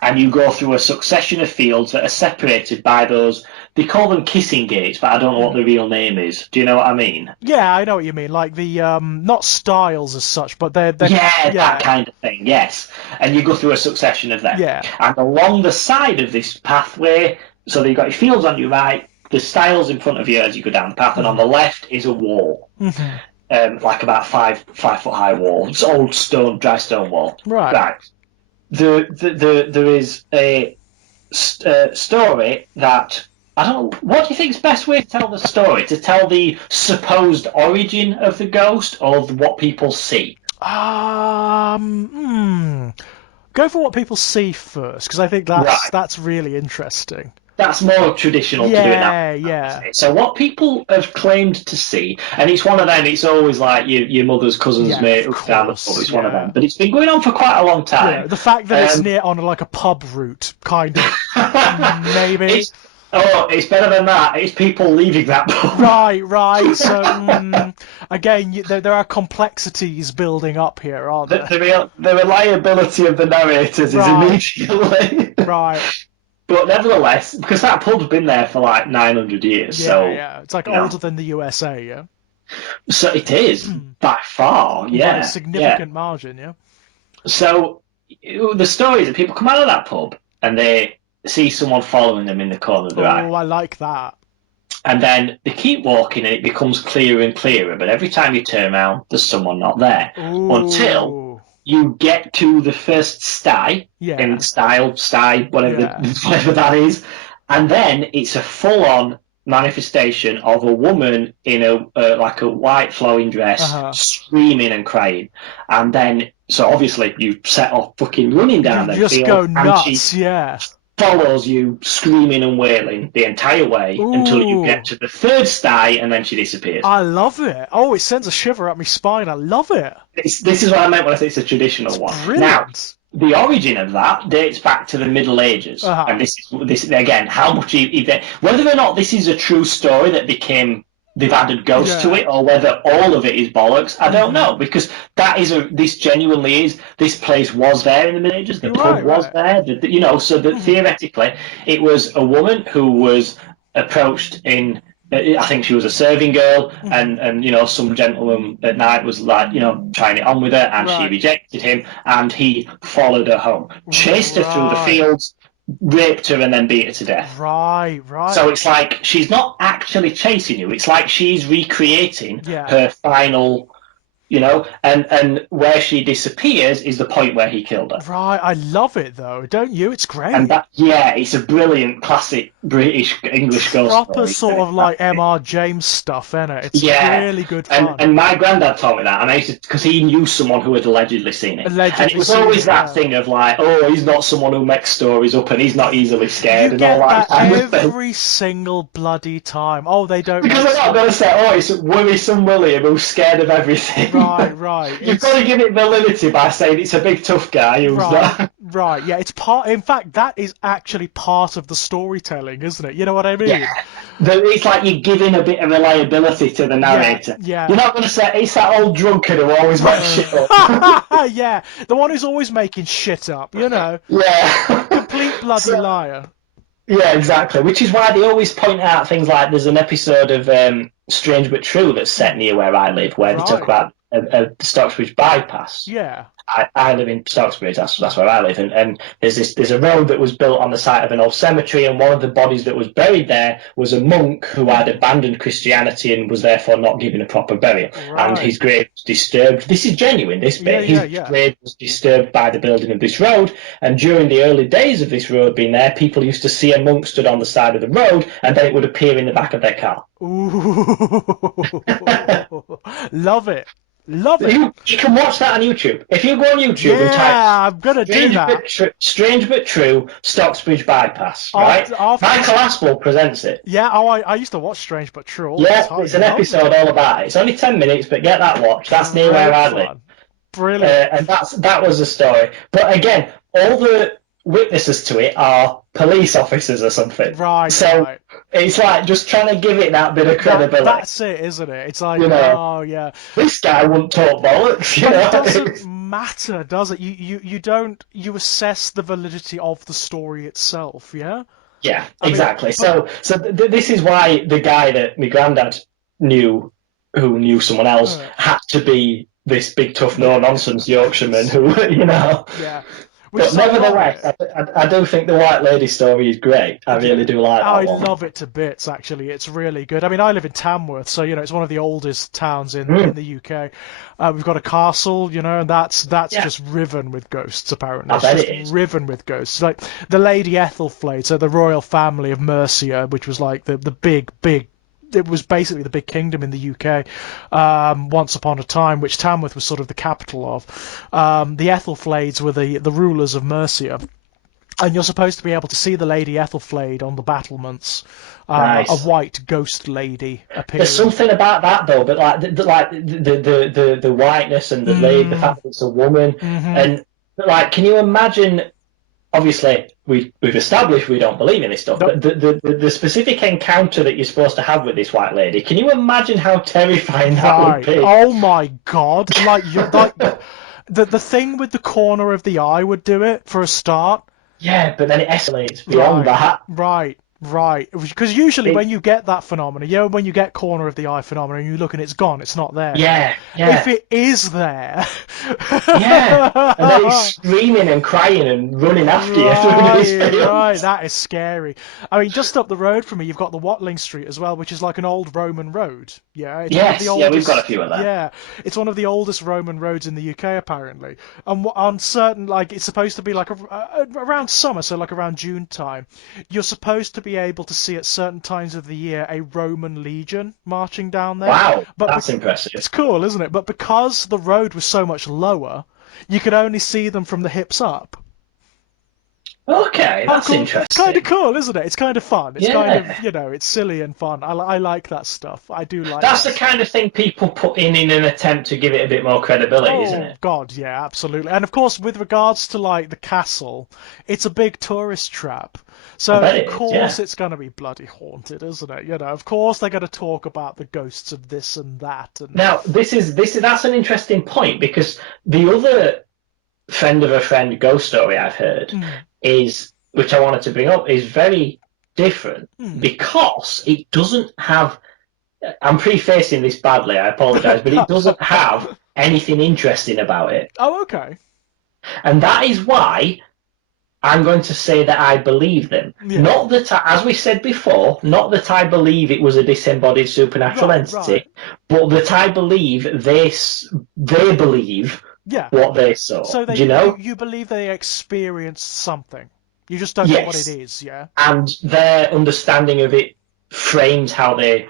And you go through a succession of fields that are separated by those. They call them kissing gates, but I don't know what the real name is. Do you know what I mean? Yeah, I know what you mean. Like the not stiles as such, but they're that kind of thing. Yes, and you go through a succession of them. Yeah. And along the side of this pathway, so you've got your fields on your right, the stiles in front of you as you go down the path, and on the left is a wall, like about 5 foot high wall. It's old dry stone wall. Right. There is a story that I don't know. What do you think is the best way to tell the story? To tell the supposed origin of the ghost, or what people see? Go for what people see first, because I think that's really interesting. That's more traditional to do it that way. Yeah. So what people have claimed to see, and it's one of them, it's always like your mother's cousin's mate who's down the pub, it's one of them. But it's been going on for quite a long time. Yeah, the fact that it's near on like a pub route, kind of, maybe. It's better than that. It's people leaving that pub. Right. So, again, there are complexities building up here, aren't there? The reliability of the narrators is immediately... Right. But nevertheless, because that pub's been there for like 900 years, Yeah, it's like older than the USA, yeah? So it is, by far, yeah. By a significant margin, yeah? So the story is that people come out of that pub and they see someone following them in the corner of their eye. Oh, I like that. And then they keep walking and it becomes clearer and clearer. But every time you turn around, there's someone not there. Until Ooh. you get to the first sty, Yeah. in sty, whatever, Yeah. whatever that is. And then it's a full-on manifestation of a woman in like a white flowing dress, Uh-huh. screaming and crying. And then, so obviously you set off fucking running You down the just field, go and she nuts, yeah. follows you screaming and wailing the entire way until you Ooh. get to the third sty, and then she disappears. I love it. Oh, it sends a shiver up my spine. I love it. This is what I meant when I say it's a traditional It's one. Now, brilliant. the origin of that dates back to the Middle Ages, Uh-huh. and this again, how much whether or not this is a true story that became they've added ghosts to Yeah. it, or whether all of it is bollocks, I don't know, because this genuinely is, this place was there in the Middle Ages, the pub was there, so that theoretically it was a woman who was approached in. I think she was a serving girl, and some gentleman at night was like, trying it on with her, and she rejected him, and he followed her home, chased her through the fields, raped her, and then beat her to death. Right. So it's like she's not actually chasing you. It's like she's recreating her final, and where she disappears is the point where he killed her. Right. I love it though, don't you? It's great. And it's a brilliant classic British English ghost Proper story. sort of like M.R. James stuff, isn't it? It's really good fun. And my granddad told me that, and I used to, because he knew someone who had allegedly seen it. And it was always that thing of like, oh, he's not someone who makes stories up, and he's not easily scared, and all that kind of thing. Every single bloody time. Oh, they don't. Because they're not going to say, oh, it's worrisome William who's scared of everything. Right. You've got to give it validity by saying it's a big tough guy who's not. Right, yeah, it's part. In fact, that is actually part of the storytelling, isn't it? You know what I mean? Yeah. It's like you're giving a bit of reliability to the narrator. Yeah. You're not going to say it's that old drunkard who always makes shit up. Yeah, the one who's always making shit up. Yeah. Complete bloody liar. Yeah, exactly. Which is why they always point out things like there's an episode of Strange But True that's set near where I live, where they talk about a Stocksbridge bypass. Yeah. I live in Stocksbridge, that's where I live, and there's a road that was built on the site of an old cemetery, and one of the bodies that was buried there was a monk who had abandoned Christianity and was therefore not given a proper burial, and his grave was disturbed. This is genuine, this bit. His grave was disturbed by the building of this road, and during the early days of this road being there, people used to see a monk stood on the side of the road, and then it would appear in the back of their car. Ooh. Love it. Love it. You can watch that on YouTube. If you go on YouTube and type I'm gonna do that. Strange But True Stocksbridge Bypass, right? Michael Aspel presents it. Yeah, I used to watch Strange But True all the time. It's an episode all about it. It's only 10 minutes, but get that watch. That's near where I live. Brilliant. And that was the story. But again, all the witnesses to it are police officers or something. So it's like just trying to give it that bit of credibility. That's it, isn't it? It's like, this guy wouldn't talk bollocks. It doesn't matter, does it? You assess the validity of the story itself, yeah? Yeah, exactly. This is why the guy that my granddad knew, who knew someone else, had to be this big tough no nonsense Yorkshireman who, Yeah. But nevertheless, I do think the White Lady story is great. I really do like that one. I love it to bits, actually. It's really good. I mean, I live in Tamworth, so, it's one of the oldest towns in the UK. We've got a castle, and that's just riven with ghosts, apparently. I bet it is. Riven with ghosts. Like the Lady Ethelflaed, so the royal family of Mercia, which was like the big it was basically the big kingdom in the UK once upon a time, which Tamworth was sort of the capital of. The Ethelflaids were the rulers of Mercia. And you're supposed to be able to see the Lady Ethelflaed on the battlements. Nice. A white ghost lady appearing. There's something about that though, but the whiteness and the lady, the fact that it's a woman, and can you imagine? Obviously, we've established we don't believe in this stuff, but the specific encounter that you're supposed to have with this white lady, can you imagine how terrifying that would be? Oh my God! The thing with the corner of the eye would do it for a start. Yeah, but then it escalates beyond that. Right. Right, because usually It, when you get that phenomenon, when you get corner of the eye phenomenon, you look and it's gone, it's not there. yeah, If yeah, it is there, yeah. And then it's screaming and crying and running after you through these right, fields. that is scary. I mean, just up the road from me, you've got the Watling Street as well, which is like an old Roman road. Yeah, it's one of the Yes, yeah, we've got a oldest. few of them. Yeah, it's one of the oldest Roman roads in the UK apparently. And on certain, like, it's supposed to be like around summer, so like around June time, you're supposed to be able to see at certain times of the year a Roman legion marching down there. Wow, But that's impressive. it's cool, isn't it? But because the road was so much lower, you could only see them from the hips up. Okay, How that's cool! It's kind of interesting. cool, isn't it? It's kind of fun. It's kind of, Yeah. it's silly and fun. I like that stuff. I do like That's that the stuff. kind of thing people put in an attempt to give it a bit more credibility, isn't Oh it? God, yeah, absolutely. And of course, with regards to like the castle, it's a big tourist trap. I So bet of it is, yeah. course it's going to be bloody haunted, isn't it? Of course they're going to talk about the ghosts of this and that and Now, this is that's an interesting point because the other friend of a friend ghost story I've heard mm, is, which I wanted to bring up, is very different mm. because it doesn't have. I'm prefacing this badly, I apologise, but it doesn't have anything interesting about it. Oh, okay. And that is why I'm going to say that I believe them. Yeah. Not that, as we said before, not that I believe it was a disembodied supernatural Right, right. entity, but that I believe they believe Yeah. what they saw. So Do you you, know? you believe they experienced something. You just don't know what it Yes. is, yeah? And their understanding of it frames how they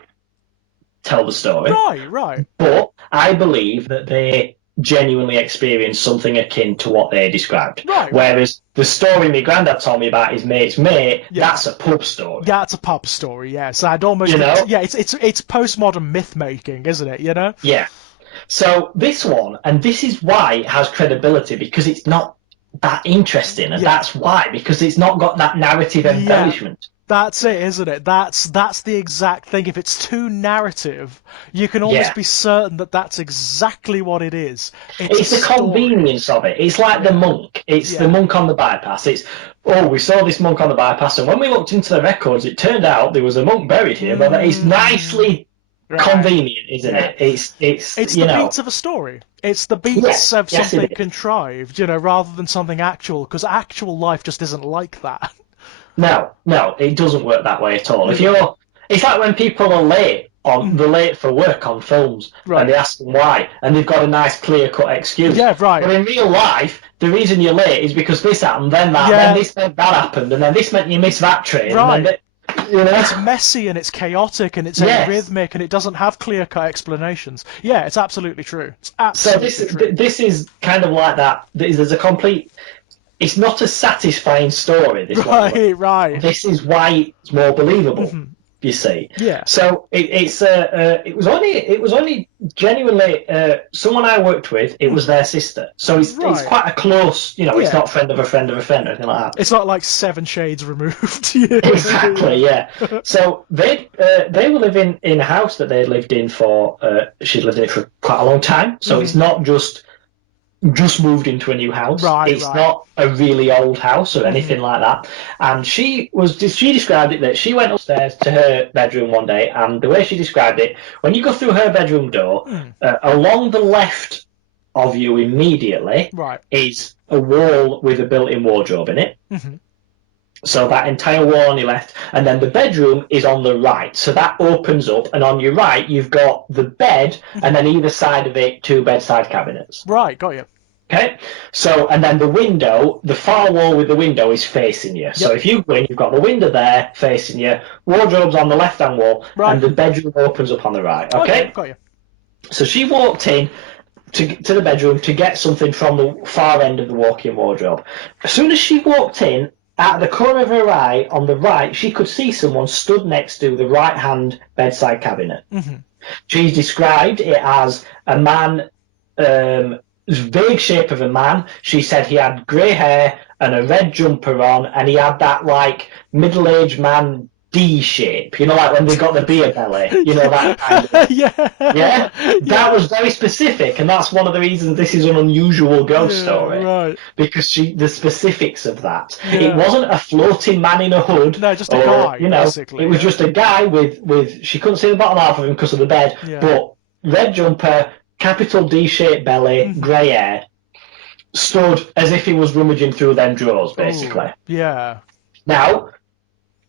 tell the story. Right, right. But I believe that they genuinely experienced something akin to what they described. Right, right. Whereas the story my granddad told me about his mate's mate, Yeah. that's a pub story. Yeah, it's a pub story, yeah. So I'd almost You know? yeah, it's postmodern myth making, isn't it, Yeah. So this one, and this is why it has credibility, because it's not that interesting, and Yeah. that's why, because it's not got that narrative embellishment. That's it, isn't it? That's the exact thing. If it's too narrative, you can almost Yeah. be certain that that's exactly what it is. It's a the story. convenience of it. It's like the monk. It's the monk on the bypass. It's, oh, we saw this monk on the bypass, and when we looked into the records, it turned out there was a monk buried here. But it's nicely convenient, isn't it? It's the beats of a story. It's the beats of something contrived, rather than something actual, because actual life just isn't like that. No, it doesn't work that way at all. It's like when people are late they're late for work on films, and they ask them why, and they've got a nice clear-cut excuse. Yeah, right. But in real life, the reason you're late is because this happened, then that, then this meant that happened, and then this meant you missed that train. Right. And then, It's messy and it's chaotic and it's arrhythmic and it doesn't have clear-cut explanations. Yeah, it's absolutely true. It's absolutely true. This is kind of like that. There's a complete. It's not a satisfying story. This one. Right. This is why it's more believable. You see. Yeah. So it was only genuinely someone I worked with. It was their sister. So it's quite a close. It's not friend of a friend of a friend or anything like that. It's not like 7 shades removed. Exactly. Yeah. So they were living in a house that they lived in for. She'd lived in it for quite a long time. So it's not just moved into a new house. It's not a really old house or anything like that. And she described it that she went upstairs to her bedroom one day, and the way she described it, when you go through her bedroom door, along the left of you immediately is a wall with a built-in wardrobe in it. So that entire wall on your left, and then the bedroom is on the right. So that opens up, and on your right, you've got the bed, and then either side of it, 2 bedside cabinets. Right, got you. Okay, so, and then the window, the far wall with the window is facing you. Yep. So if you go in, you've got the window there facing you, wardrobe's on the left-hand wall, and the bedroom opens up on the right. Okay, got you. So she walked in to the bedroom to get something from the far end of the walk-in wardrobe. As soon as she walked in, at the corner of her eye, on the right, she could see someone stood next to the right-hand bedside cabinet. She's described it as a man, vague shape of a man. She said he had grey hair and a red jumper on, and he had that, like, middle-aged man D shape. You know, like when they got the beer belly. You know, that kind of. Yeah, Yeah, that yeah, was very specific, and that's one of the reasons this is an unusual ghost yeah, story right, because the specifics of that. It yeah. wasn't a floating man in a hood, No, just a or guy, you know, it basically. was Yeah, just a guy with she couldn't see the bottom half of him because of the bed, yeah. but red jumper, capital D-shaped belly, Hmm. grey hair, stood as if he was rummaging through them drawers, Oh, basically. yeah. Now,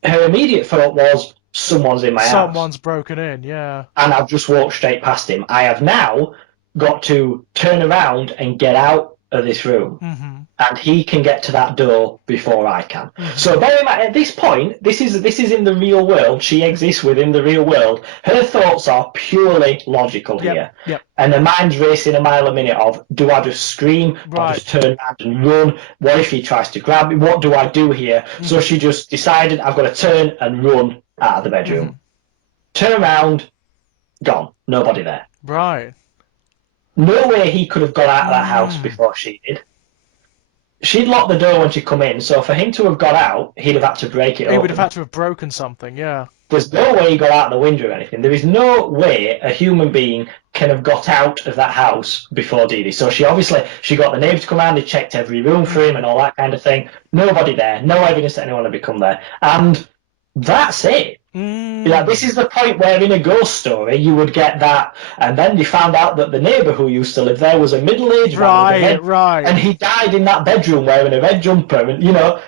her immediate thought was, someone's in my house. Someone's broken in. Yeah. And I've just walked straight past him. I have now got to turn around and get out of this room. Hmm. And he can get to that door before I can. Hmm. So bear in mind, at this point, this is in the real world. She exists within the real world. Her thoughts are purely logical Yep. here. Yep. And the mind's racing a mile a minute of, do I just scream? Do I Right. just turn around and run? What if he tries to grab me? What do I do here? So she just decided, I've got to turn and run out of the bedroom. Turn around, gone. Nobody there. Right. No way he could have got out of that house before she did. She'd locked the door when she come in, so for him to have got out, he'd have had to break it He open. would have had to have broken something. Yeah. There's no way he got out the window or anything. There is no way a human being can have got out of that house before Dee Dee. So she got the neighbours to come around, they checked every room for him and all that kind of thing. Nobody there, no evidence that anyone had become there. And that's it. Yeah, this is the point where in a ghost story you would get that, and then they found out that the neighbour who used to live there was a middle-aged man, Right. and he died in that bedroom wearing a red jumper, and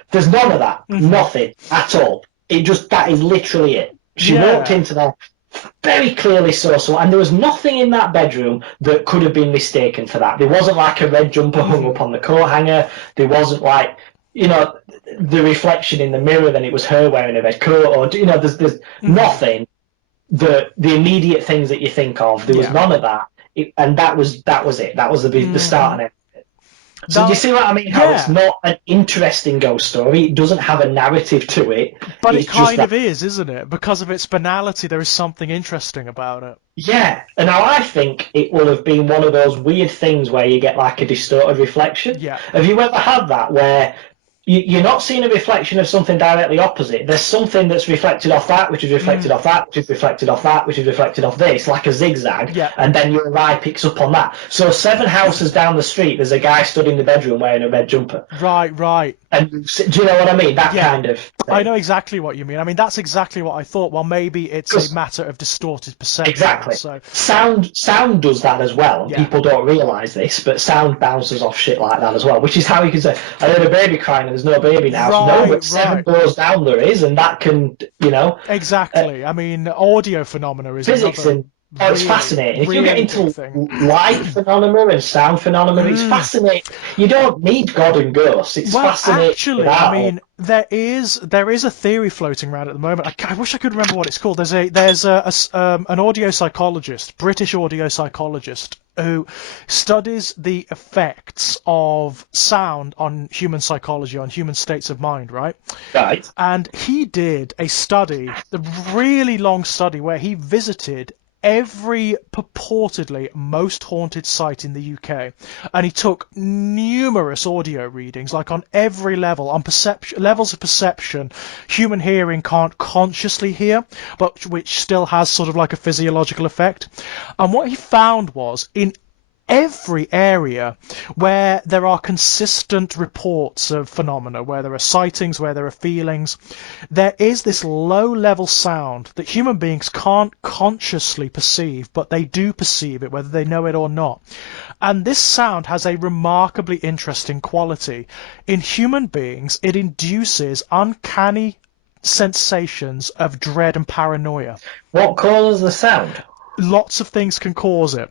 there's none of that, nothing at all. That is literally it. She walked into there very clearly so, and there was nothing in that bedroom that could have been mistaken for that. There wasn't like a red jumper hung up on the coat hanger. There wasn't like the reflection in the mirror, then it was her wearing a red coat, or there's nothing the immediate things that you think of. There was none of that, and that was it. That was the start and end. So do you see what I mean? How it's not an interesting ghost story. It doesn't have a narrative to it. But it's it kind just of is, isn't it? Because of its banality, there is something interesting about it. Yeah, and now I think it will have been one of those weird things where you get like a distorted reflection. Yeah. Have you ever had that where you're not seeing a reflection of something directly opposite? There's something that's reflected off that, which is reflected off that, which is reflected off that, which is reflected off this, like a zigzag, and then your eye picks up on that. So 7 houses down the street, there's a guy stood in the bedroom wearing a red jumper. Right. And do you know what I mean? That kind of thing. I know exactly what you mean. I mean, that's exactly what I thought. Well, maybe it's a matter of distorted perception. Exactly. So sound does that as well. And people don't realise this, but sound bounces off shit like that as well. Which is how you can say, I heard a baby crying and there's no baby now. No, but 7 doors down there is, and that can, Exactly. I mean, audio phenomena is physics another it's fascinating. If you get into thing. light phenomena and sound phenomena, it's fascinating. You don't need God and ghosts. It's fascinating. Actually, I mean, there is a theory floating around at the moment. I wish I could remember what it's called. There's an audio psychologist, British audio psychologist, who studies the effects of sound on human psychology, on human states of mind, right? Right. And he did a really long study, where he visited every purportedly most haunted site in the UK, and he took numerous audio readings, like on every level, on levels of perception human hearing can't consciously hear, but which still has sort of like a physiological effect. And what he found was, in every area where there are consistent reports of phenomena, where there are sightings, where there are feelings, there is this low-level sound that human beings can't consciously perceive, but they do perceive it, whether they know it or not. And this sound has a remarkably interesting quality. In human beings, it induces uncanny sensations of dread and paranoia. What causes the sound? Lots of things can cause it.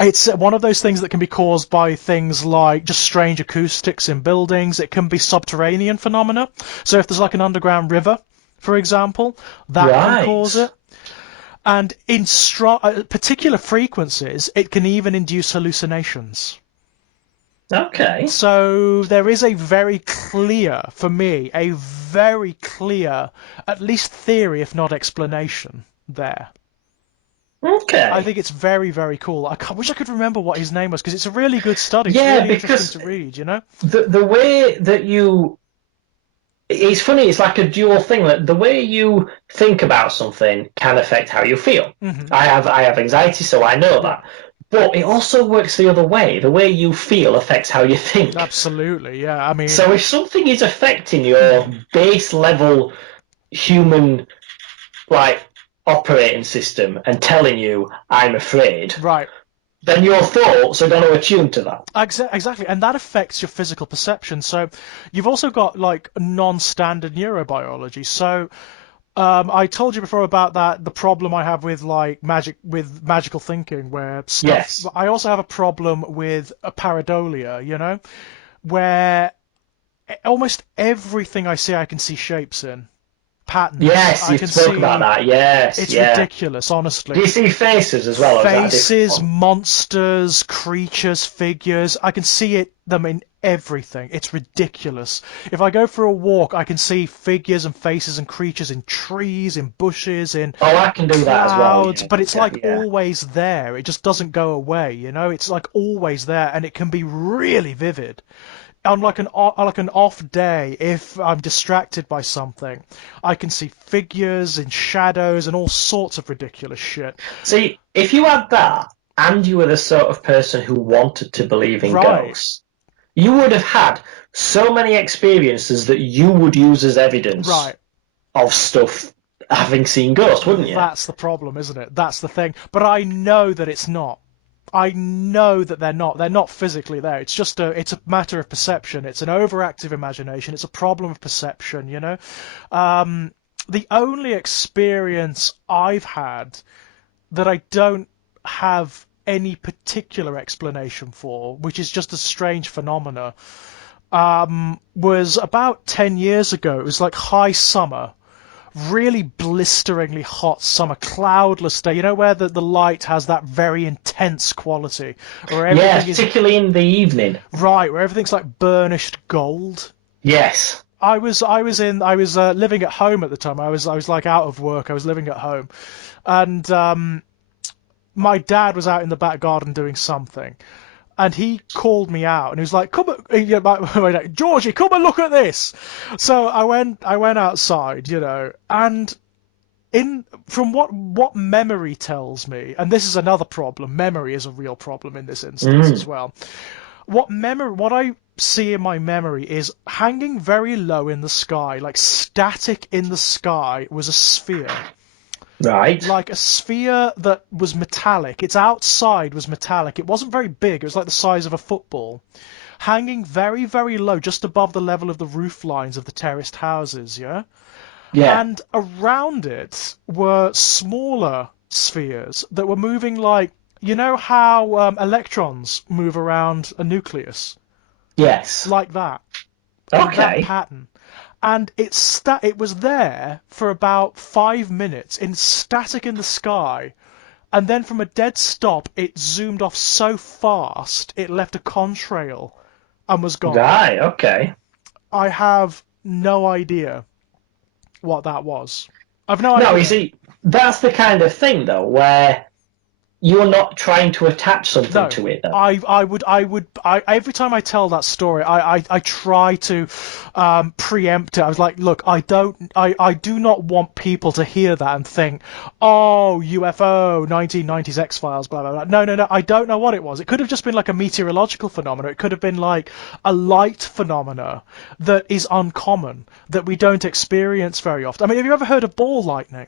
It's one of those things that can be caused by things like just strange acoustics in buildings. It can be subterranean phenomena. So if there's like an underground river, for example, that can cause it. And in particular frequencies, it can even induce hallucinations. Okay. So there is a very clear, for me, at least theory, if not explanation, there. Okay. I think it's very, very cool. I wish I could remember what his name was, because it's a really good study. Yeah, it's really because interesting to read, the way that you it's funny. It's like a dual thing. That the way you think about something can affect how you feel. Hmm. I have anxiety, so I know Yeah, that. But it also works the other way. The way you feel affects how you think. absolutely. Yeah, I mean, So if something is affecting your base level human like operating system and telling you I'm afraid, right. then your thoughts are going to attune to that. Exactly, and that affects your physical perception. So, you've also got like non-standard neurobiology. So, I told you before about that the problem I have with like magical thinking, where stuff. Yes. I also have a problem with a pareidolia, where almost everything I see, I can see shapes in, patterns. Yes, I you can spoke about see. that. Yes, It's yeah. ridiculous, Do honestly. you see faces as well, or is that a different Faces, one? monsters, creatures, figures. I can see them in everything. It's ridiculous. If I go for a walk, I can see figures and faces and creatures in trees, in bushes, in Oh, I can do that as well. clouds, Yeah, but it's like yeah. always there. It just doesn't go away. It's like always there, and it can be really vivid. On like an off day, if I'm distracted by something, I can see figures in shadows and all sorts of ridiculous shit. See, if you had that, and you were the sort of person who wanted to believe in Right, ghosts, you would have had so many experiences that you would use as evidence right. of stuff having seen ghosts, wouldn't you? That's the problem, isn't it? That's the thing. But I know that it's not. I know that they're not. They're not physically there. It's a matter of perception. It's an overactive imagination. It's a problem of perception. The only experience I've had that I don't have any particular explanation for, which is just a strange phenomena, was about 10 years ago. It was like high summer, really blisteringly hot summer, cloudless day, where the light has that very intense quality, where Yeah, everything is particularly in the evening. right, where everything's like burnished gold. Yes. I was living at home at the time. I was like out of work. I was living at home, and my dad was out in the back garden doing something, and he called me out, and he was like, "Come, my dad, Georgie, come and look at this." So I went outside, and from what memory tells me, and this is another problem. Memory is a real problem in this instance as Mm. well. What I see in my memory is hanging very low in the sky, like static in the sky, was a sphere. Right. Like a sphere that was metallic. Its outside was metallic. It wasn't very big. It was like the size of a football, hanging very, very low, just above the level of the roof lines of the terraced houses, yeah? Yeah. And around it were smaller spheres that were moving like, how electrons move around a nucleus? Yes. Like that. In that Okay. pattern. And it was there for about 5 minutes, in static in the sky, and then from a dead stop, it zoomed off so fast it left a contrail and was gone. Right. Okay. I have no idea what that was. I've no No, you idea. see, that's the kind of thing though, where you're not trying to attach something No, to it, though. I every time I tell that story, I try to preempt it. I was like, look, I do not want people to hear that and think, oh, UFO, 1990s X-Files, blah blah blah. No, no, no, I don't know what it was. It could have just been like a meteorological phenomena. It could have been like a light phenomena that is uncommon, that we don't experience very often. I mean, have you ever heard of ball lightning?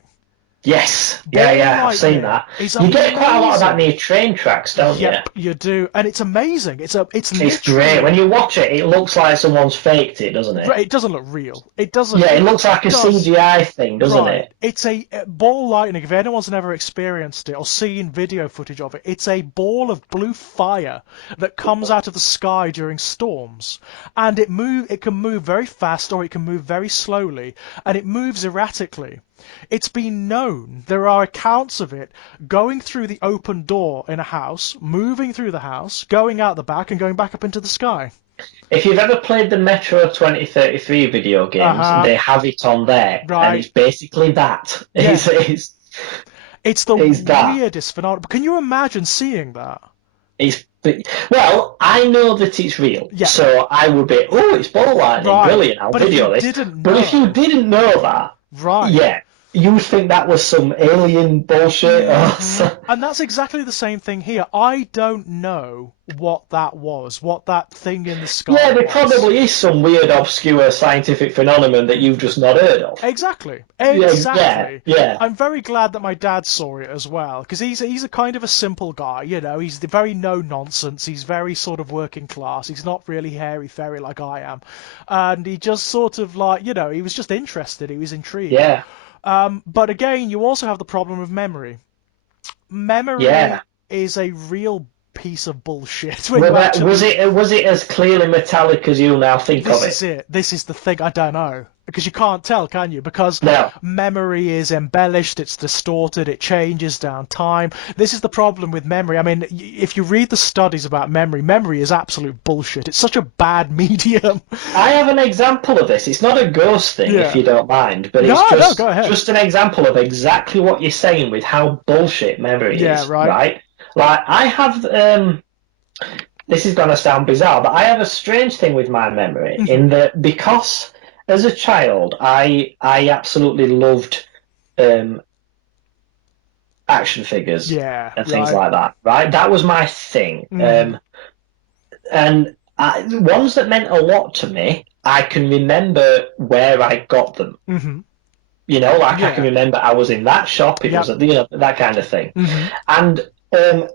Yes. Yeah, Ball yeah, I've seen lightning that. is You get quite a lot of that amazing. near train tracks, don't you? Yep, you do, and it's amazing. It's It's great. When literally. you watch it, it looks like someone's faked it, doesn't it? It doesn't look real. It doesn't. Yeah, it It looks like a does. CGI thing, doesn't Right. it? It's a ball lightning. If anyone's never experienced it or seen video footage of it, it's a ball of blue fire that comes out of the sky during storms, and It can move very fast or it can move very slowly, and it moves erratically. It's been known. There are accounts of it going through the open door in a house, moving through the house, going out the back, and going back up into the sky. If you've ever played the Metro 2033 video Uh games, huh. they have it on there, and Right. it's basically that. Yeah. It's It's the that. weirdest phenomenon. Can you imagine seeing that? It's But well, I know that it's real, Yeah. so I would be, oh, it's ball lightning, Right. brilliant, I'll But if video you this. didn't But if you know- didn't know that, Right. yeah, you would think that was some alien bullshit. And that's exactly the same thing here. I don't know what that was, what that thing in the sky Yeah, there was. probably is some weird, obscure scientific phenomenon that you've just not heard of. Exactly. Yeah, Exactly. yeah. I'm very glad that my dad saw it as well, because he's a kind of a simple guy, you know. He's very no nonsense. He's very sort of working class. He's not really hairy fairy like I am, and he just sort of like, you know, he was just interested. He was intrigued. Yeah, But again, you also have the problem of memory. Memory yeah. is a real piece of bullshit when you Well, actually. was it as clearly metallic as you now think This of is it? it. This is the thing. I don't know. Because you can't tell, can you? Because No. memory is embellished, it's distorted, it changes down time. This is the problem with memory. I mean, if you read the studies about memory, memory is absolute bullshit. It's such a bad medium. I have an example of this. It's not a ghost thing, if Yeah. you don't mind, but No, it's no, go ahead. just an example of exactly what you're saying with how bullshit memory Yeah, is, right. Like, I have, this is going to sound bizarre, but I have a strange thing with my memory in that because as a child, I absolutely loved action figures Yeah, and things right. like that, right? That was my thing. And ones that meant a lot to me, I can remember where I got them. You know, like I can Yeah. remember I was in that shop, it Yep. was at that kind of thing. And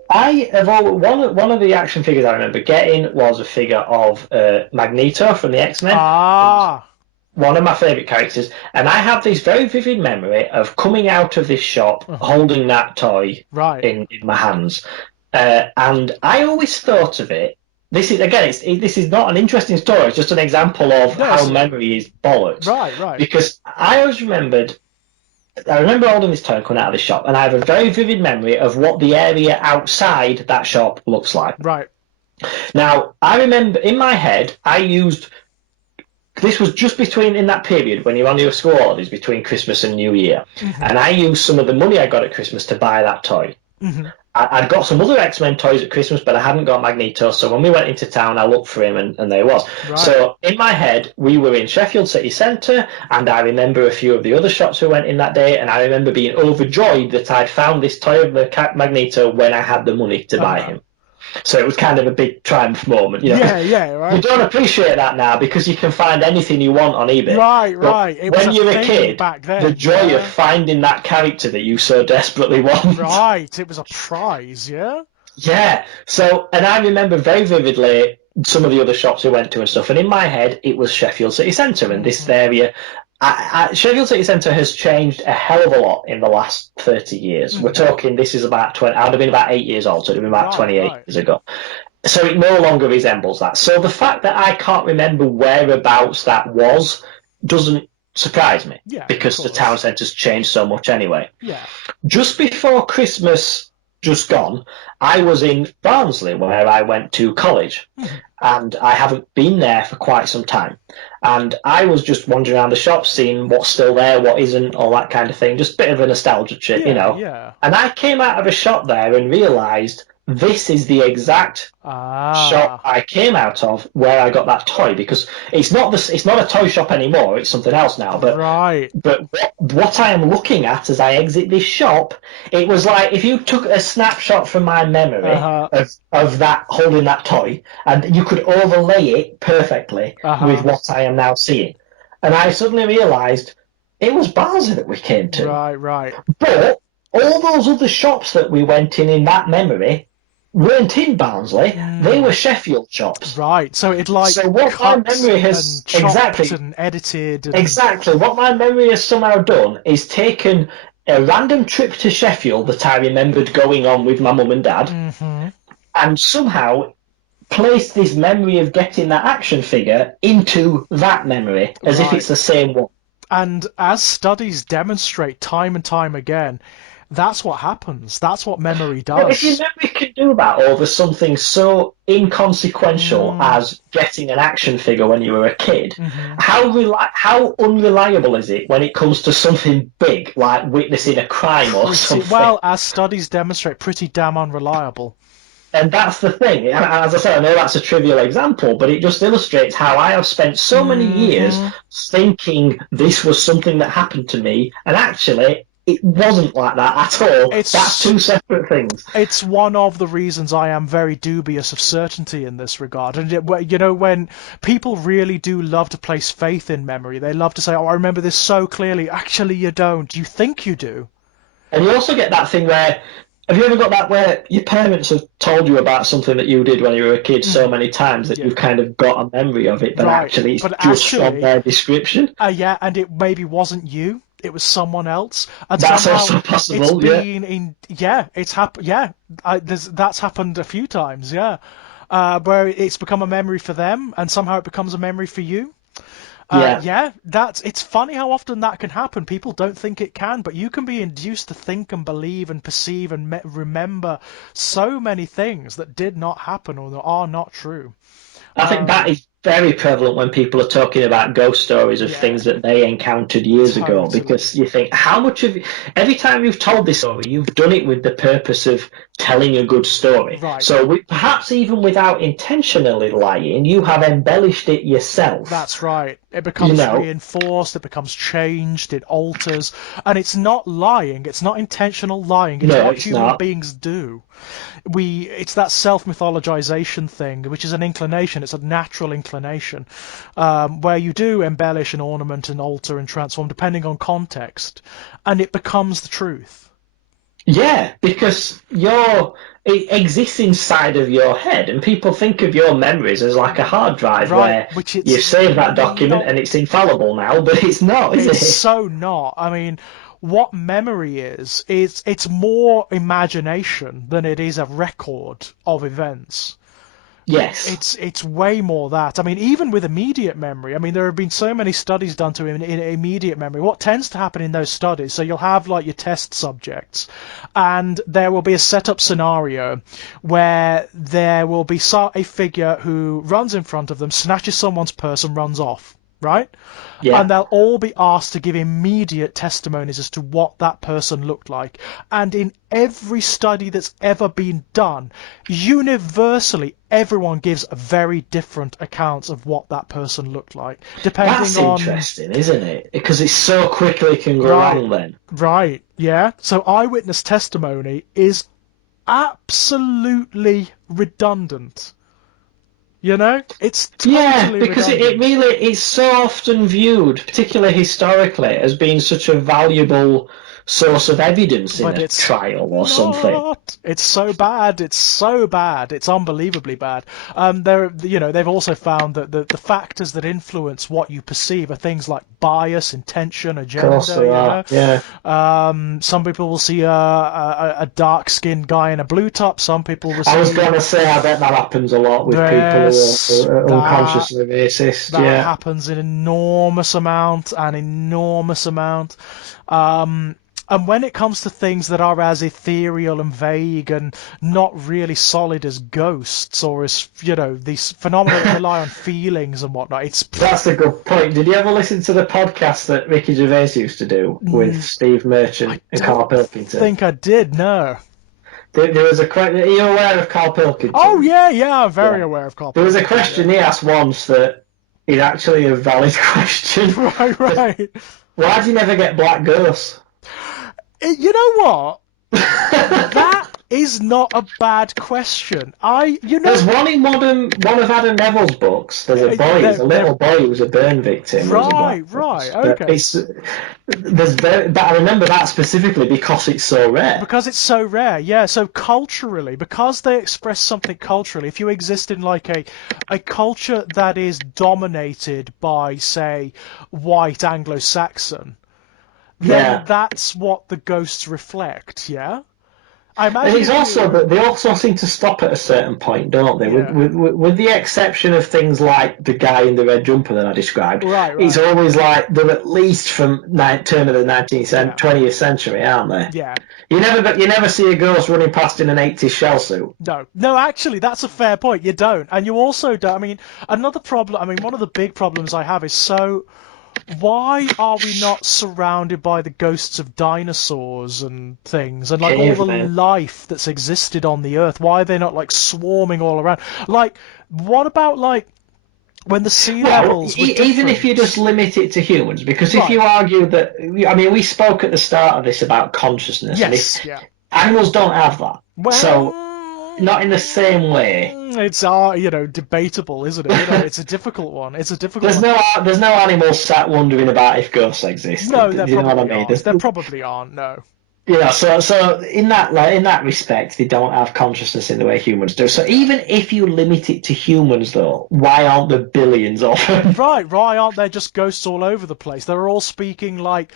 I have one of the action figures I remember getting was a figure of Magneto from the X-Men. Ah, One of my favourite characters, and I have this very vivid memory of coming out of this shop holding that toy right. in my hands, and I always thought of it. This is again, this is not an interesting story. It's just an example of how memory is bollocks. Right, right. Because I always remembered. I remember holding this toy coming out of this shop, and I have a very vivid memory of what the area outside that shop looks like. Right. Now, I remember in my head, I used. This was just in that period when you're on your school holidays between Christmas and New Year, and I used some of the money I got at Christmas to buy that toy. I'd got some other X-Men toys at Christmas, but I hadn't got Magneto, so when we went into town, I looked for him, and there he was. Right. So in my head, we were in Sheffield City Centre, and I remember a few of the other shops we went in that day, and I remember being overjoyed that I'd found this toy of the Magneto when I had the money to buy him. So it was kind of a big triumph moment, you know. Yeah, right. You don't appreciate that now because you can find anything you want on eBay. Right. When you're a kid, back then, the joy of finding that character that you so desperately want. Right, it was a prize, yeah? Yeah. So, and I remember very vividly some of the other shops we went to and stuff, and in my head, it was Sheffield City Centre, and this area. Sheffield City Centre has changed a hell of a lot in the last 30 years. We're talking, this is about 20, I'd have been about 8 years old, so it would have been about 28 years ago. So it no longer resembles that. So the fact that I can't remember whereabouts that was doesn't surprise me, because the town centre's changed so much anyway. Yeah. Just before Christmas just gone, I was in Barnsley where I went to college, and I haven't been there for quite some time. And I was just wandering around the shops, seeing what's still there, what isn't, all that kind of thing. Just a bit of a nostalgia trip, you know. Yeah. And I came out of a shop there and realised this is the exact shop I came out of where I got that toy, because it's not a toy shop anymore, it's something else now. But what I am looking at as I exit this shop, it was like if you took a snapshot from my memory of that holding that toy, and you could overlay it perfectly with what I am now seeing. And I suddenly realised it was Barnsley that we came to. Right. But all those other shops that we went in that memory weren't in Barnsley, they were Sheffield shops. Right, so it so what my memory has and edited. Exactly, what my memory has somehow done is taken a random trip to Sheffield that I remembered going on with my mum and dad, and somehow placed this memory of getting that action figure into that memory, as if it's the same one. And as studies demonstrate time and time again, that's what happens. That's what memory does. But if your memory can do that over something so inconsequential as getting an action figure when you were a kid, how unreliable is it when it comes to something big, like witnessing a crime or something? Well, as studies demonstrate, pretty damn unreliable. And that's the thing. And as I said, I know that's a trivial example, but it just illustrates how I have spent so many years Hmm. thinking this was something that happened to me, and actually it wasn't like that at all. That's It's two separate things. it's one of the reasons I am very dubious of certainty in this regard. And when people really do love to place faith in memory, they love to say, "Oh, I remember this so clearly." Actually, you don't. You think you do. And you also get that thing where, have you ever got that where your parents have told you about something that you did when you were a kid so Mm, many times that yeah, you've kind of got a memory of it, but right. actually it's But just from actually, their description? yeah, and it maybe wasn't you. It was someone else, and That's somehow also it's possible, yeah. been in. Yeah, it's happened. Yeah, that's happened a few times. Yeah, where it's become a memory for them, and somehow it becomes a memory for you. Yeah. Yeah, it's funny how often that can happen. People don't think it can, but you can be induced to think and believe and perceive and remember so many things that did not happen or that are not true. I think that is very prevalent when people are talking about ghost stories of Yeah, things that they encountered years ago, totally. because you think, how much of every time you've told this story, you've done it with the purpose of telling a good story. Right. So perhaps even without intentionally lying, you have embellished it yourself. That's right. It You becomes know, reinforced, it becomes changed, it alters, and it's not lying, it's not intentional lying, it's no, what it's human not. beings do. It's that self-mythologization thing, which is an inclination, it's a natural inclination, where you do embellish and ornament and alter and transform depending on context, and it becomes the truth. Yeah, because it exists inside of your head, and people think of your memories as like a hard drive Right, where which you it's save that document not. and it's infallible now, but it's not, is It's it? so not. I mean, what memory is it's more imagination than it is a record of events. Yes. It's way more that. I mean, even with immediate memory, I mean, there have been so many studies done to in immediate memory. What tends to happen in those studies, so you'll have like your test subjects, and there will be a setup scenario where there will be a figure who runs in front of them, snatches someone's purse, and runs off. Right? And Yeah. they'll all be asked to give immediate testimonies as to what that person looked like. And in every study that's ever been done, universally, everyone gives very different accounts of what that person looked like, depending That's on. interesting, isn't it? Because it so quickly can go Right, wrong then. right, yeah. So eyewitness testimony is absolutely redundant. It's Yeah, totally because it redundant. really it's so often viewed, particularly historically, as being such a valuable source of evidence in But a it's trial or something. not. It's so bad. It's so bad. It's unbelievably bad. They've also found that the factors that influence what you perceive are things like bias, intention, Of course agenda. there are. Yeah. Some people will see a dark-skinned guy in a blue top. Some people will I was see gonna say, I bet that happens a lot with people who this, are that. unconsciously racist. That Yeah. happens in an enormous amount. Um, and when it comes to things that are as ethereal and vague and not really solid as ghosts or as, these phenomena that rely on feelings and whatnot, That's a good point. Did you ever listen to the podcast that Ricky Gervais used to do with mm, Steve I Merchant and don't Carl Pilkington? think I did, no. There was a question. Are you aware of Carl Oh, Pilkington? yeah, yeah, I'm very Yeah. aware of Carl There was a Pilkington, question yeah. he asked once that is actually a valid question. Right, right. Why do you never get black ghosts? You know what? That is not a bad question. There's one in one of Adam Neville's books. There's a boy, there's a They're little boy who was a burn victim who was a black right, right, ghost. But okay. but I remember that specifically because it's so rare. Because it's so rare, yeah. So culturally, because they express something culturally, if you exist in like a culture that is dominated by, say, white Anglo-Saxon, then Yeah. that's what the ghosts reflect, yeah? I And imagine it's if also you, that they also seem to stop at a certain point, don't they? yeah, With the exception of things like the guy in the red jumper that I described, right, it's right, always like they're at least from turn of the 19th yeah, 20th century, aren't they? yeah. You never see a ghost running past in an 80s shell suit. No, no, actually, that's a fair point. You don't. And you also don't. I mean, another problem, I mean, one of the big problems I have is Why are we not surrounded by the ghosts of dinosaurs and things and like all the Caveman. life that's existed on the Earth? Why are they not like swarming all around? Like, what about like when the sea Well, levels were even if you just different? limit it to humans, because if Right. you argue that, I mean, we spoke at the start of this about consciousness, and if Yes. Yeah. animals don't have that, so not in the same way. Well, it's debatable, isn't it? It's a difficult one. It's a difficult There's one. no animals sat wondering about if ghosts exist. No, Do there you know what I probably mean? aren't. There probably aren't. No. So in that respect, they don't have consciousness in the way humans do. So even if you limit it to humans, though, why aren't there billions of them? Right, right. Aren't there just ghosts all over the place? They're all speaking like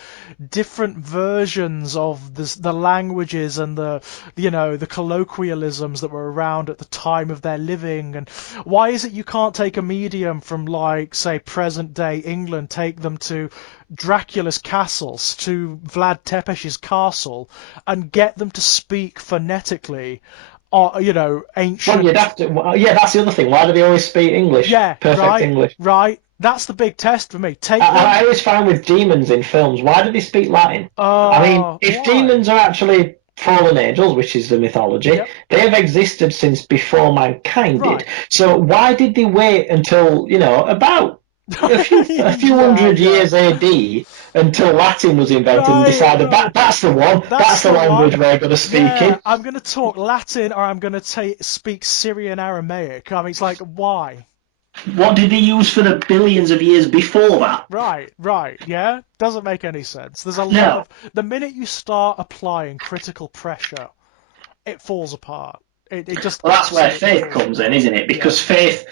different versions of the languages and the colloquialisms that were around at the time of their living. And why is it you can't take a medium from like, say, present day England, take them to Dracula's castles, to Vlad Tepes's castle, and get them to speak phonetically, Well, you'd ancient. have to. Well, yeah, that's the other thing. Why do they always speak English? Yeah, Perfect right, English. right. That's the big test for me. Take I them. always find with demons in films, why do they speak Latin? I mean, if Why? demons are actually fallen angels, which is the mythology, Yep, they have existed since before mankind did. right. So why did they wait until about a few Yeah, hundred yeah. years AD until Latin was invented and Right. decided that's the one, That's that's the the language one. we're going to speak Yeah, in? I'm gonna talk Latin or I'm gonna speak Syrian Aramaic. I mean, it's like why? What did they use for the billions of years before that? Right, right. Yeah, doesn't make any sense. There's a lot No. of the minute you start applying critical pressure, it falls apart. It just Well, that's where absolutely faith falls comes in, apart. isn't it? Yeah. Because faith,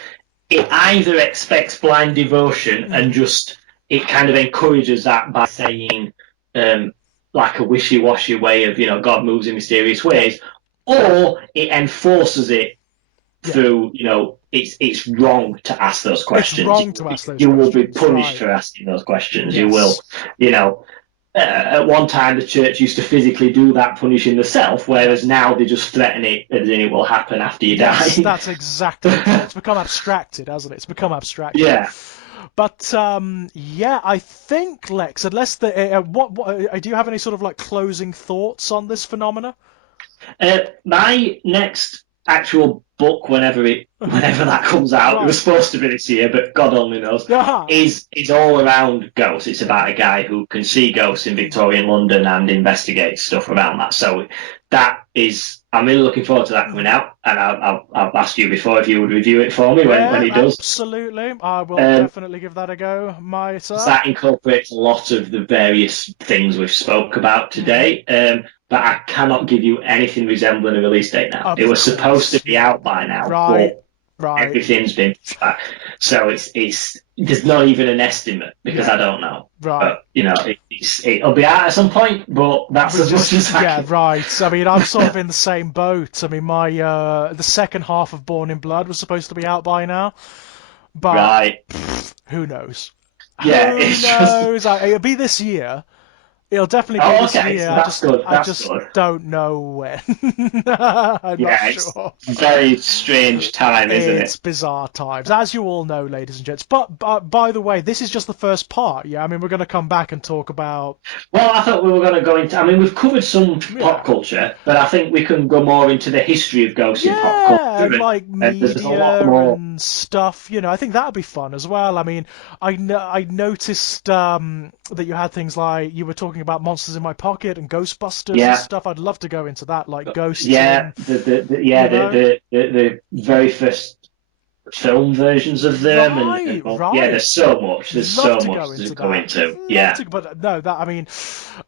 it either expects blind devotion and Mm. just it kind of encourages that by saying, like a wishy-washy way of, God moves in mysterious Yeah. ways, or it enforces it Yeah. through, it's wrong to ask those It's questions. wrong to ask those You will be questions. punished Right. for asking those questions. You will, Yes. you know, at one time the church used to physically do that, punishing the self, Yeah. whereas now they just threaten it as in it will happen after you Yes, die. that's exactly it. Yeah, it's become abstracted, hasn't it? It's become abstracted. Yeah. But yeah, I think Lex, unless do you have any sort of like closing thoughts on this phenomena? My next actual book, whenever that comes out, it was Right. supposed to be this year, but God only knows, Aha. is all around ghosts. It's about a guy who can see ghosts in Victorian London and investigate stuff around that. So that is, I'm really looking forward to that coming Mhm. out, and I'll ask you before if you would review it for me when Yeah, he does. absolutely. I will Um, definitely give that a go, Miter. that incorporates a lot of the various things we've spoke about Hmm. today. But I cannot give you anything resembling a release date now. It Of was supposed to course, be yeah. out by now, Right, but right. everything's been pushed back. So it's there's not even an estimate because Yeah, I don't know. right. But it'll be out at some point. But that's We as much just, as I yeah, can. right. I mean, I'm sort of in the same boat. I mean, my the second half of Born in Blood was supposed to be out by now, but Right? who knows? Yeah. Who It's just. knows? It'll be this year. It'll definitely be Oh, this okay. year. So that's good. I That's just good. don't know when. I'm not Yeah. It's sure. very strange time, isn't It's it? bizarre times, as you all know, ladies and gents. But by the way, this is just the first part. Yeah, I mean, we're going to come back and talk about. Well, I thought we were going to go into. I mean, we've covered some pop Yeah. culture, but I think we can go more into the history of ghosts in pop culture, Yeah, and like and there's a lot media more. and stuff, I think that'd be fun as well. I mean, I noticed that you had things like you were talking about Monsters in My Pocket and Ghostbusters and Yeah, stuff. I'd love to go into that, like ghosts yeah, in, yeah, you know. the very first film versions of them, Right, yeah, right. there's Love so to much go to into go that. into. Love Yeah, to, but no, that I mean,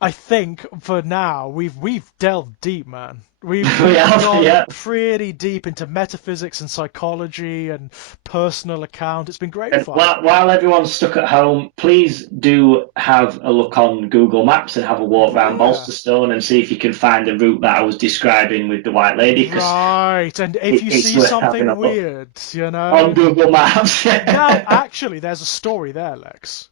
I think for now we've delved deep, man. we We've have, gone yeah. pretty deep into metaphysics and psychology and personal account. It's been great And fun. while everyone's stuck at home, please do have a look on Google Maps and have a walk around Yeah, Bolsterstone and see if you can find the route that I was describing with the White Lady, because right. And if you it's see worth having a something look weird, on Google Maps. now actually there's a story there, Lex.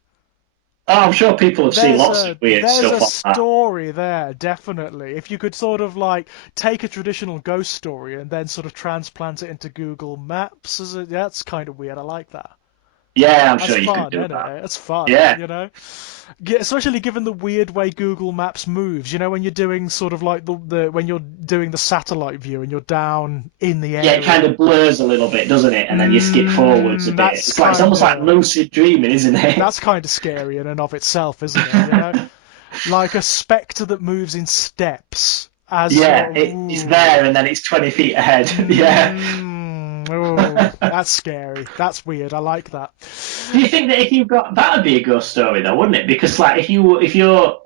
Oh, I'm sure people have seen lots of weird There's a stuff on that. story there, definitely. If you could sort of like take a traditional ghost story and then sort of transplant it into Google Maps, that's kind of weird. I like that. Yeah, I'm That's sure you could fun, do isn't that. it? It's fun, Yeah. Especially given the weird way Google Maps moves. When you're doing sort of like the when you're doing the satellite view and you're down in the Yeah, it kind area. of blurs a little bit, doesn't it? And then you skip forwards a bit. That's It's kind almost like of lucid dreaming, isn't it? that's kind of scary in and of itself, isn't it? Like a spectre that moves in steps as Yeah, you're. it's there and then it's 20 feet ahead. Yeah. Oh, that's scary. That's weird. I like that. Do you think that if you've got that would be a ghost story though, wouldn't it? Because like if your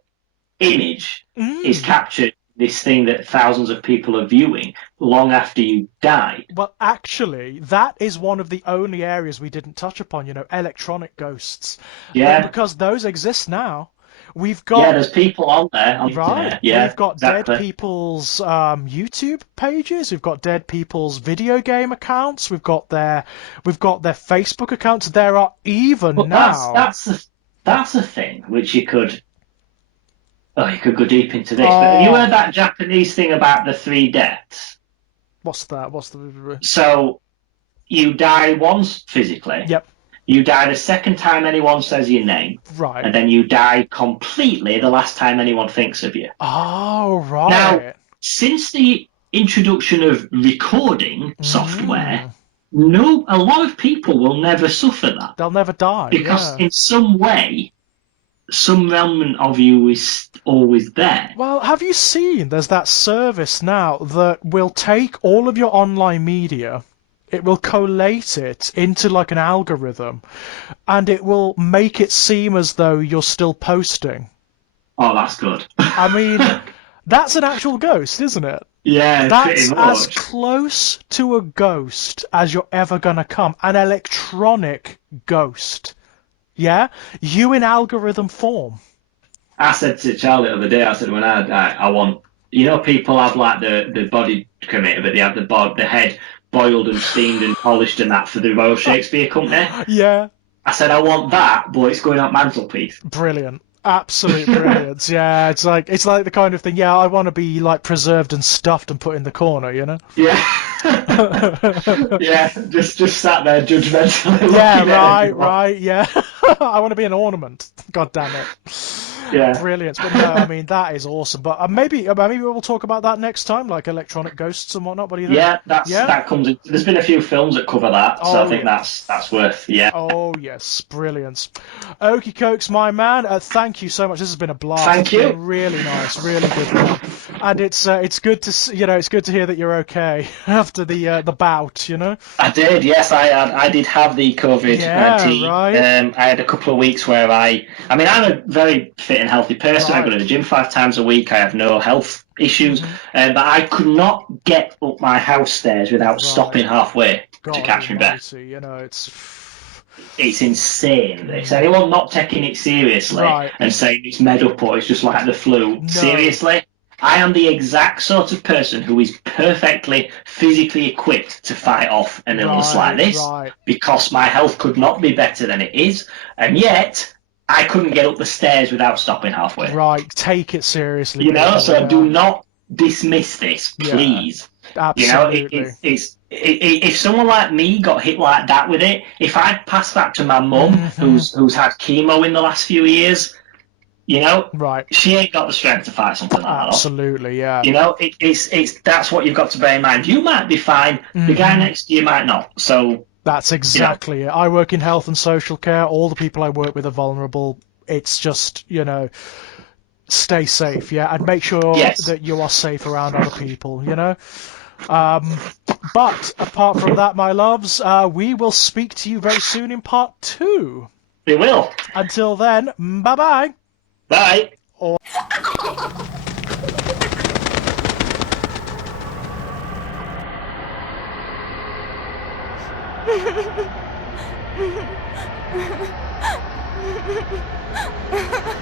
image is Mm. captured, this thing that thousands of people are viewing long after you died. Well, actually, that is one of the only areas we didn't touch upon, electronic ghosts. Yeah, Because those exist now. We've yeah. got There's people on there on the Right. internet. Yeah, We've got dead exactly. people's YouTube pages. We've got dead people's video game accounts. We've got their Facebook accounts. There are even But now. that's a thing which you could go deep into this. But have you heard Oh, that Japanese thing about the three deaths? what's that? What's the? So you die once physically, Yep. you die the second time anyone says your name, Right. and then you die completely the last time anyone thinks of you. Oh, Now, right. since the introduction of recording software, Mm. no, a lot of people will never suffer that They'll never die. because Yeah. in some way, some element of you is always there. Well, have you seen there's that service now that will take all of your online media, it will collate it into like an algorithm, and it will make it seem as though you're still posting. Oh, that's good. I mean, that's an actual ghost, isn't it? Yeah, pretty That's as much. close to a ghost as you're ever gonna come. An electronic ghost. Yeah? You in algorithm form. I said to Charlie the other day, I said, when I die, I want, people have like the body cremated, but they have the head boiled and steamed and polished and that for the Royal Shakespeare Company. Yeah. I said, I want that, but it's going up mantelpiece. Brilliant. Absolute brilliance. Yeah, it's like the kind of thing, yeah, I want to be like preserved and stuffed and put in the corner. Yeah. Yeah, just sat there judgmentally Yeah, looking at right, everyone. right, yeah. I want to be an ornament. God damn it. Yeah. Brilliant. But no, I mean that is awesome. But maybe we'll talk about that next time, like electronic ghosts and whatnot. What do you think? Yeah, Yeah? that comes in. There's been a few films that cover that, so I Oh think yeah. that's worth, yeah. Oh yes, brilliant. Okie cokes, my man. Thank you so much. This has been a blast. It's Thank you. been really nice, really good fun, and it's good to it's good to hear that you're okay after the bout. I did, yes, I did have the Yeah, COVID-19. right, I had a couple of weeks where I mean, I'm a very fit and healthy person. I go right. to the gym 5 times a week. I have no health issues, Hmm. but I could not get up my house stairs without Right. stopping halfway to God catch my breath. Almighty, it's It's insane. This anyone not taking it seriously right. and saying it's made up or it's just like the flu. No, Seriously, I am the exact sort of person who is perfectly physically equipped to fight off an illness like right, this right, because my health could not be better than it is, and yet I couldn't get up the stairs without stopping halfway. right. Take it seriously, people. So do Yeah, not dismiss this, yeah. please. Absolutely. If someone like me got hit like that with it, if I'd passed that to my mum, Hmm. who's had chemo in the last few years, Right. she ain't got the strength to fight something like that off. Absolutely. Yeah. It's that's what you've got to bear in mind. You might be fine, the guy Hmm. next to you might not. So That's exactly it. I work in health and social care. All the people I work with are vulnerable. It's just, stay safe, yeah, and make sure yes, that you are safe around other people. Um, but apart from that, my loves, we will speak to you very soon in part 2. they will. Until then, bye bye. Bye. Ha ha ha.